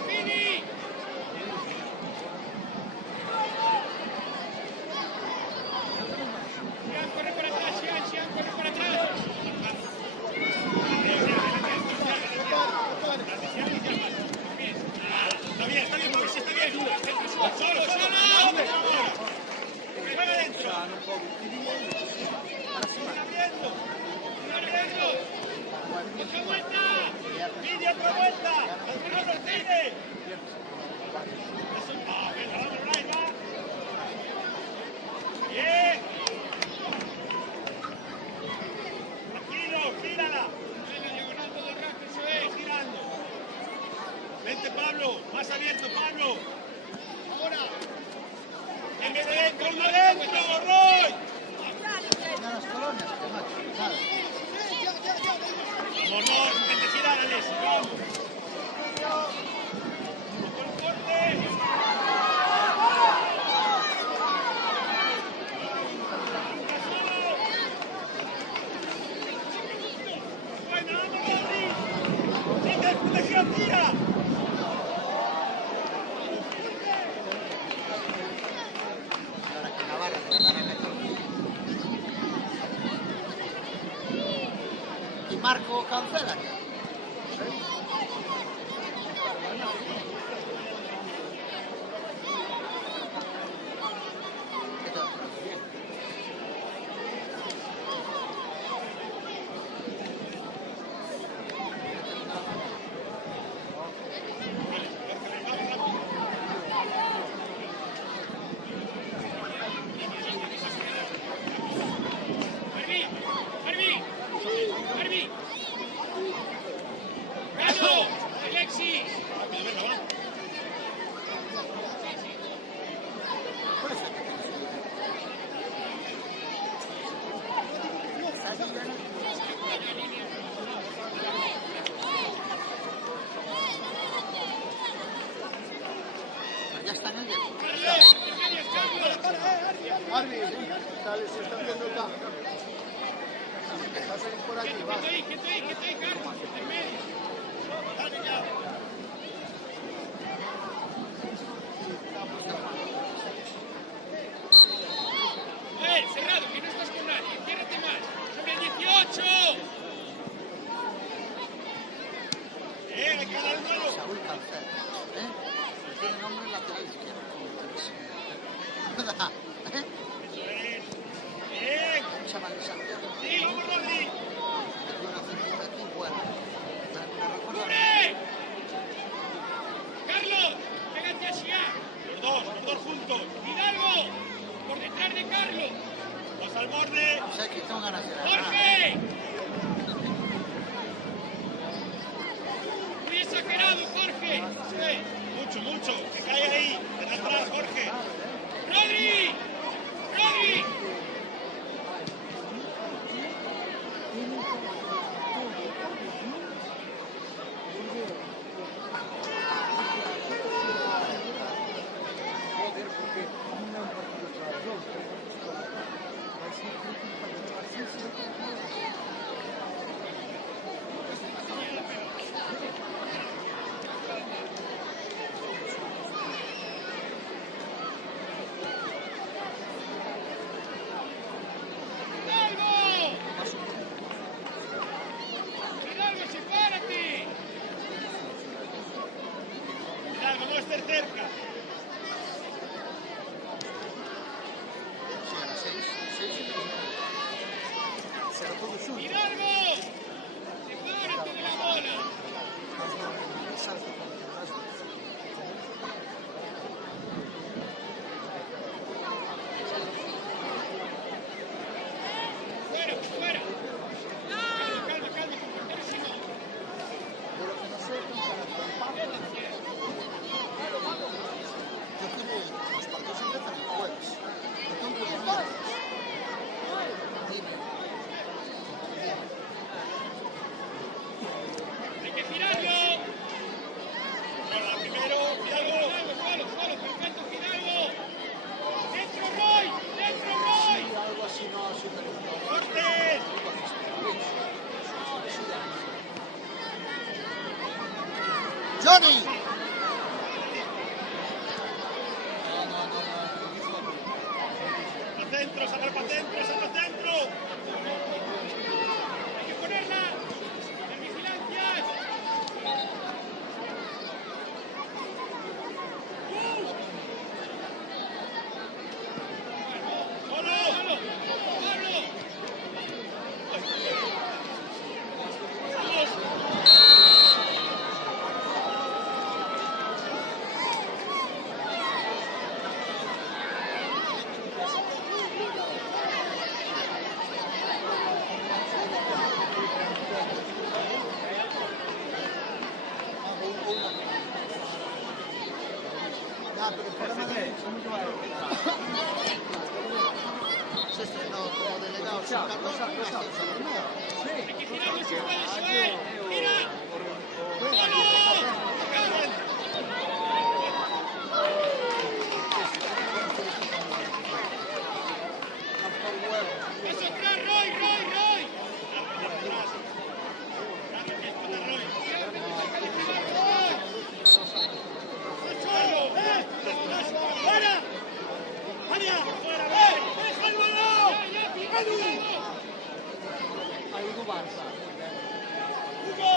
Vini. Sian, corre para atrás, Sian, corre para atrás. Está bien, Mauricio, está bien. Solo. Juega dentro. ¡Otra vuelta! Pide otra vuelta. Pablo, pide. Bien. Tranquilo, gírala. Diagonal todo el rato, eso es. Girando. Vente, Pablo. Más abierto, Pablo. Ahora. En vez de dentro, uno dentro, Roy. Vamos, Roy. Vente, girar, Alex. Vamos. Con corte. Bueno, vamos, Rodri. Te gira, tira. Y Marco cancela. Barbie. ¡Gano! Alexis. Ya están en el Arby, se está viendo el campo. Vas a ir por aquí, vas. Quieto ahí, Carlos. En medio. Cerrado, que no estás con nadie. Ciérrate más. Sobre el 18. Hay que dar el nuevo. Saúl Cancel. Tiene nombre lateral izquierdo. ¿Verdad? Bien. Un chaval de Santiago. Sí, vamos, Rodri. Tiene una figura aquí buena. ¡Corre! Carlos, pégate a Sian. Los dos juntos. Hidalgo, por detrás de Carlos. Los al borde. O sea, que tengo ganas de ganar. ¡Jorge! Muy exagerado, Jorge. Sí, mucho. Que cae ahí. Que está atrás, Jorge. ¡Rodri! Tony. Para centro, sacar para centro, saca centro. Hay que ponerla. En vigilancia. ¡Solo! ¡Pablo! Se estrenó como delegado sin cartón, una ascenso primero. Hay que girarle si puede, Joel. ¡Gira! ¡Solo! ¡Eso atrás, Roy! ¡Fuera! ¡María! ¡Deja el balón! ¡Hugo!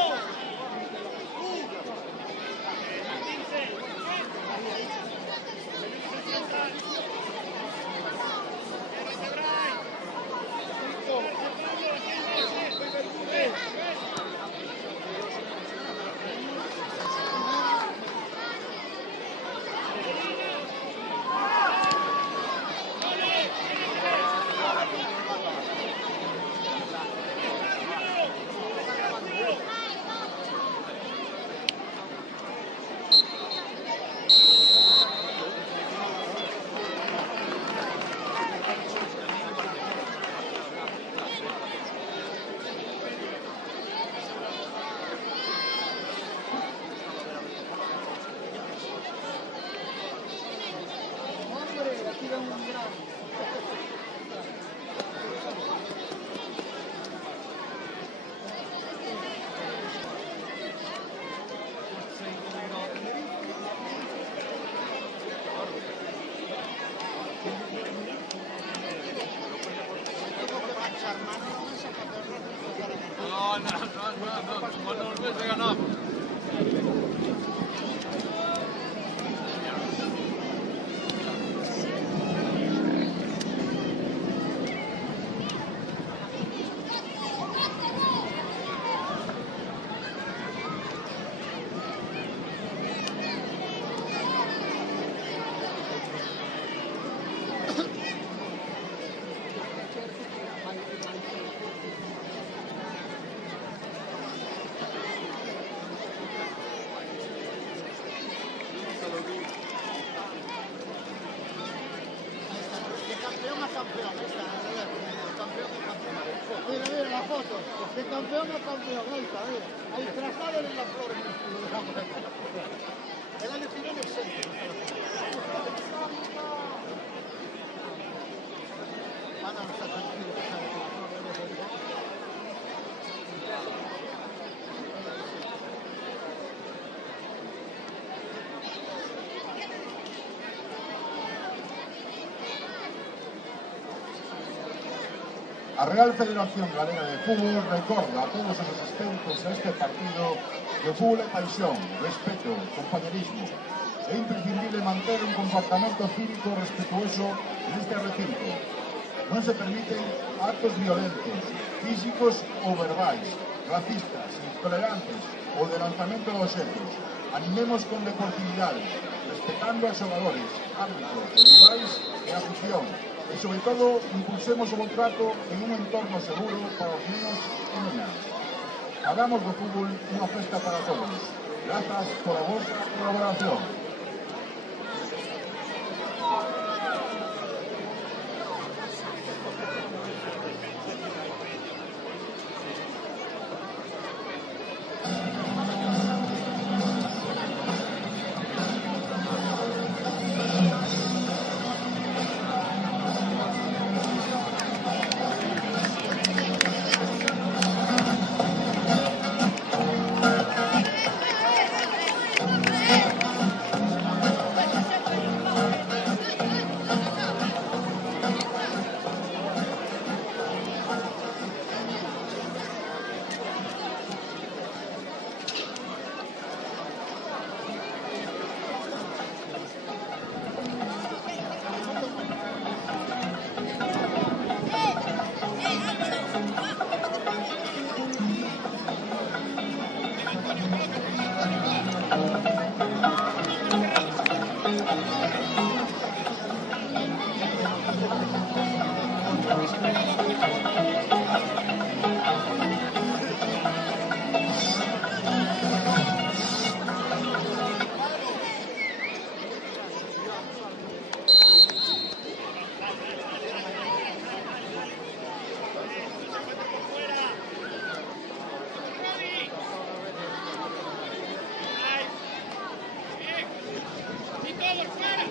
Mira la foto, de campeón a campeón, ahí está, mira. Ahí trazado en la flor. El año final es centro. Ana no está tranquilo, sabe que la flor es de A Real Federación Galega de Fútbol recorda a todos os asistentes a este partido que o fútbol é paixón, respeto, compañerismo. É imprescindible manter un comportamento cívico respetuoso neste recinto. Non se permiten actos violentos, físicos ou verbais, racistas, intolerantes ou de lanzamento de obxetos. Animemos con deportividade, respetando a xogadores, árbitros, rivais e a afición. E, sobre todo, impulsemos o bo trato en un entorno seguro para os niños e niñas. Hagamos do fútbol unha festa para todos. Grazas pola vosa colaboración. Y todos fuera.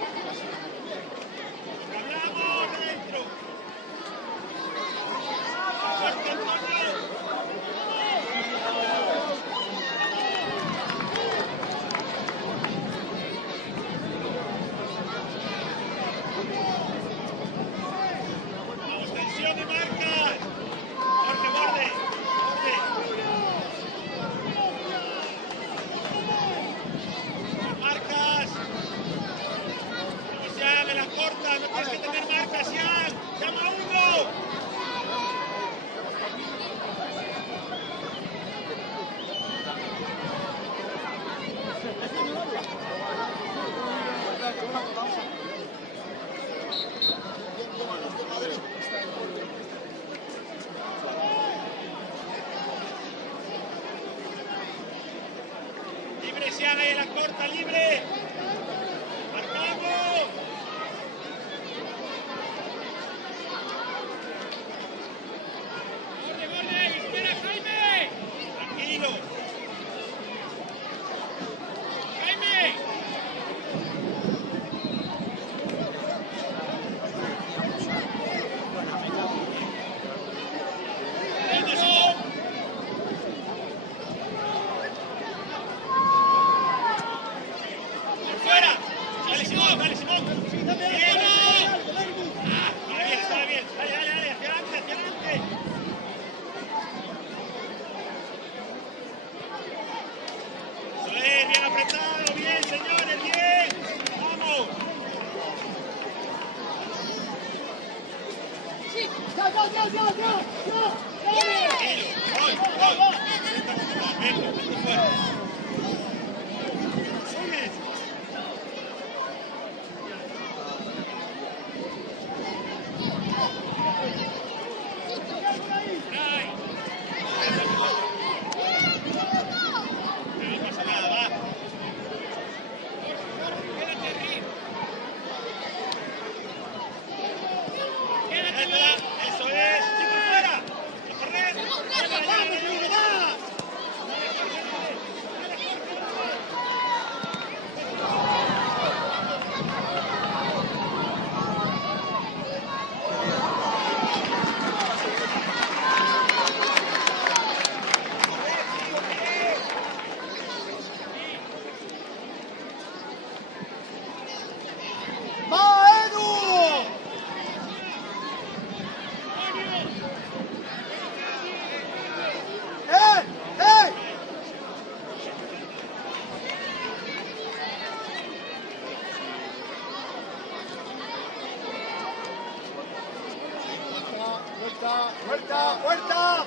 ¡Hablamos dentro! ¡Fuerte, Antonio! Vamos, tensión de marcas. Jorge, borde. Marcas. Sian, en la corta, no tienes que tener marcas, Sian. Llama a uno. Libre, Sian, ahí en la corta, libre. ¡Marcamos! Borde, espera, Jaime. Tranquilo. Jaime. ¡Vámonos! ¡Por fuera! ¡Dale, Simón! ¡Dale, Simón! ¡Cielo! ¡Ah! Está bien. ¡Dale, hacia adelante, hacia adelante! Eso es, bien apretado, bien, señores, bien. ¡Vamos! Tranquilo. ¡Voy! Venga, esto fuera. Muy bien. Ay. No pasa nada, va. Quédate arriba. Métela, eso es. ¡Chico, fuera! ¡A correr! ¡Vuelta! ¡Vuelta!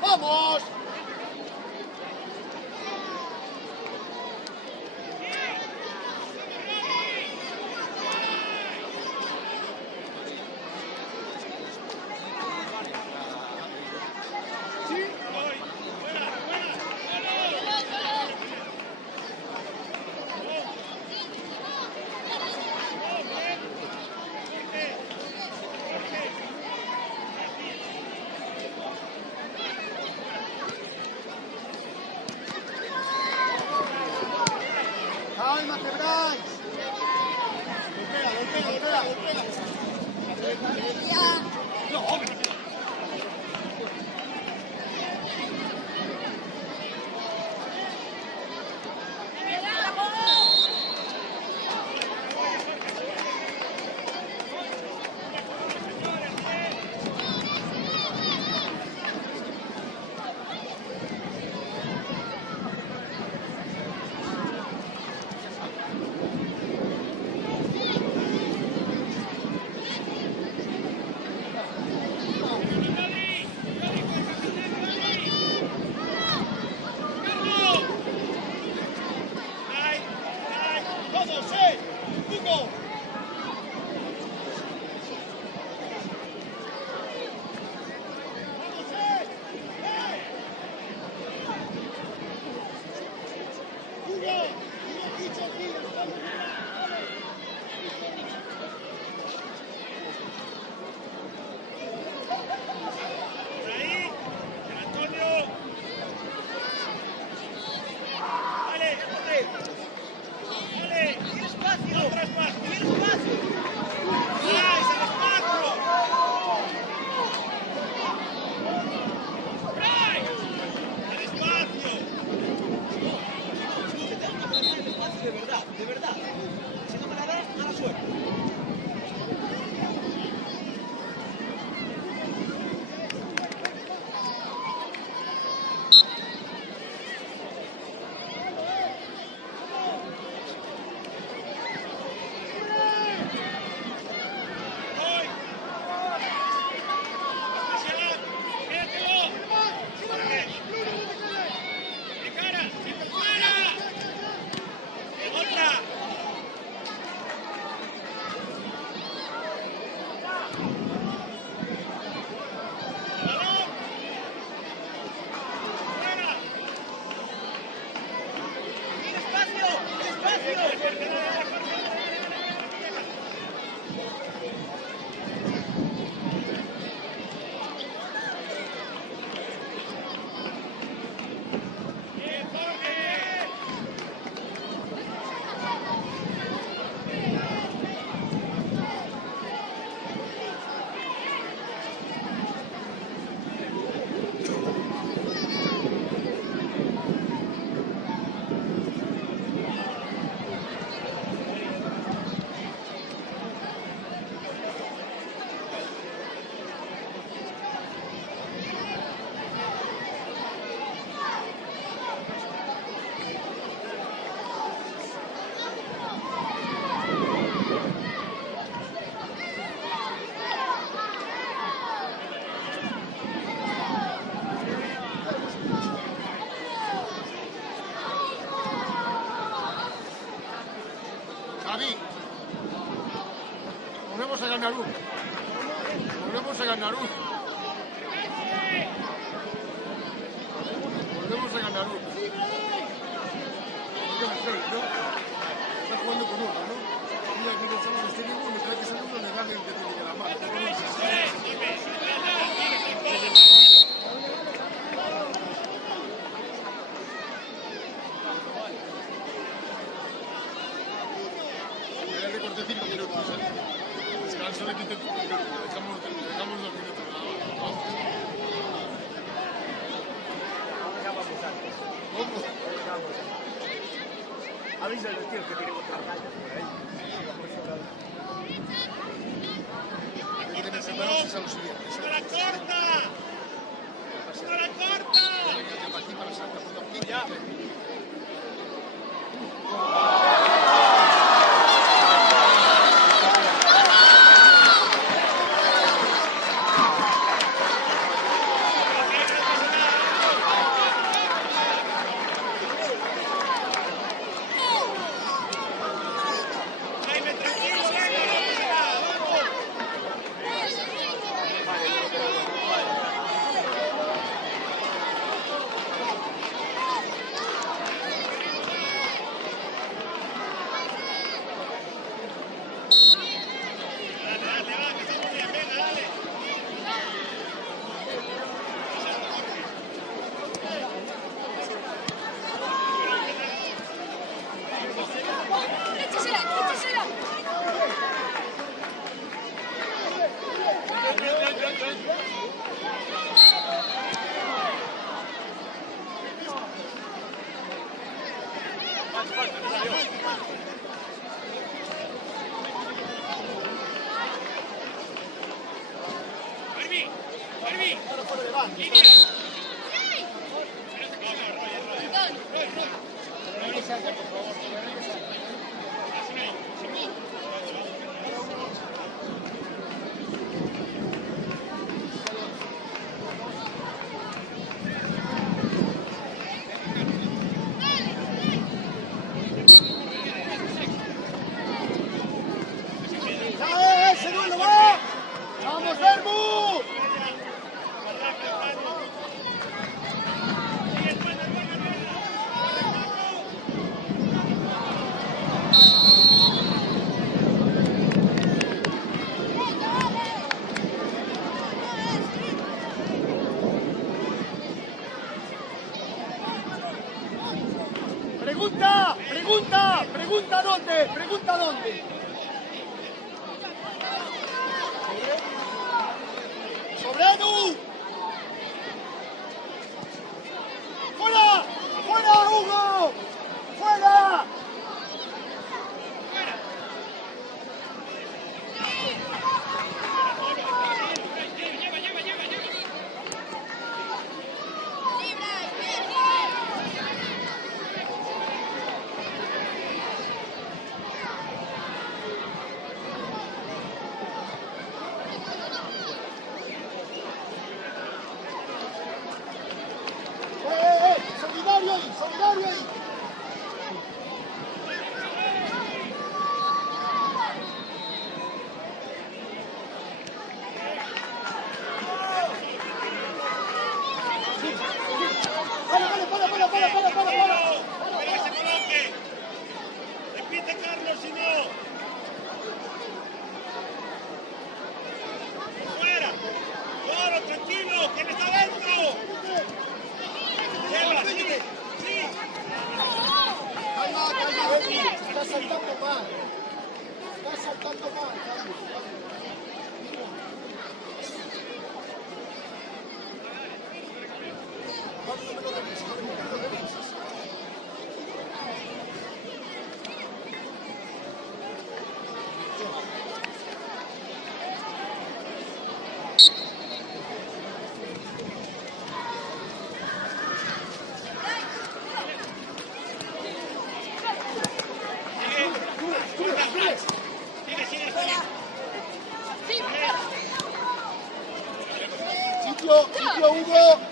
¡Vamos! ¡Cálmate, Bryce! volvemos a ganar uno. Volvemos a ganar uno. ¿Qué me crees, no? Está jugando con uno, ¿no? Mira, que pensamos este equipo, me trae que ese uno le gane el que tiene que la mano. Le recorté 5 minutos, ¿eh? Descanso le quité 5 minutos, dejamos 2 minutos. ¿Cómo? Avisa a los tíos que tienen otra raya por ahí. Hay que tener separados a los siguientes. ¡Una corta! ¡Una corta! Venga, aquí para saltar por la pilla. Jaime, tranquilo, venga, no pasa nada, vamos. Dale, va, que estamos bien, venga, dale. Échasela, échasela. Fermín, Fermín. Línea. ¡Ese duelo va! ¡Vamos, Verbu! Pregunta, pregunta, pregunta dónde, pregunta dónde. ¡Sobredu! ¡Fuera! ¡Fuera, Hugo! ¡Fuera! ¡Solidario ahí! ¡Solidario ahí! ¡Para! Espera que se coloque. Repite, Carlos, si no. Fuera. Toro, tranquilo, ¿quién está dentro? Lleva, sí, sí. Calma, calma, está saltando mal. Está saltando mal, Carlos. ¿Cuándo me lo revisas? ¿Cuándo me lo revisas?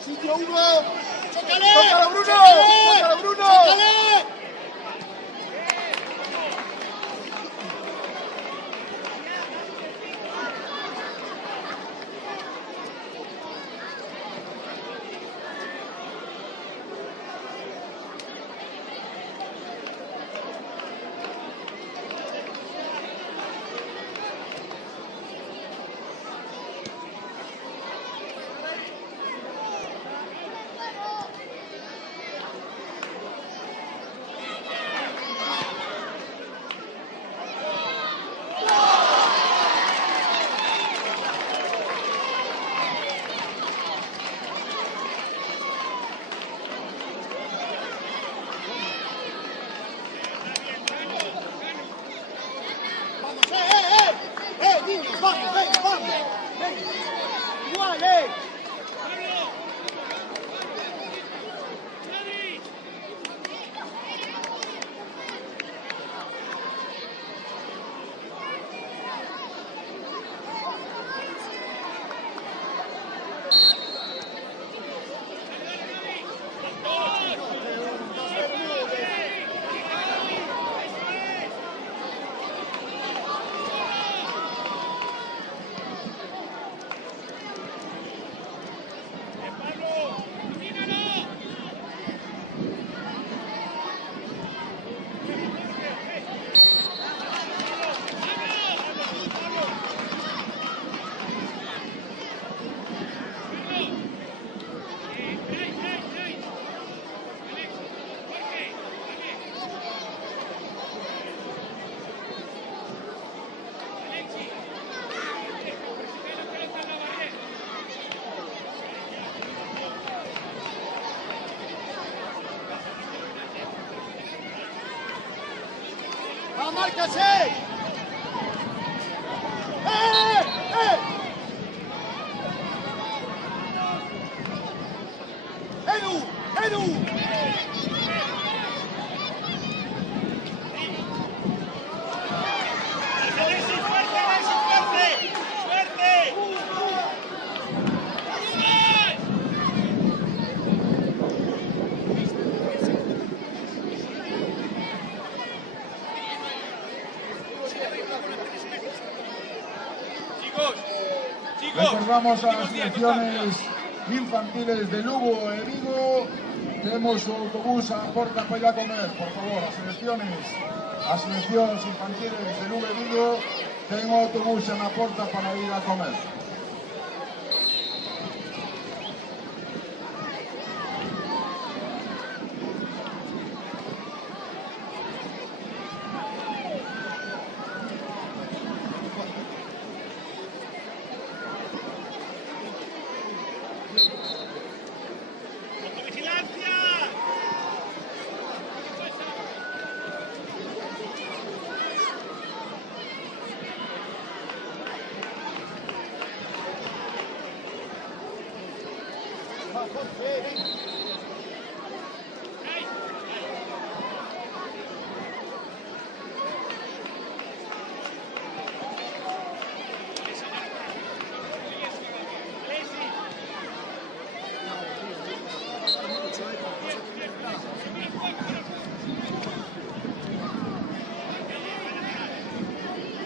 Sitio Hugo. ¡Chócale! ¡Tócala, Bruno! ¡Chócale! ¡Tócala, Bruno! ¡Chócale! ¡La marca, sí! ¡Edu! ¡Edu! Recordamos a las selecciones infantiles de Lugo e Vigo. Tenemos su autobús a la porta para ir a comer, por favor. As seleccións infantiles de Lugo e Vigo ten un autobús en la porta para ir a comer.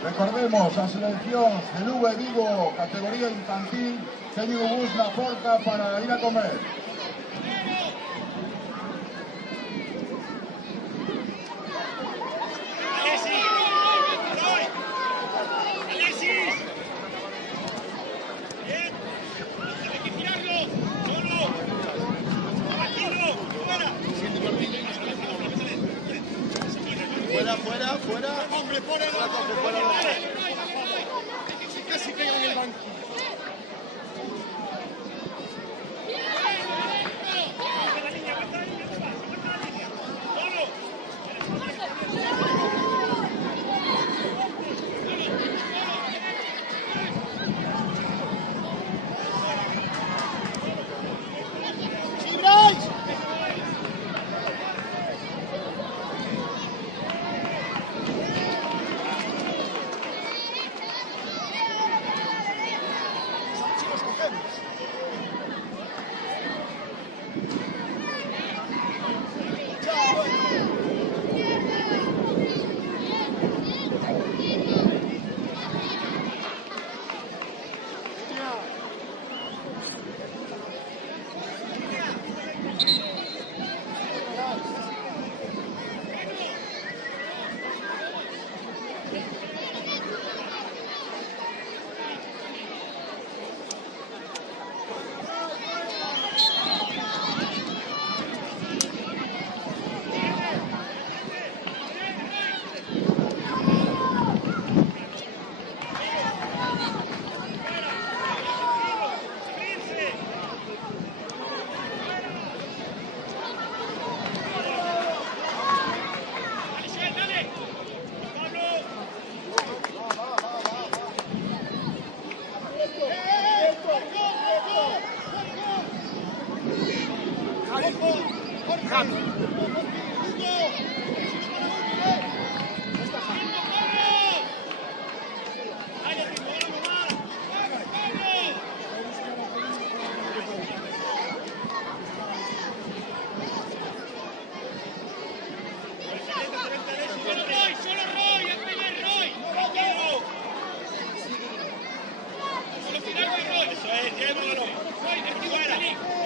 Recordemos a selección de Lugo e Vigo, categoría infantil, teñen un bus na porta para ir a comer. Fuera. Hombre, fuera. Casi pega en el banco.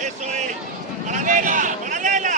Eso es. ¡Paralela! ¡Paralela!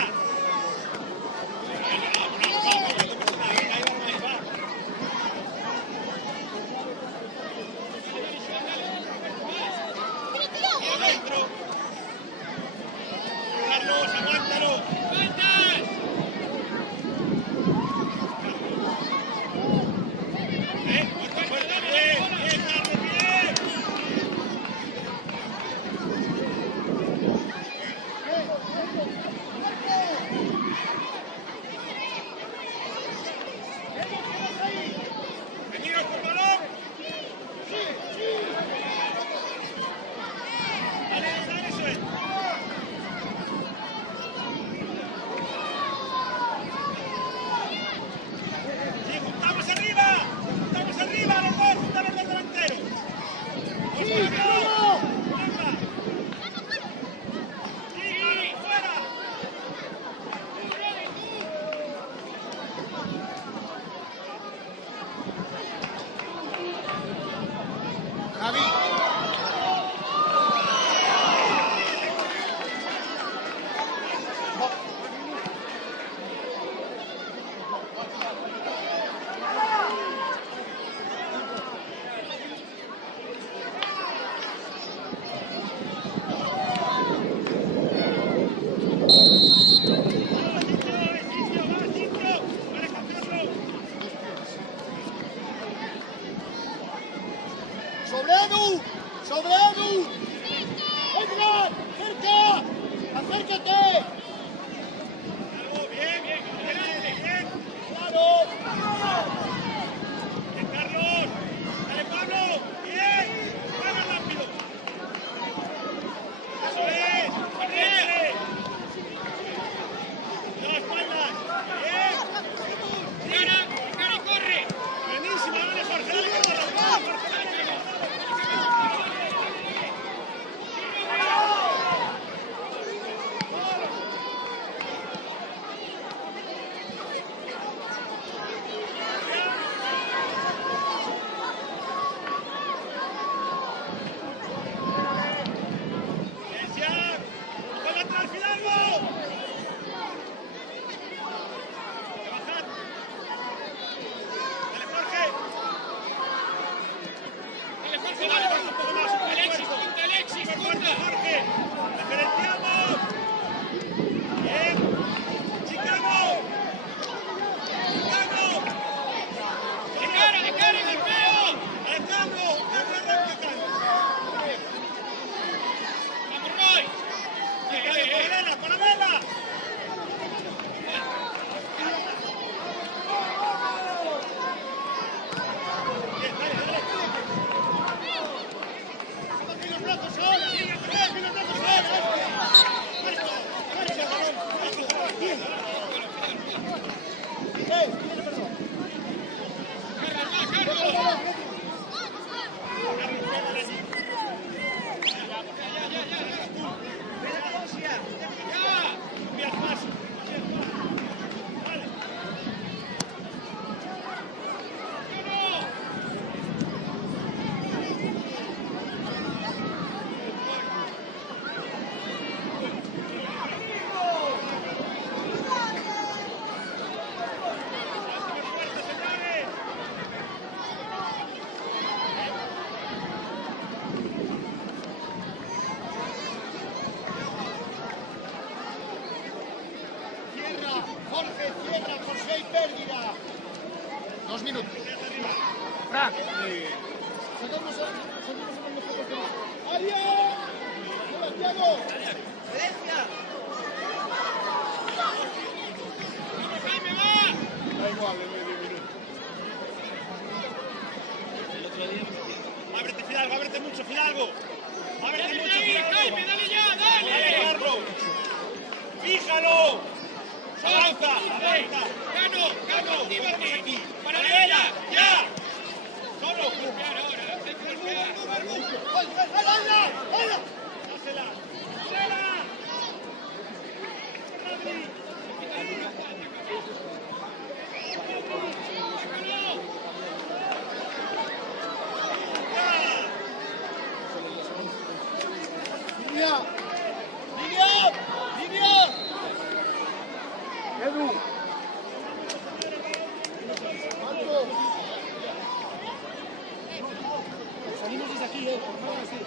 Edgar, cerca, acércate. Bien, bien, bien. Claro. Bien, Carlos. Dale, Pablo. Bien. Juega rápido. Eso es. Corre. De la espalda. Bien. Cara y corre. Buenísima, dale, Jorge. Dale, Jorge. ¡Juega atrás, Fidalgo! ¡Bajad! ¡Dale, Jorge! Dale, Jorge, ¡Dale, dale. un poco más! Alexis, punta, Alexis, ¡Fuerte, punta. Jorge! ¡Referenciamos! ¡Bien! ¡Chicago! ¡Chicago! De cara y golpeo. ¡Alejandro! ¡Arranca! Vamos, Roy. ¡Paralela! ¡Paralela! Bien, dale, dale. Aquí los brazos ahora. Aquí los brazos ahora. Bien, más. Vale. ¡Fuerte, señores! Cierra, Jorge, cierra, por si hay pérdida. 2 minutos. Frank. Seguimos en el mejor que va. ¡Ariel! ¡Hola, Thiago! Jaime, va. Da igual, en medio minuto. Ábrete, Fidalgo, ábrete mucho, Fidalgo. Ábrete Dale mucho, ahí, Fidalgo. Jaime, dale ya, Dale, dale. Carlos. Fíjalo. Avanza, avanza. Cano, Vamos actívate. aquí. Paralela, Ya. Solo. Ahora, ten que golpear. Dásela. ¡Dásela! ¡Línea! ¡Línea! ¡Línea! Edu, ¡Marco! salimos desde aquí, por favor, así.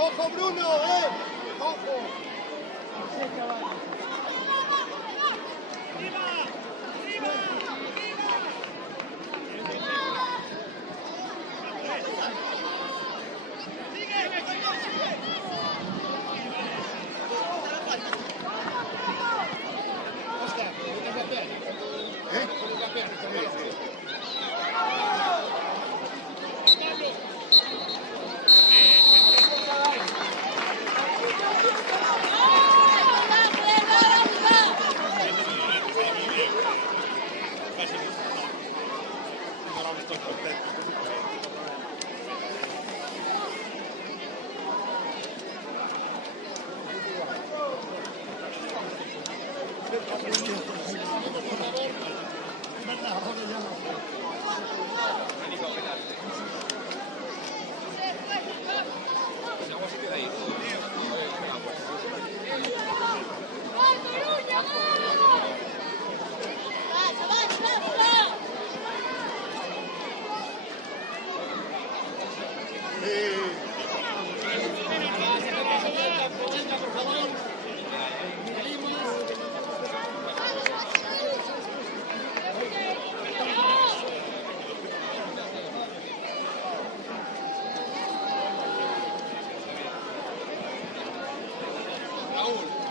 ¡Ojo, Bruno! ¡Ojo! Oscar, ¿tienes la pierna? ¿Tienes la pierna también?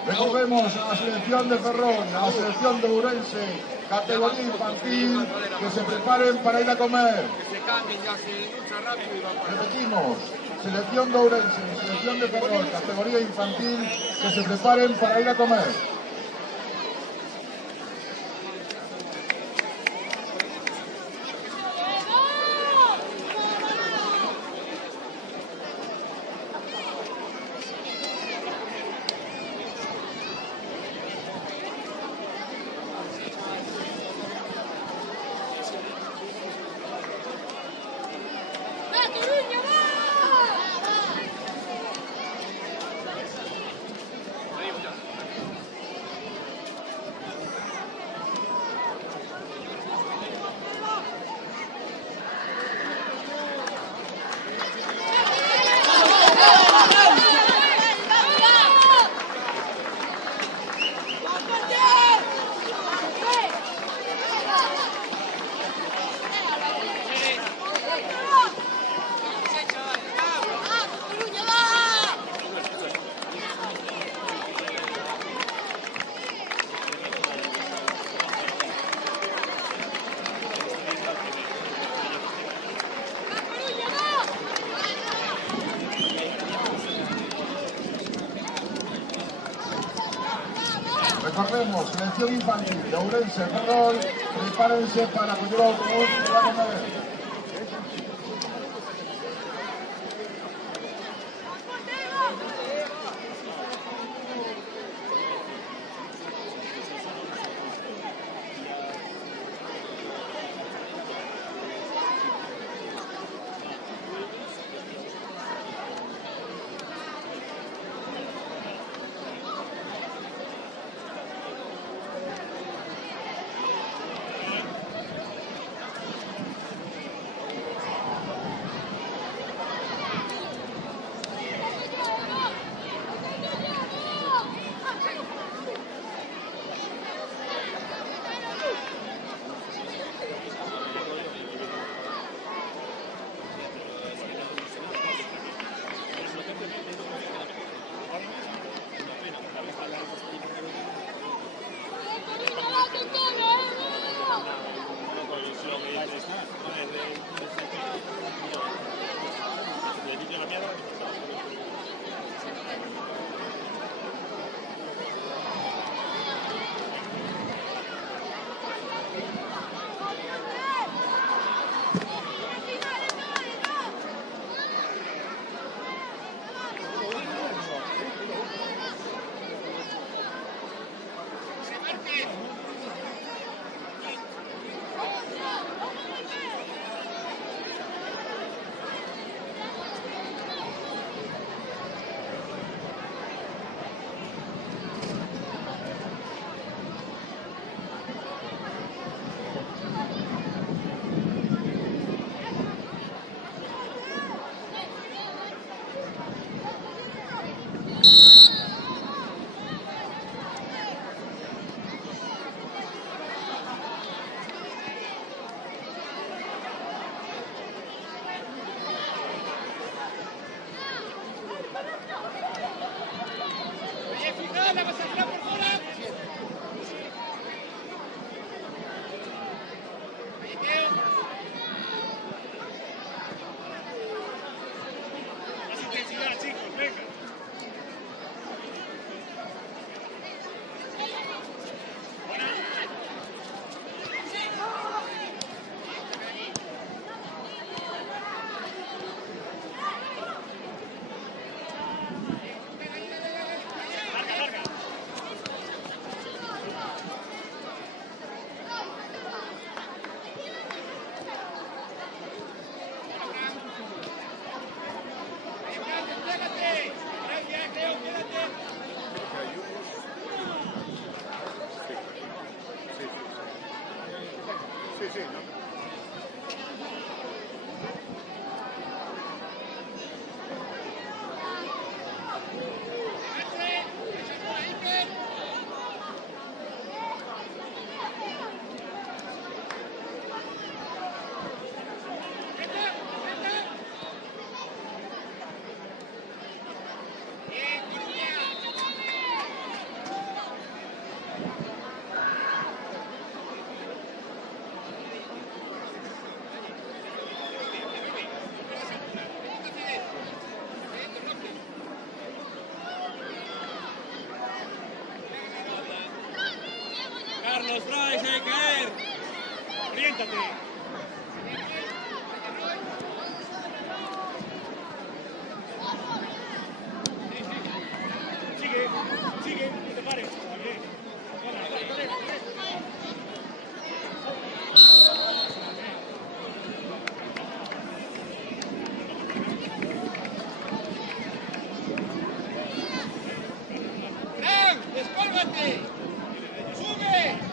Recordemos a la selección de Ferrol, a la selección de Ourense, categoría infantil, que se preparen para ir a comer. Repetimos, selección de Ourense, selección de Ferrol, categoría infantil, que se preparen para ir a comer. Recordemos, selección infantil de Ourense, Ferrol, prepárense para que yo autobús que van a comer. los traes, hay que caer. Oriéntate. Sigue, no te pares. Bien. ¡Fran! ¡Descólvate! ¡Sube!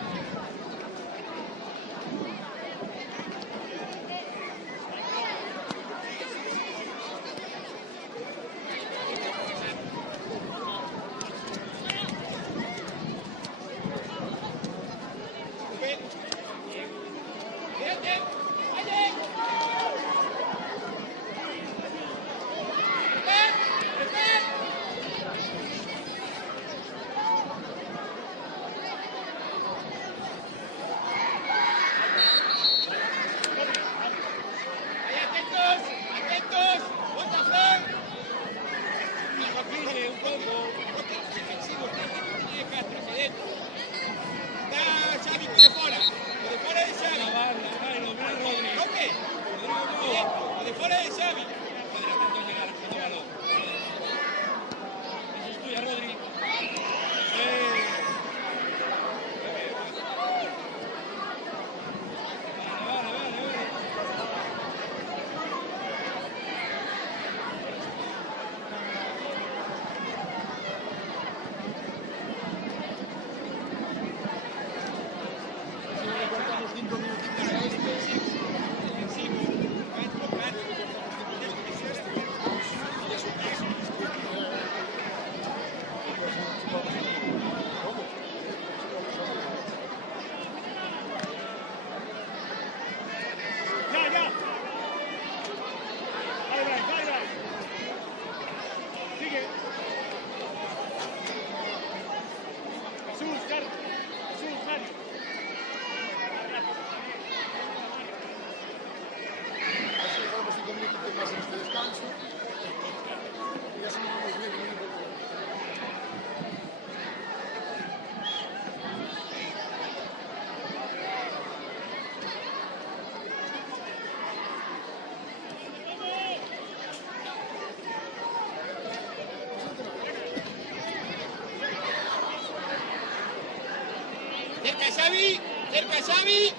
¡Cerca, Xavi!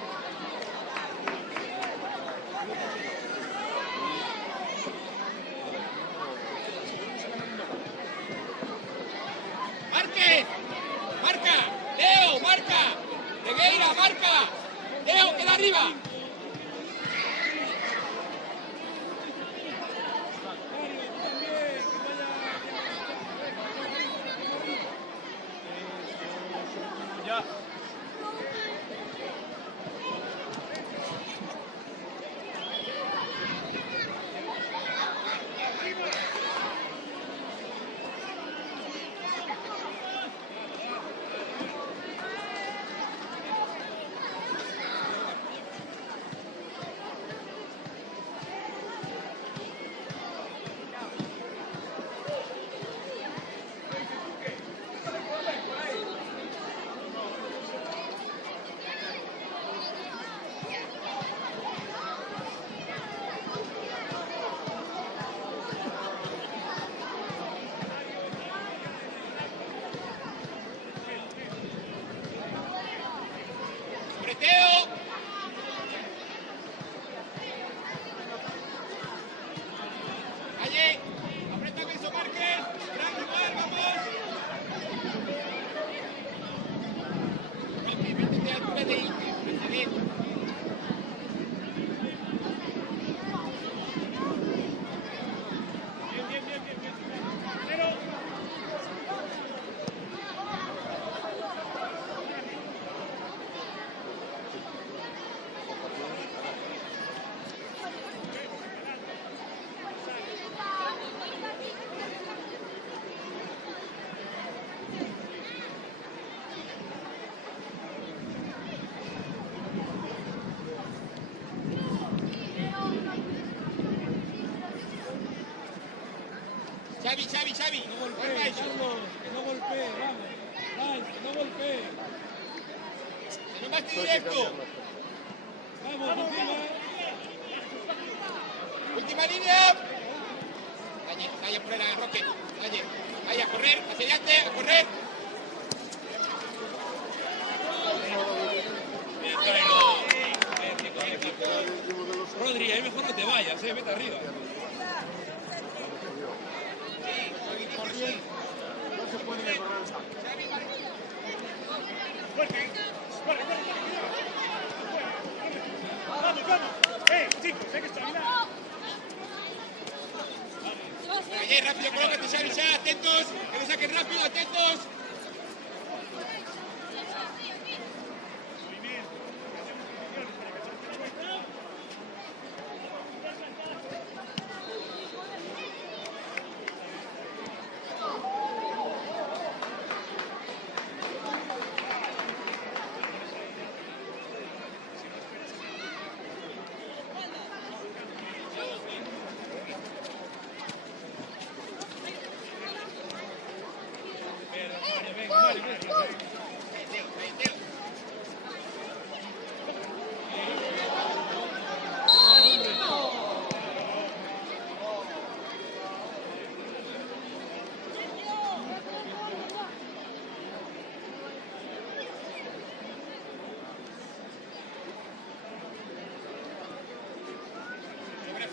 ¡Márquez! ¡Marca! ¡Leo, marca! ¡Regueira, marca! ¡Leo, queda arriba! Xavi. No golpee, Carlos, que no golpee, vamos. Dale, que no golpee. ¡No más directo! Vamos, confirma. ¡Última línea! Vaya por la Roque. Vaya a correr, hacia adelante, a correr. Bien, Jairo. Rodri, ahí mejor no te vayas, vete arriba. No se puede mejorar el saco. Fuerte, fuerte, fuerte. Vamos, vamos. Chicos, hay que estabilizar. Oye, rápido, colócate, Xavi, ya, atentos. Que lo saquen rápido, atentos.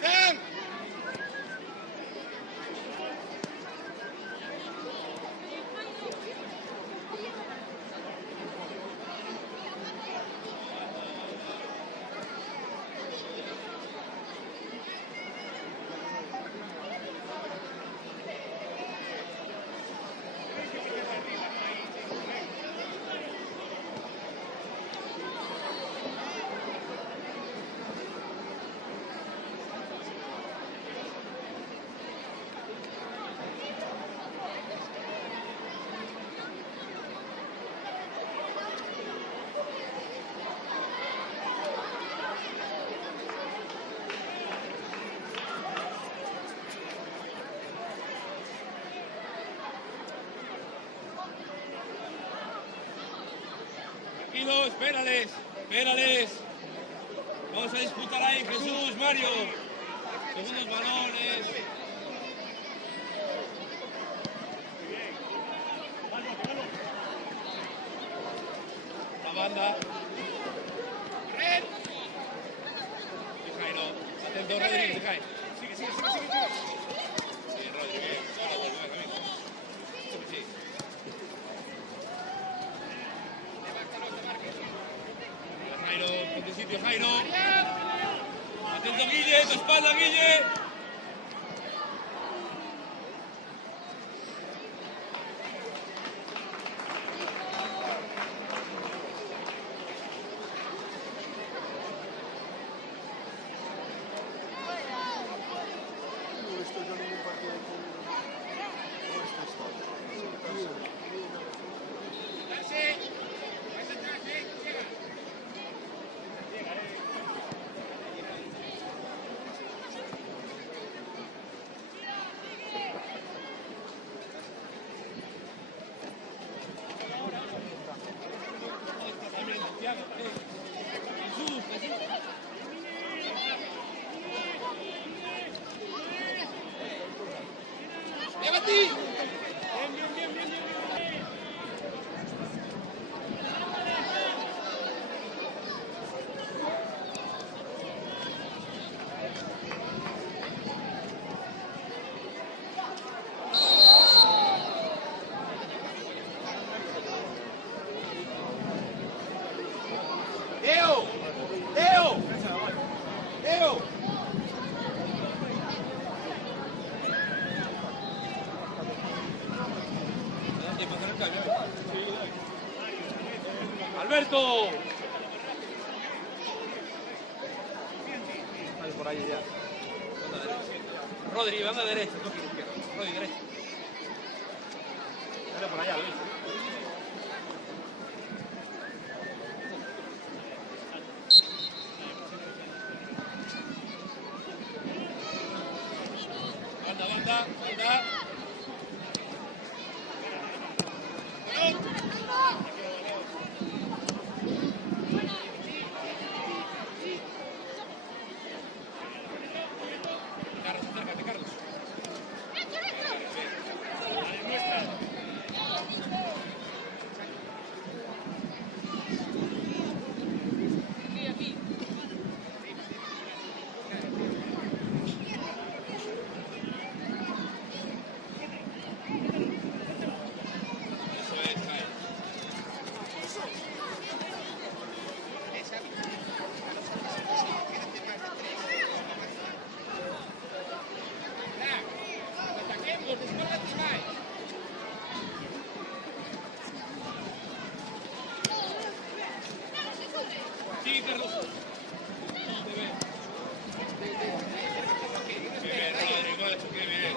¡Fran! Tranquilos, espérales, espérales. Vamos a disputar ahí, Jesús, Mario. Segundos balones. La banda. ¡Red! Jairo. Atento, Rodri, Jairo. Sigue. Bien, Rodri, bien. Ahora vuelve, amigo. Sí. Jairo, ponte sitio, Jairo. Atento, Guille, tu espalda, Guille. No he visto yo ningún partido con esta historia. ¡Darse! ¡Vais atrás, llega! Jesús, ¡Llévate! ¡Leo! Alberto. Sale por ahí ya. Banda derecha. Rodri, banda derecha. Rodri, derecha. Sale por allá, Luis. Banda. Vente, Carlos. Sí, Carlos. Qué bien, Rodri, macho, qué bien.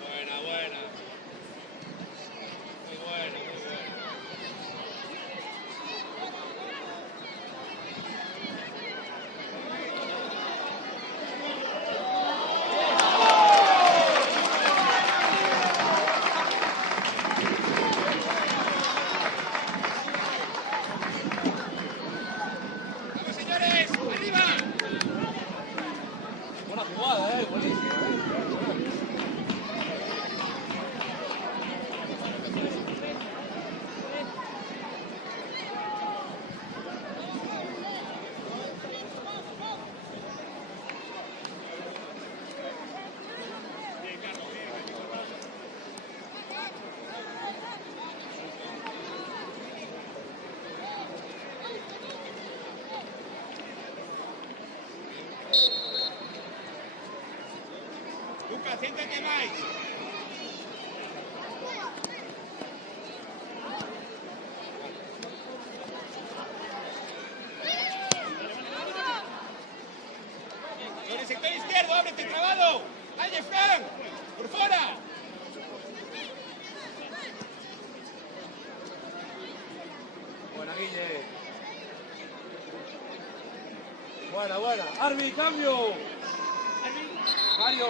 Buena, buena. Muy buena, muy buena. ¡Vamos, señores! ¡Arriba! Buena jugada, buenísima. Lucas, céntrate más. Por el sector izquierdo, ábrete, trabado. ¡Ay, Fran! ¡Por fuera! Buena, Guille. Buena, buena. Arbi, cambio. Mario.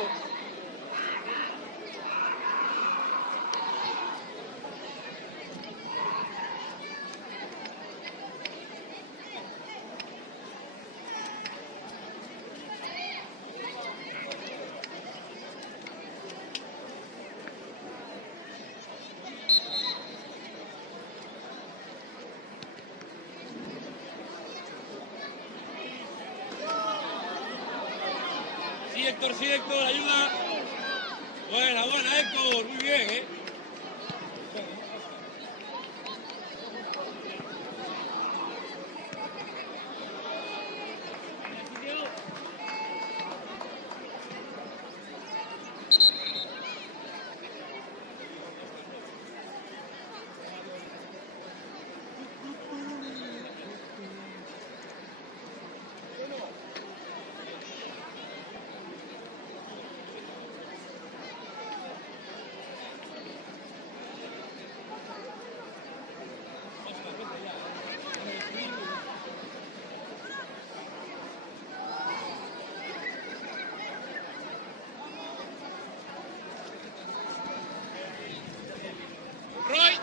Sí, Héctor, ayuda. Buena, buena, Héctor. Muy bien, Roy.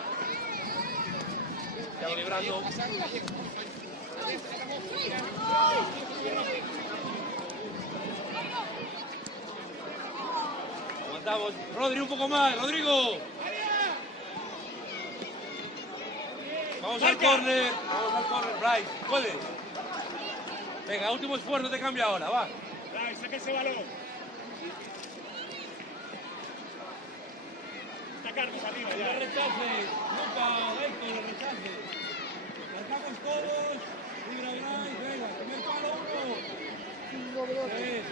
Ya librando. Aguantamos. Rodri, un poco más. Rodrigo. Vamos al córner. Vamos al córner. Bryce, puedes. Venga, último esfuerzo, te cambia ahora. Va. Bryce, saca ese balón. Está Carlos arriba No ya. rechaces. Luca, Héctor, no rechaces. Marcamos todos. Libra Bryce. Venga, primer palo uno. Tres.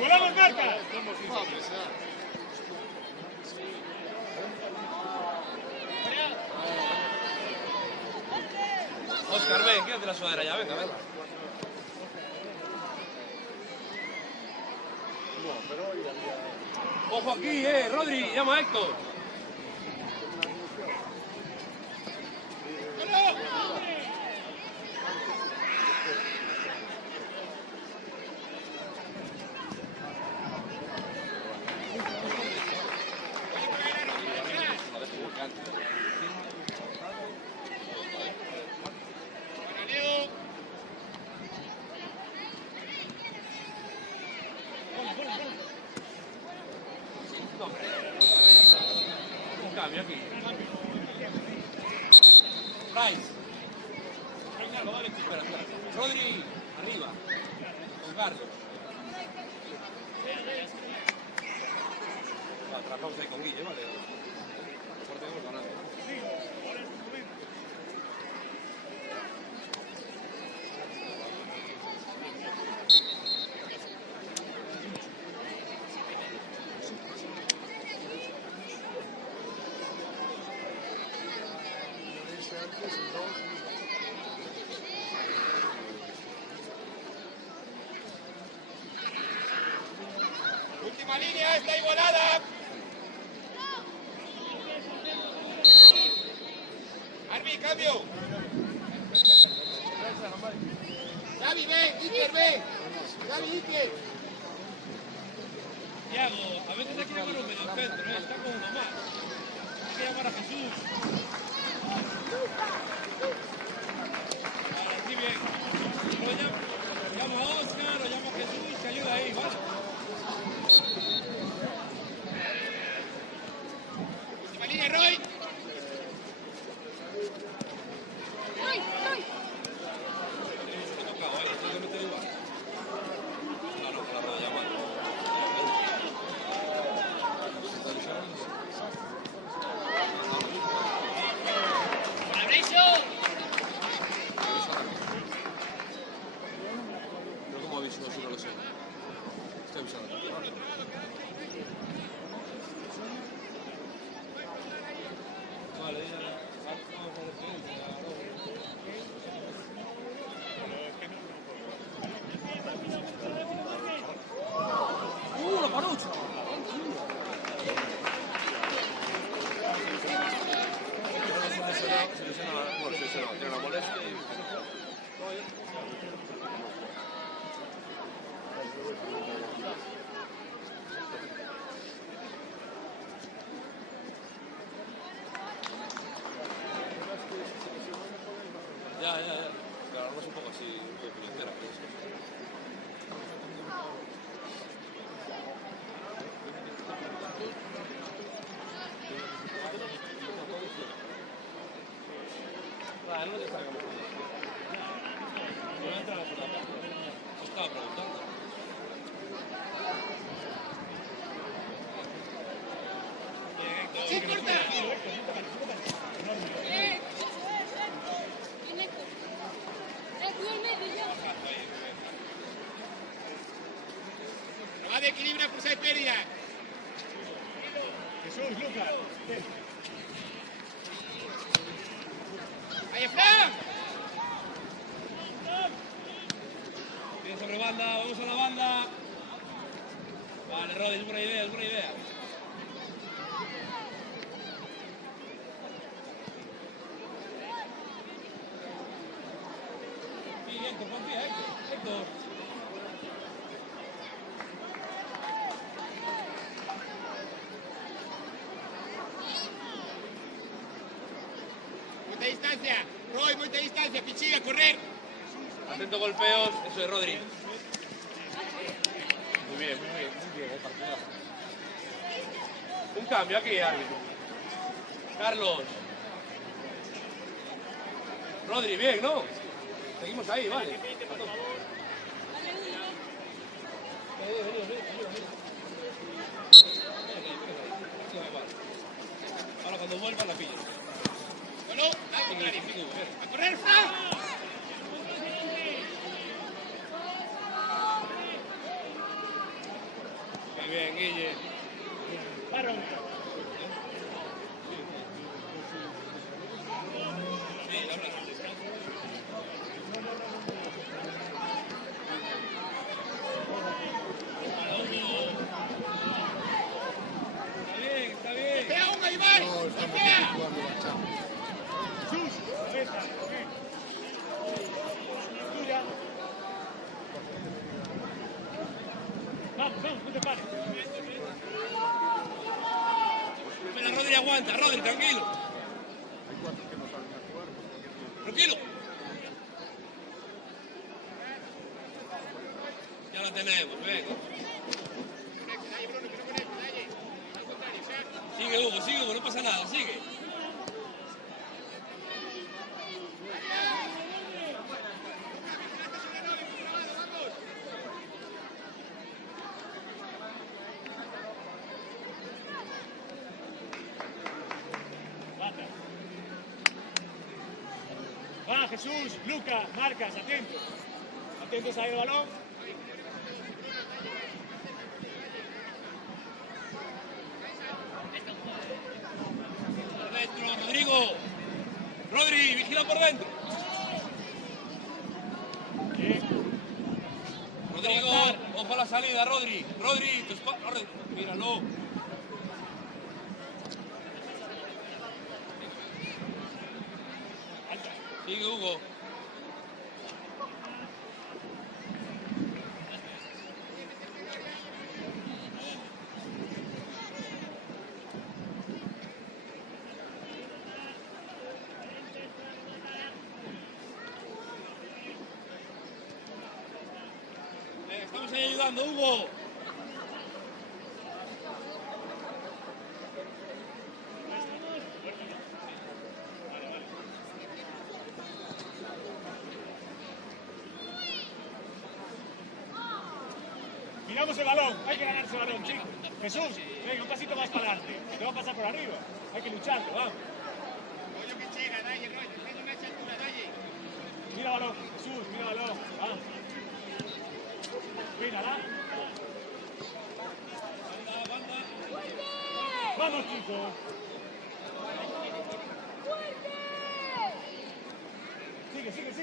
¡Volamos, marca! Oscar, ven, quédate la sudadera ya, venga, venga. Ojo aquí, Rodri, llama a Héctor. cambio aquí. Price. Espera. Rodri, arriba. Con Carlos. Atrapamos ahí con Guille, vale. Mejor tenemos ganando. Última línea, está igualada. Arbi, cambio. Gaby, ven, Iker, ven. Gaby, Iker. Thiago, a veces hay que llamar un medio centro, ¿eh? Está como uno más. Hay que llamar a Jesús. Vale, así bien. Llamo a Oscar o llamo a Jesús, que ayuda ahí, ¿vale? Última línea, Roy. Ya. Claro, algo es un poco así, un poco puñetera. Vale, no te salgamos. No entra por la parte. Estaba preguntando. ¡Sí, corta! Va de equilibrio, pues hay pérdida. Jesús, Lucas. ¡Ahí, Fran! Bien sobre banda, vamos a la banda. Vale, Rodri, es buena idea. Sí, Héctor, confía, Héctor. Mucha distancia. Roy, mucha distancia. Pichilla, correr. Atento golpeos, eso es Rodri. Muy bien, partidazo. Un cambio aquí, árbitro. Carlos. Rodri, bien, ¿no? Seguimos ahí, vale. Ahora cuando vuelva la pillo. Bueno, a correr, Fran. Muy bien, Guille. Está bien. Espera, un Iván. Espera. Jesús, cabeza. Tuya. Vamos, no te pares. Espera, Rodri, aguanta. Rodri, tranquilo. Tranquilo. Ya la tenemos, venga. Sigue Hugo, no pasa nada. nada, sigue. Va, Jesús, Luca, Marcas, atentos. Atentos ahí el balón. Por dentro, Rodrigo. Rodri, vigila por dentro. Bien. Rodrigo, ojo a la salida, Rodri. Rodri, tu espalda. Rodri, míralo. Sigue Hugo. Estamos ahí ayudando, Hugo. Miramos el balón, hay que ganar ese balón, chicos. Jesús, venga, un pasito más para adelante. Te va a pasar por arriba. Hay que lucharlo, vamos. Mira balón, Jesús, mira balón. Vamos. Mírala. Vamos, chicos. Sigue.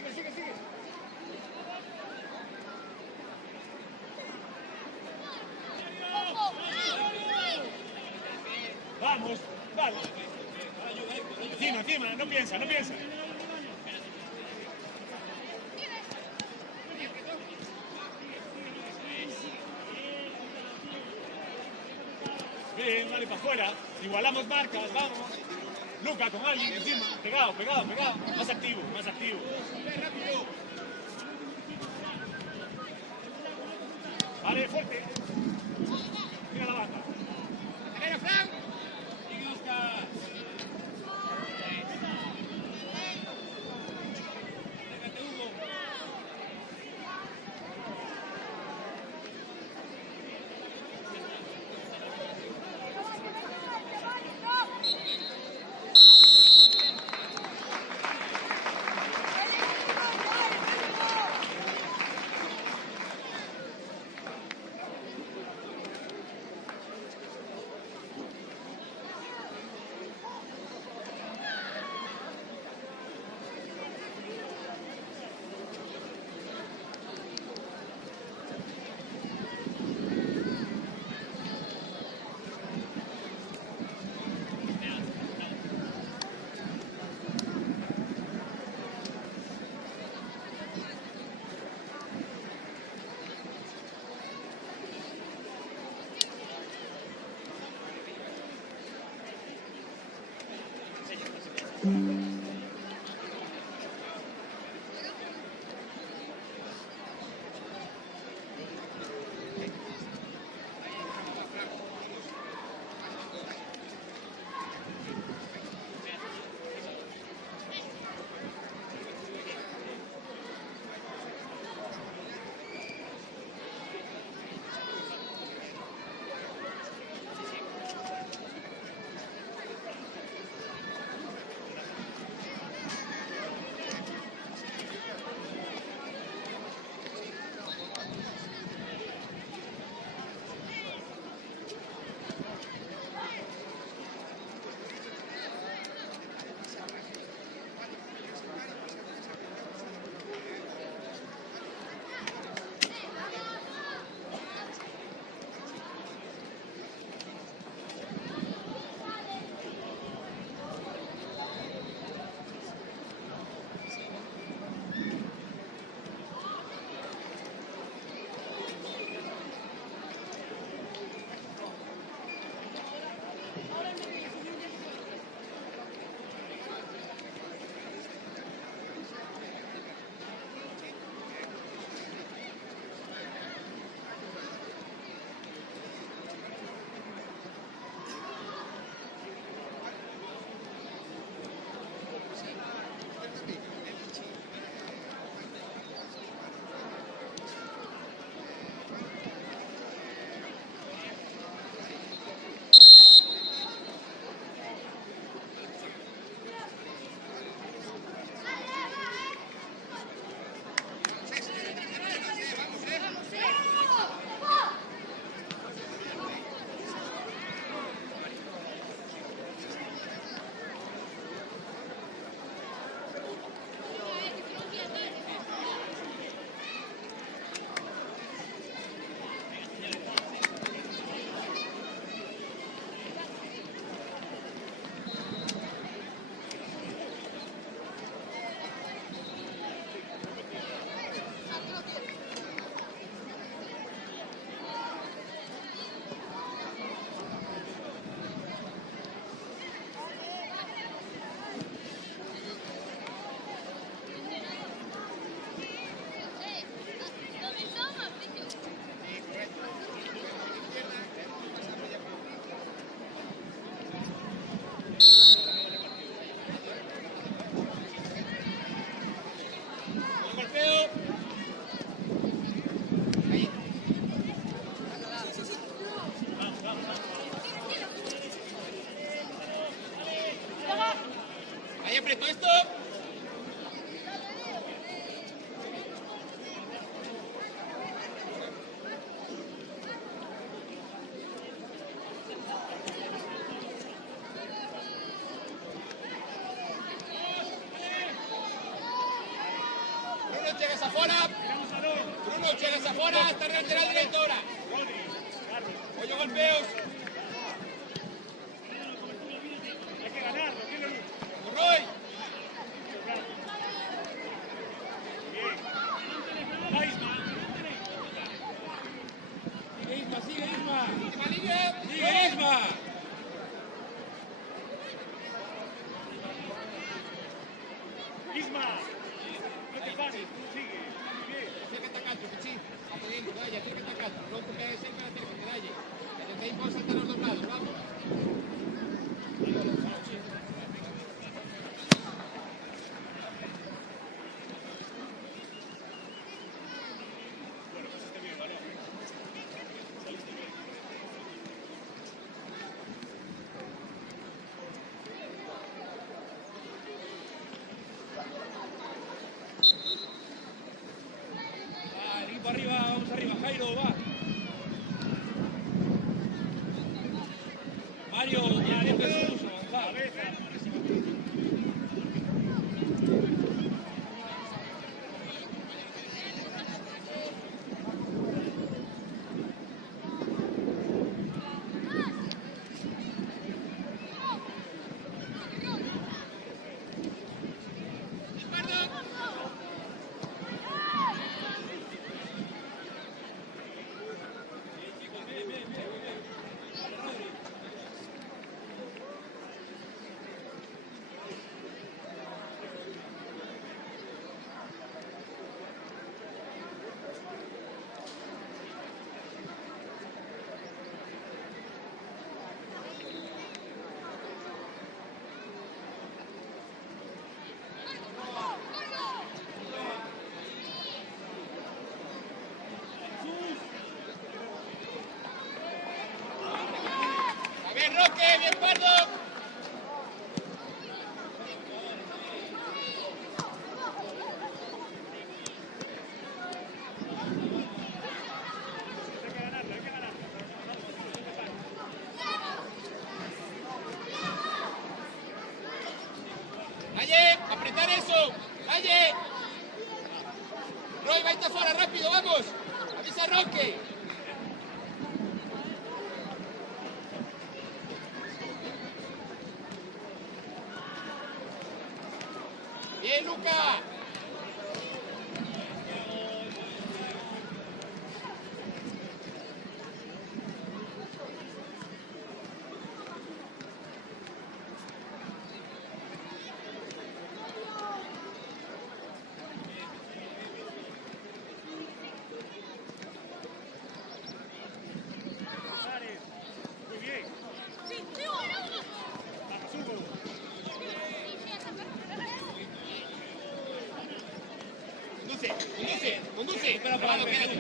Vamos, dale. Encima, no piensa. Bien, dale para afuera. Igualamos marcas, vamos. Luca con alguien encima. Pegado. Más activo. Vale, fuerte. Mira la banda. ¡Primero, Fran! Sigue Oscar. Déjate, Hugo. chegues a fora. Bruno, chegues a fora. Está lateral directo ahora. Oye, golpeos. Hay que ganarlo, ¿quién lo dice? Roy. Sigue Isma, sigue Isma. Última línea. Sigue Isma. Isma, no te pares, tú sigue. Bien. Tiene que atacar, Pichín. Está poniendo, dai, tiene que atacar. No te pegues sempre, tiene que dalle. Desde aí podes saltar os dos lados, vamos. El equipo arriba, vamos arriba. Jairo, va. Mario, Jesús, avanzar. Bien, Roque, bien, Pardo. Valle, apretar eso. Valle. Roy, vaite afuera, rápido, vamos. Avisa a Roque. Bien, Luca. Muy bien. Vamos, Hugo. Conduce. Comando, quédate.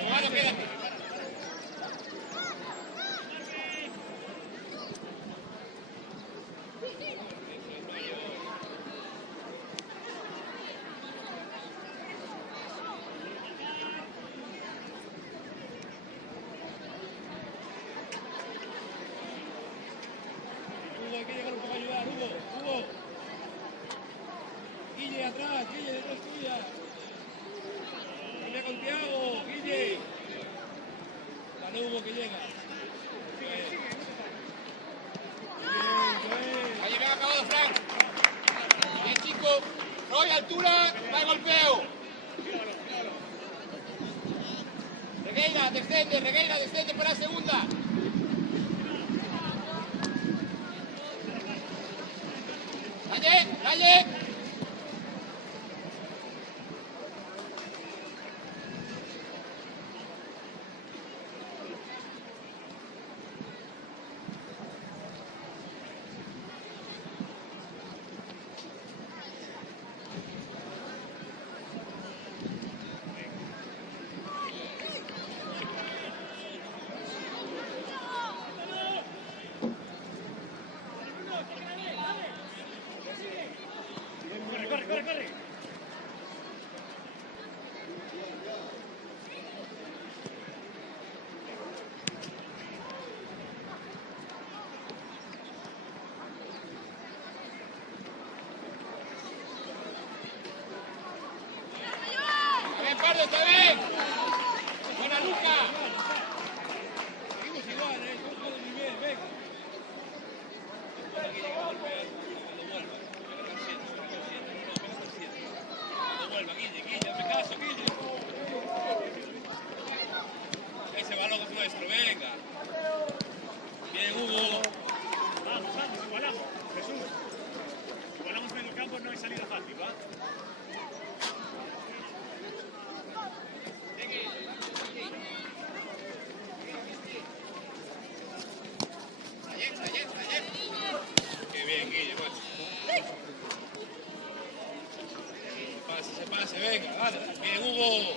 Hugo, hay que llegar un poco a ayudar, Hugo. Guille atrás, Guille detrás tuya. Cambia con Thiago, Guille. Dale Hugo que llega. Ahí me ha acabado, Frank. Bien, chico. Roy, altura, va el golpeo. Regueira, descende para la segunda. Calle. Pardo, está bien. Buena Luca. Seguimos igual, estamos jugando muy bien, venga. Aquí llega a golpear cuando vuelva. Cuando vuelva, Guille, hazme caso, Guille. Ese balón es nuestro, venga. Bien, Hugo. Vamos, igualamos. Jesús. Igualamos medio campo, no hay salida fácil, ¿va? Qué bien, Guille, bueno. Se pase, venga, dale. Bien, Hugo.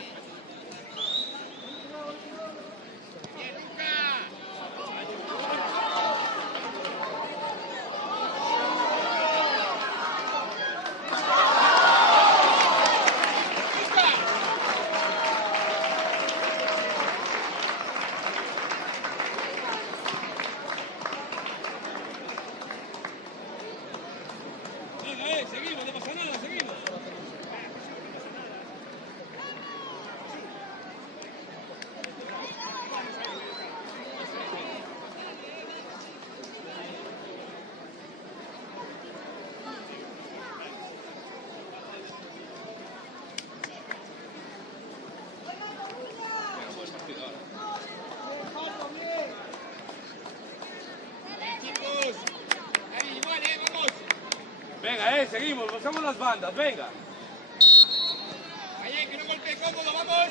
Venga, seguimos, no pasa nada, seguimos. Buen partido ahora. Chicos. Ahí, igual, vamos. Venga, seguimos, usamos las bandas, venga. Ahí, que no golpee cómodo, vamos.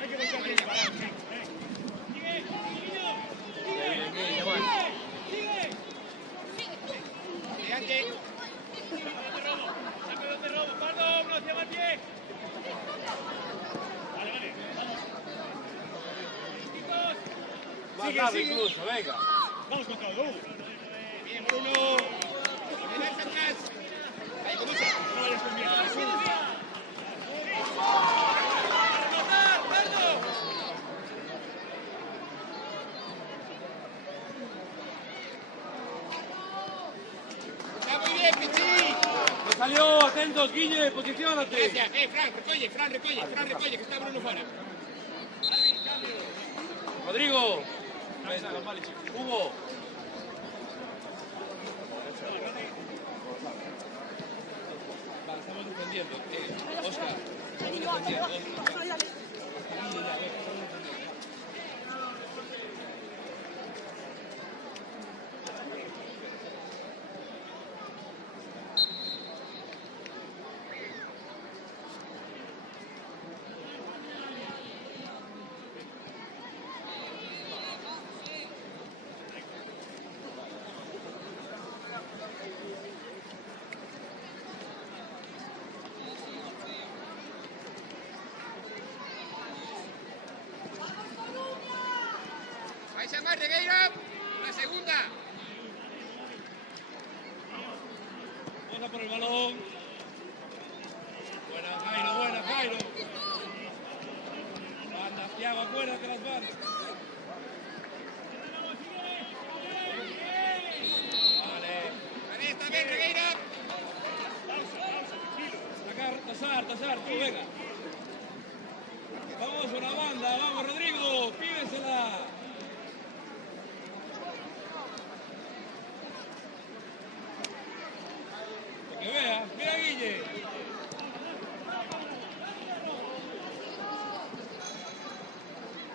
Hay que golpear bien el balón, sí. Adelante. Sácalo de robo, Pardo, no hacia más bien. Vale, vale. Chicos. Más largo incluso, venga. Vamos con todo. Bien, Bruno. Adelante atrás. Ahí, con ese. No vayas con miedo. Está muy bien, Pichi. No salió, atentos, Guille, posiciónate. Gracias. Fran, recoge, que está Bruno fuera. Rodrigo. Hugo. Vale, estamos defendiendo. Oscar, estamos defendiendo. Ahí se llama Regueira. La segunda. Vamos a por el balón. Buena, Jairo. Banda, Thiago, acuérdate las bandas. Vale. Ahí está bien, Regueira. Tasar, tú, venga. Vamos, una banda, vamos, Rodrigo, pídesela. Que vea, mira Guille.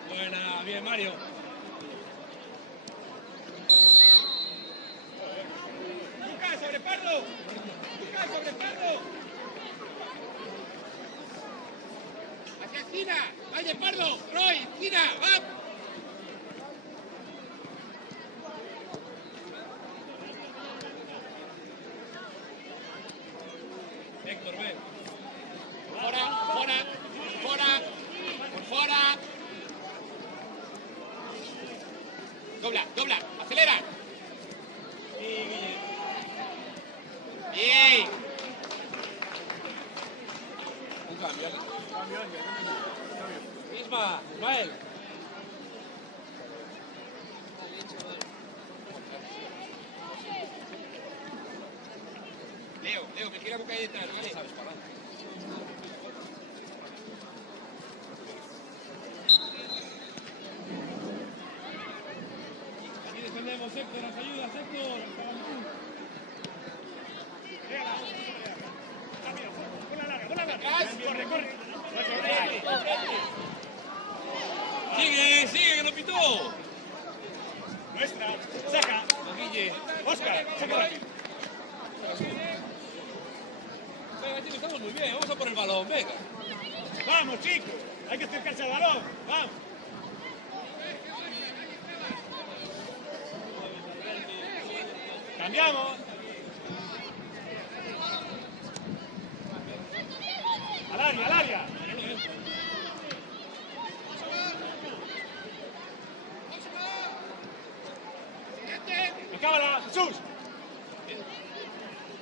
Buena, bien Mario. Lucas, sobre Pardo. Hacia esquina. Vaya, Pardo. Roy, esquina. ¡Va! Héctor, ven. Fora. Dobla, acelera. Bien. Un cambio. Ismael. Leo, que gira boca ahí detrás, ¿vale? Sabes parar. Aquí defendemos, Héctor, las ayudas, Héctor. Sigue, que no pitó. Nuestra. Saca. Guille. Óscar, saca. Venga, chicos, estamos muy bien. Vamos a por el balón, venga. Vamos, chicos. Hay que acercarse al balón. Vamos. Cambiamos. Al área. Acábala, Jesús.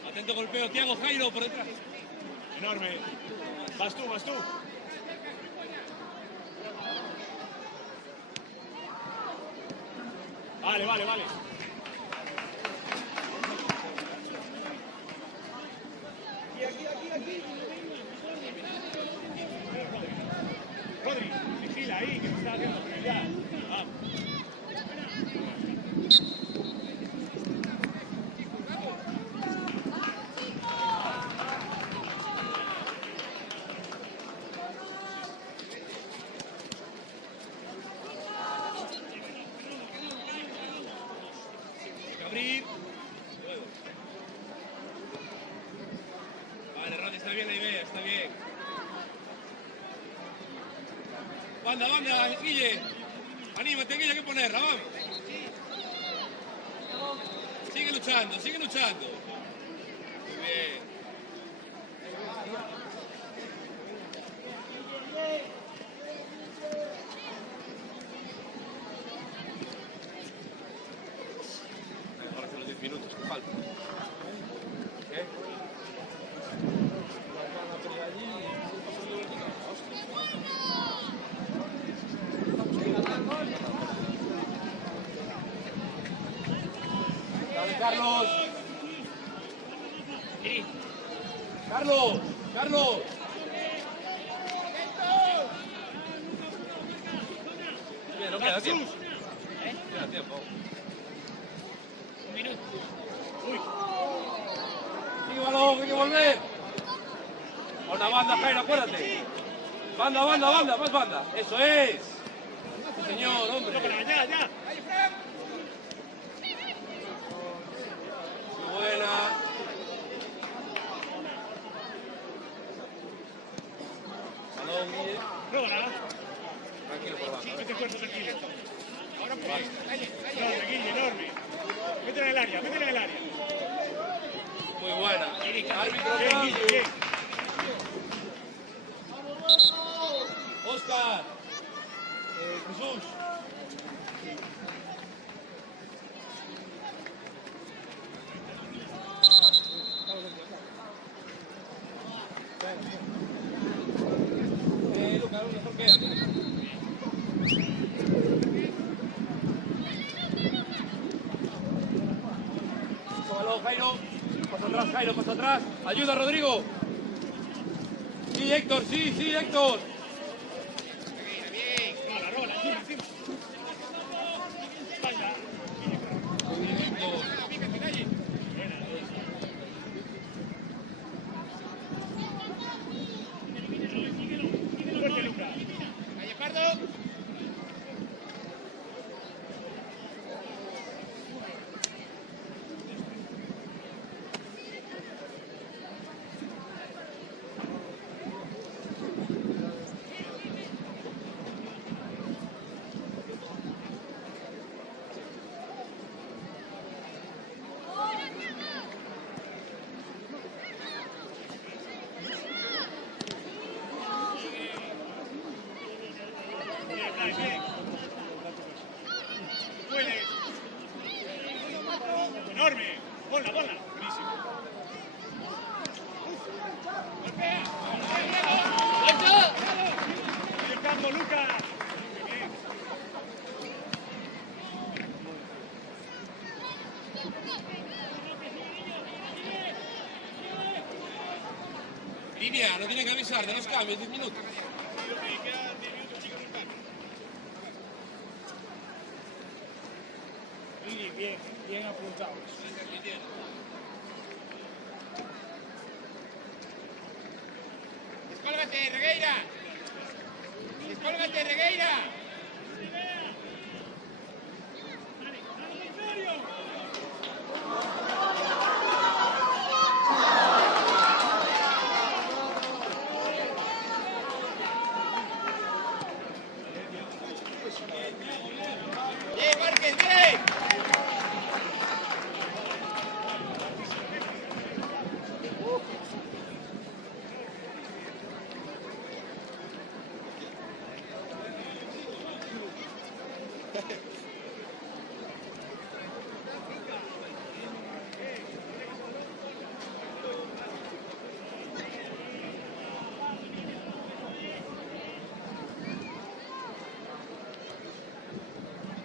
Atento golpeo, Thiago Jairo por detrás. Enorme. Vas tú. Vale. Aquí. Rodri, vigila ahí, que no está haciendo prioridad. Vamos. Abrir. Vale, Rodri, está bien la idea, está bien. Banda, Guille. Anímate, Guille, hay que ponerla, vamos. Sigue luchando. Muy bien. Ahora son los 10 minutos que faltan. ¿Qué? Dale, Carlos. Carlos. Bien, no queda tiempo. Queda tiempo. Un minuto. Sigue balón, hay que volver. A una banda, Jairo, acuérdate. Banda, más banda. Eso es. Sí, señor, hombre. Ya. Muy buena. Balón, Guille. Róbala. Tranquilo por banda. Mete fuerza, tranquilo. Ahora por ahí. Enorme, Guille, enorme. Métela en el área. Muy buena. Árbitro, Bien, Guille, bien. Óscar. Jesús. Lucas, mejor quédate. Balón, Jairo. Paso atrás. Ayuda, Rodrigo. Sí, Héctor, sí, Héctor. Róbala, encima. Espalda. Fuerte, Lucas. Calle Pardo. Línea, no tiene que avisar de los cambios, 10 minutos. Bien, bien apuntados. Descólgate, Regueira. Descólgate, Regueira. Bien, Márquez, bien.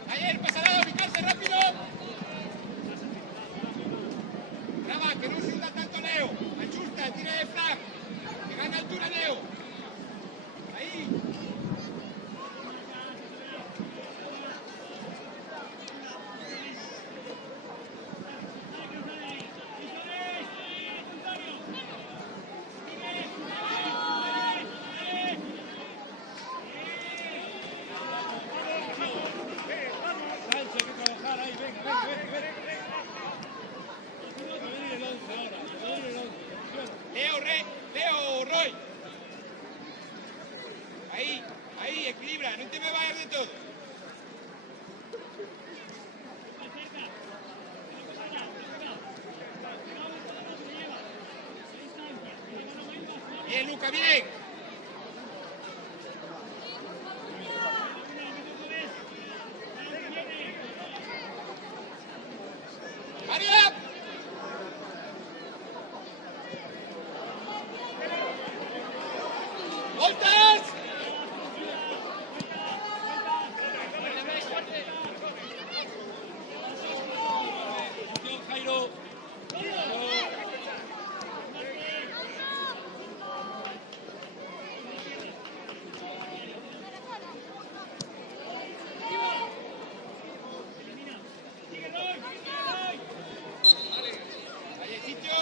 Ayer, pasado, ubicarse rápido. Brava, que no se hunda tanto Leo. Ajusta, tira de flag. Que gana altura Leo. Ahí. Sánchez, hay que trabajar ahí, venga. Va a venir el 11 ahora, va a venir el 11. Leo, Roy. Ahí, equilibra, no te me vayas de todo. Bien, Luca, bien. ¡María! ¡Voltas! Jairo. Ahí el sitio.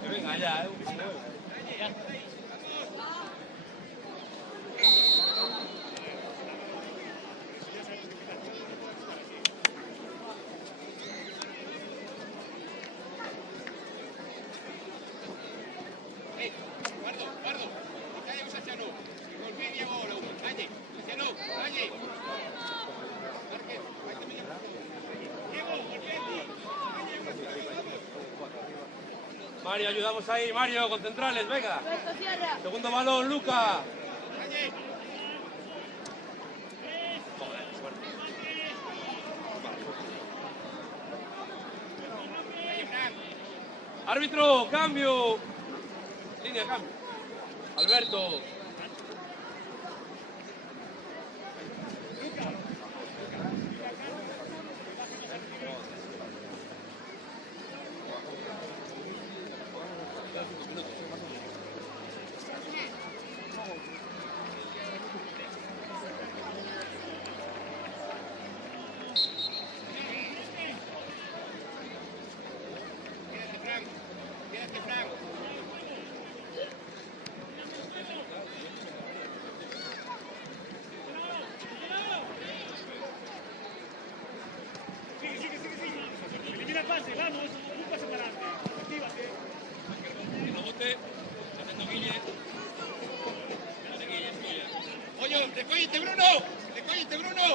Que venga ya, Guardo. Calle hacia no. Golpe Diego, calle. Hacia no, calle. Márquez, Diego, golpe Mario, ayudamos ahí, Mario, con centrales, venga. Segundo balón, Luca. calle. Árbitro, cambio. Línea, cambio. Alberto. Quédate, Frank. Elimina el pase, vamos. Un pase para adelante. Actívate. Rebote. Atento, Guille. Espérate, Guille, es tuya. Oye, recógete, Bruno. Recógete, Bruno.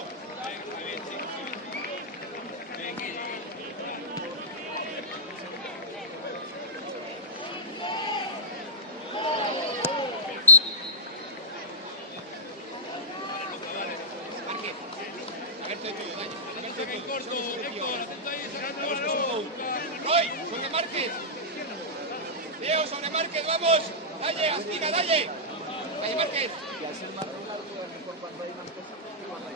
Venga, está bien, sí. Ven, Guille. Roy, sobre Márquez. Leo, sobre Márquez, vamos. Dale, Astina, dale. Calle Márquez. Y al ser más largo, a lo mejor cuando hay más cosas, cuando hay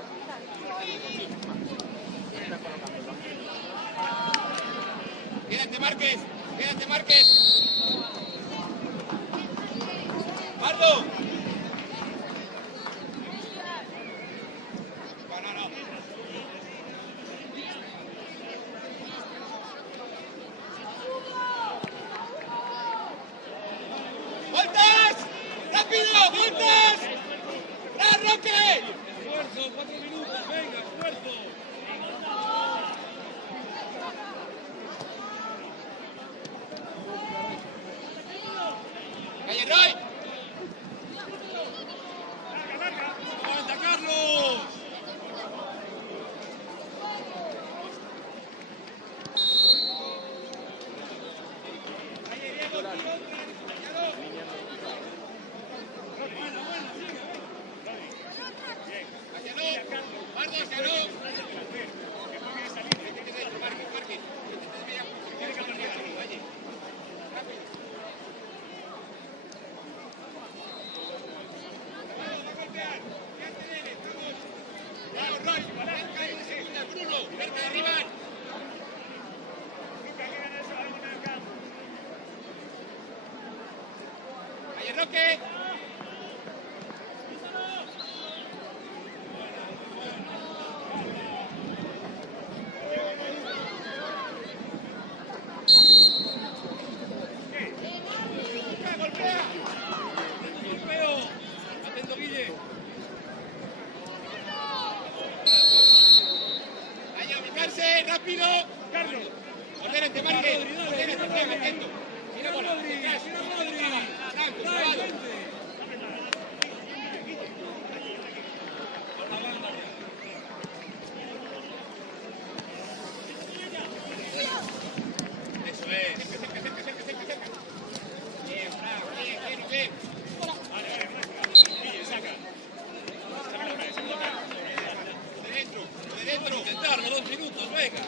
Quédate, Márquez. Quédate, Márquez. Pardo. No. ¡Vueltas! ¡Rápido! ¡Vueltas! ¡Ra, Roque! Esfuerzo, 4 minutos, venga, esfuerzo. ¡Calle Roy! ¡Aguanta, Carlos! Roque. Golpeo. Atento, Guille. Vaya a ubicarse, rápido. Carlos. Ordénate, Márquez. Ordénate, Fran, atento. Mira bola. Detrás. Franco, salvado. Eso es. Cerca. Bien, Fran. Bien. Vale. Saca. De dentro. Intentarlo, 2 minutos, venga.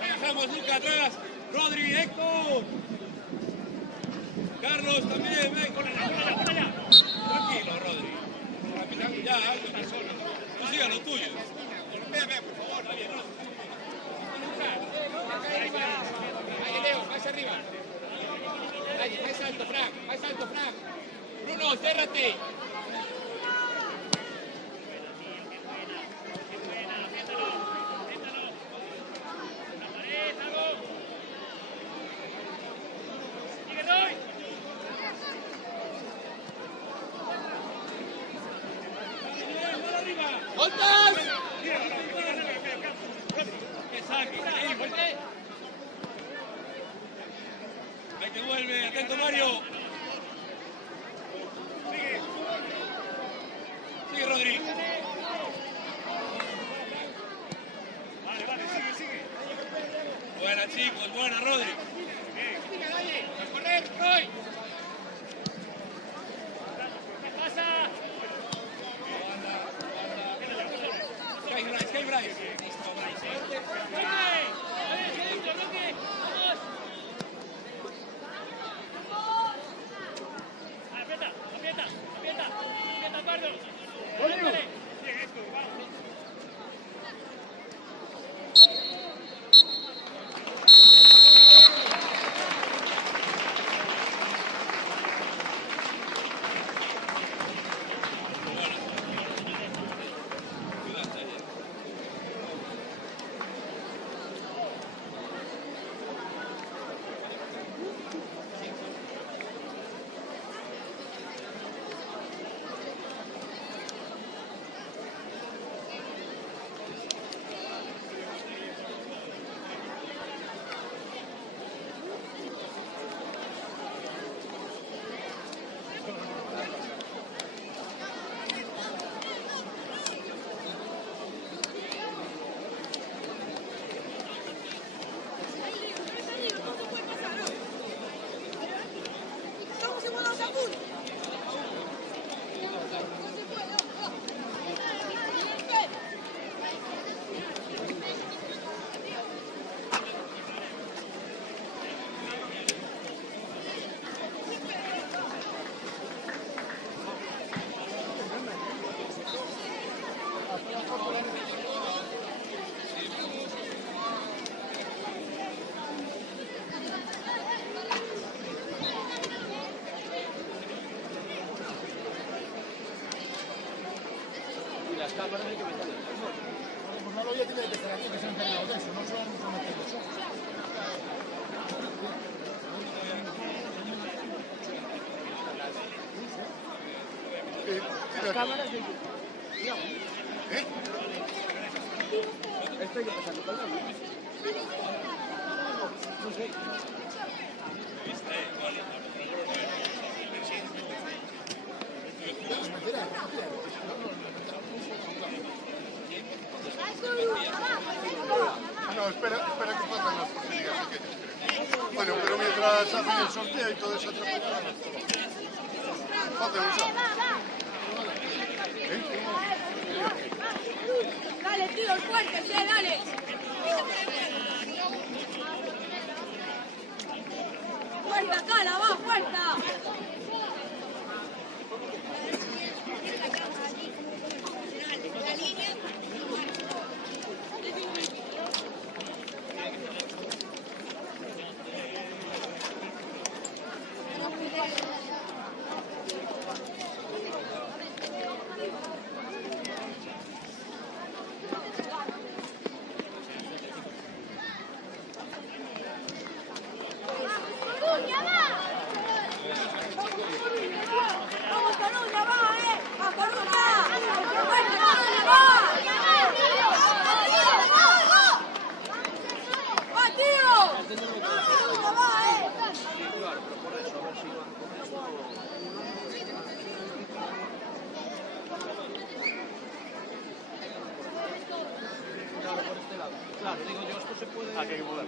Manejamos, Luca, atrás. Rodri, Héctor. Carlos también, ven. Tranquilo, Rodri. Capitán, ya, tú siga lo tuyo. Golpéame, por favor. Ahí, Leo, más arriba. Ahí, más alto, Frank. Bruno, cérrate. ¡Voltas! Que saque, ahí, vuelve. Ahí que vuelve, atento Mario. Sigue Rodri. Vale, sigue. Buena chicos, buena Rodri. Dale, a correr, Roy. ¿Qué pasa? Sky Bryce. Aprieta, Pardo. Bien, esto, vamos. Pues Manolo ya tiene que estar aquí, que se ha encargado de eso, no solo nos lo metemos nosotros. Cámaras de YouTube. ¿Eh? Esto hay que pasarlo por la mano. No sé. No, espera que pasen las porterías pequeñas. Bueno, pero mientras hacen el sorteo y todo eso, Dale, tío, el fuerte, sí, dale. Fuerza, cala, va, fuerza. La línea. ¡Vamos, Coruña, va, ¡a Coruña! ¡Fuerte, Coruña, va! ¡Va, tío! ¡Coruña, va, Claro, pero por eso, a ver si van con esto. Claro, por este lado. Claro, digo yo, esto se puede. Ah, que hay que mover.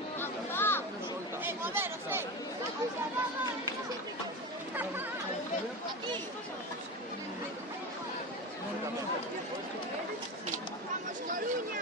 ¡Vamos, Coruña!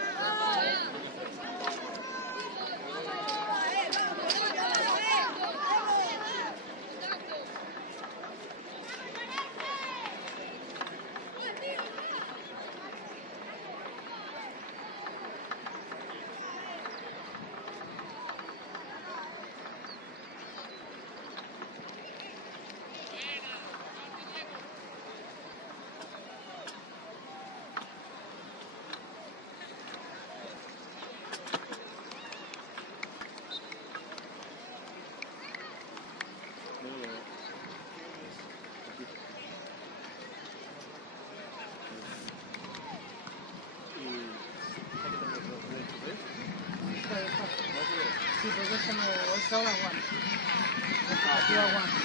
Sí, porque esta no, esta ahora aguanta. Aquí aguanta.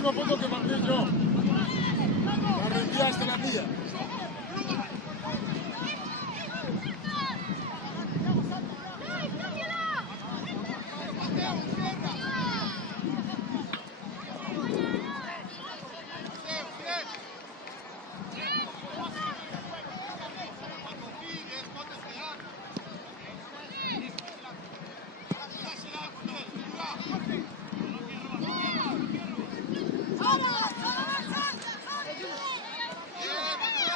misma foto que mandé yo. La reenviaste la tía. ¡Vamos! ¡Vamos!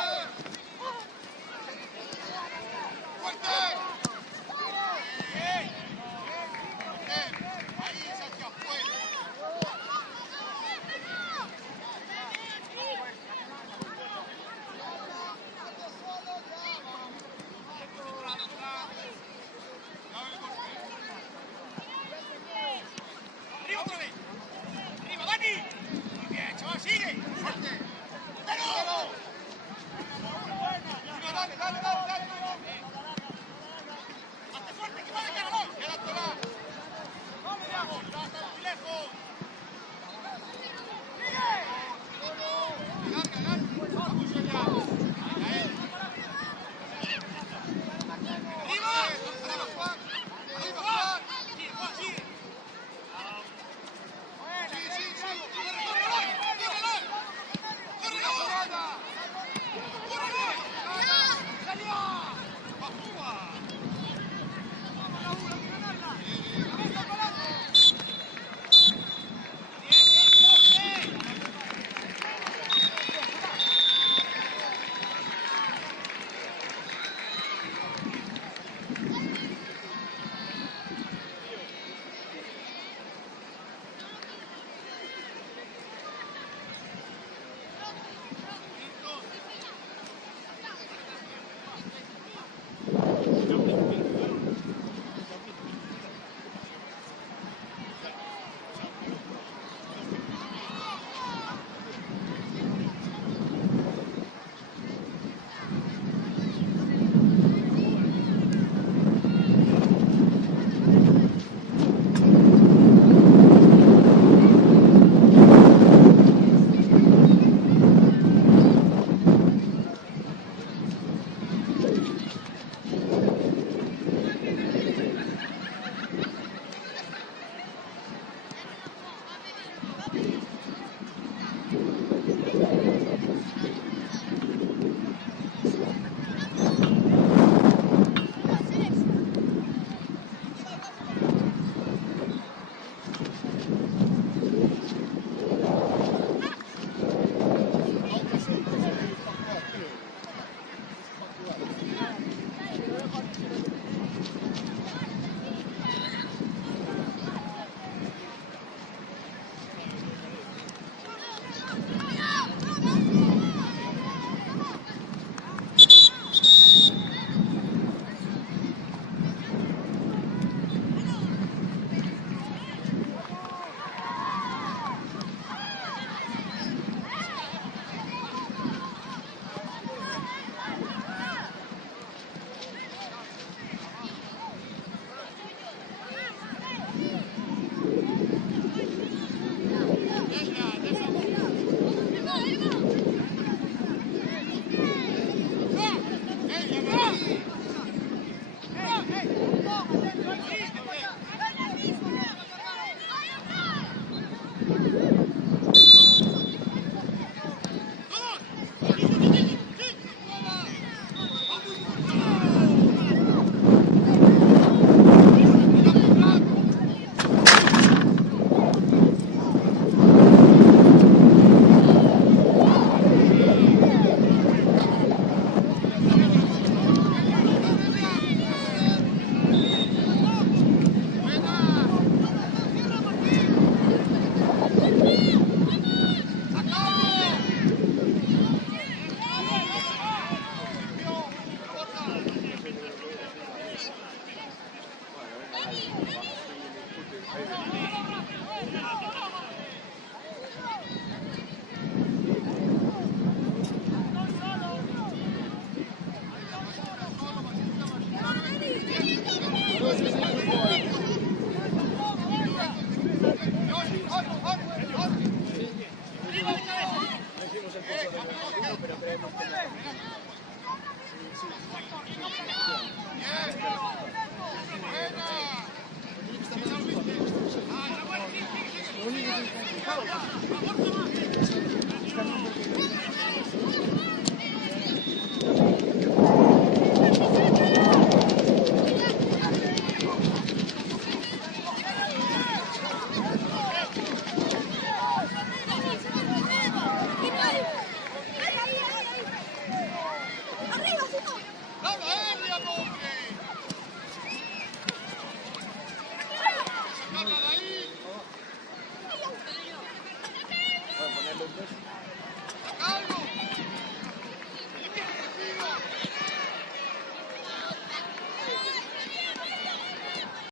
Lo único que es complicado. Arriba, Simón. ¡Bravo, Henry, Monte! ¡Sacarla de ahí! Para ponerle un beso.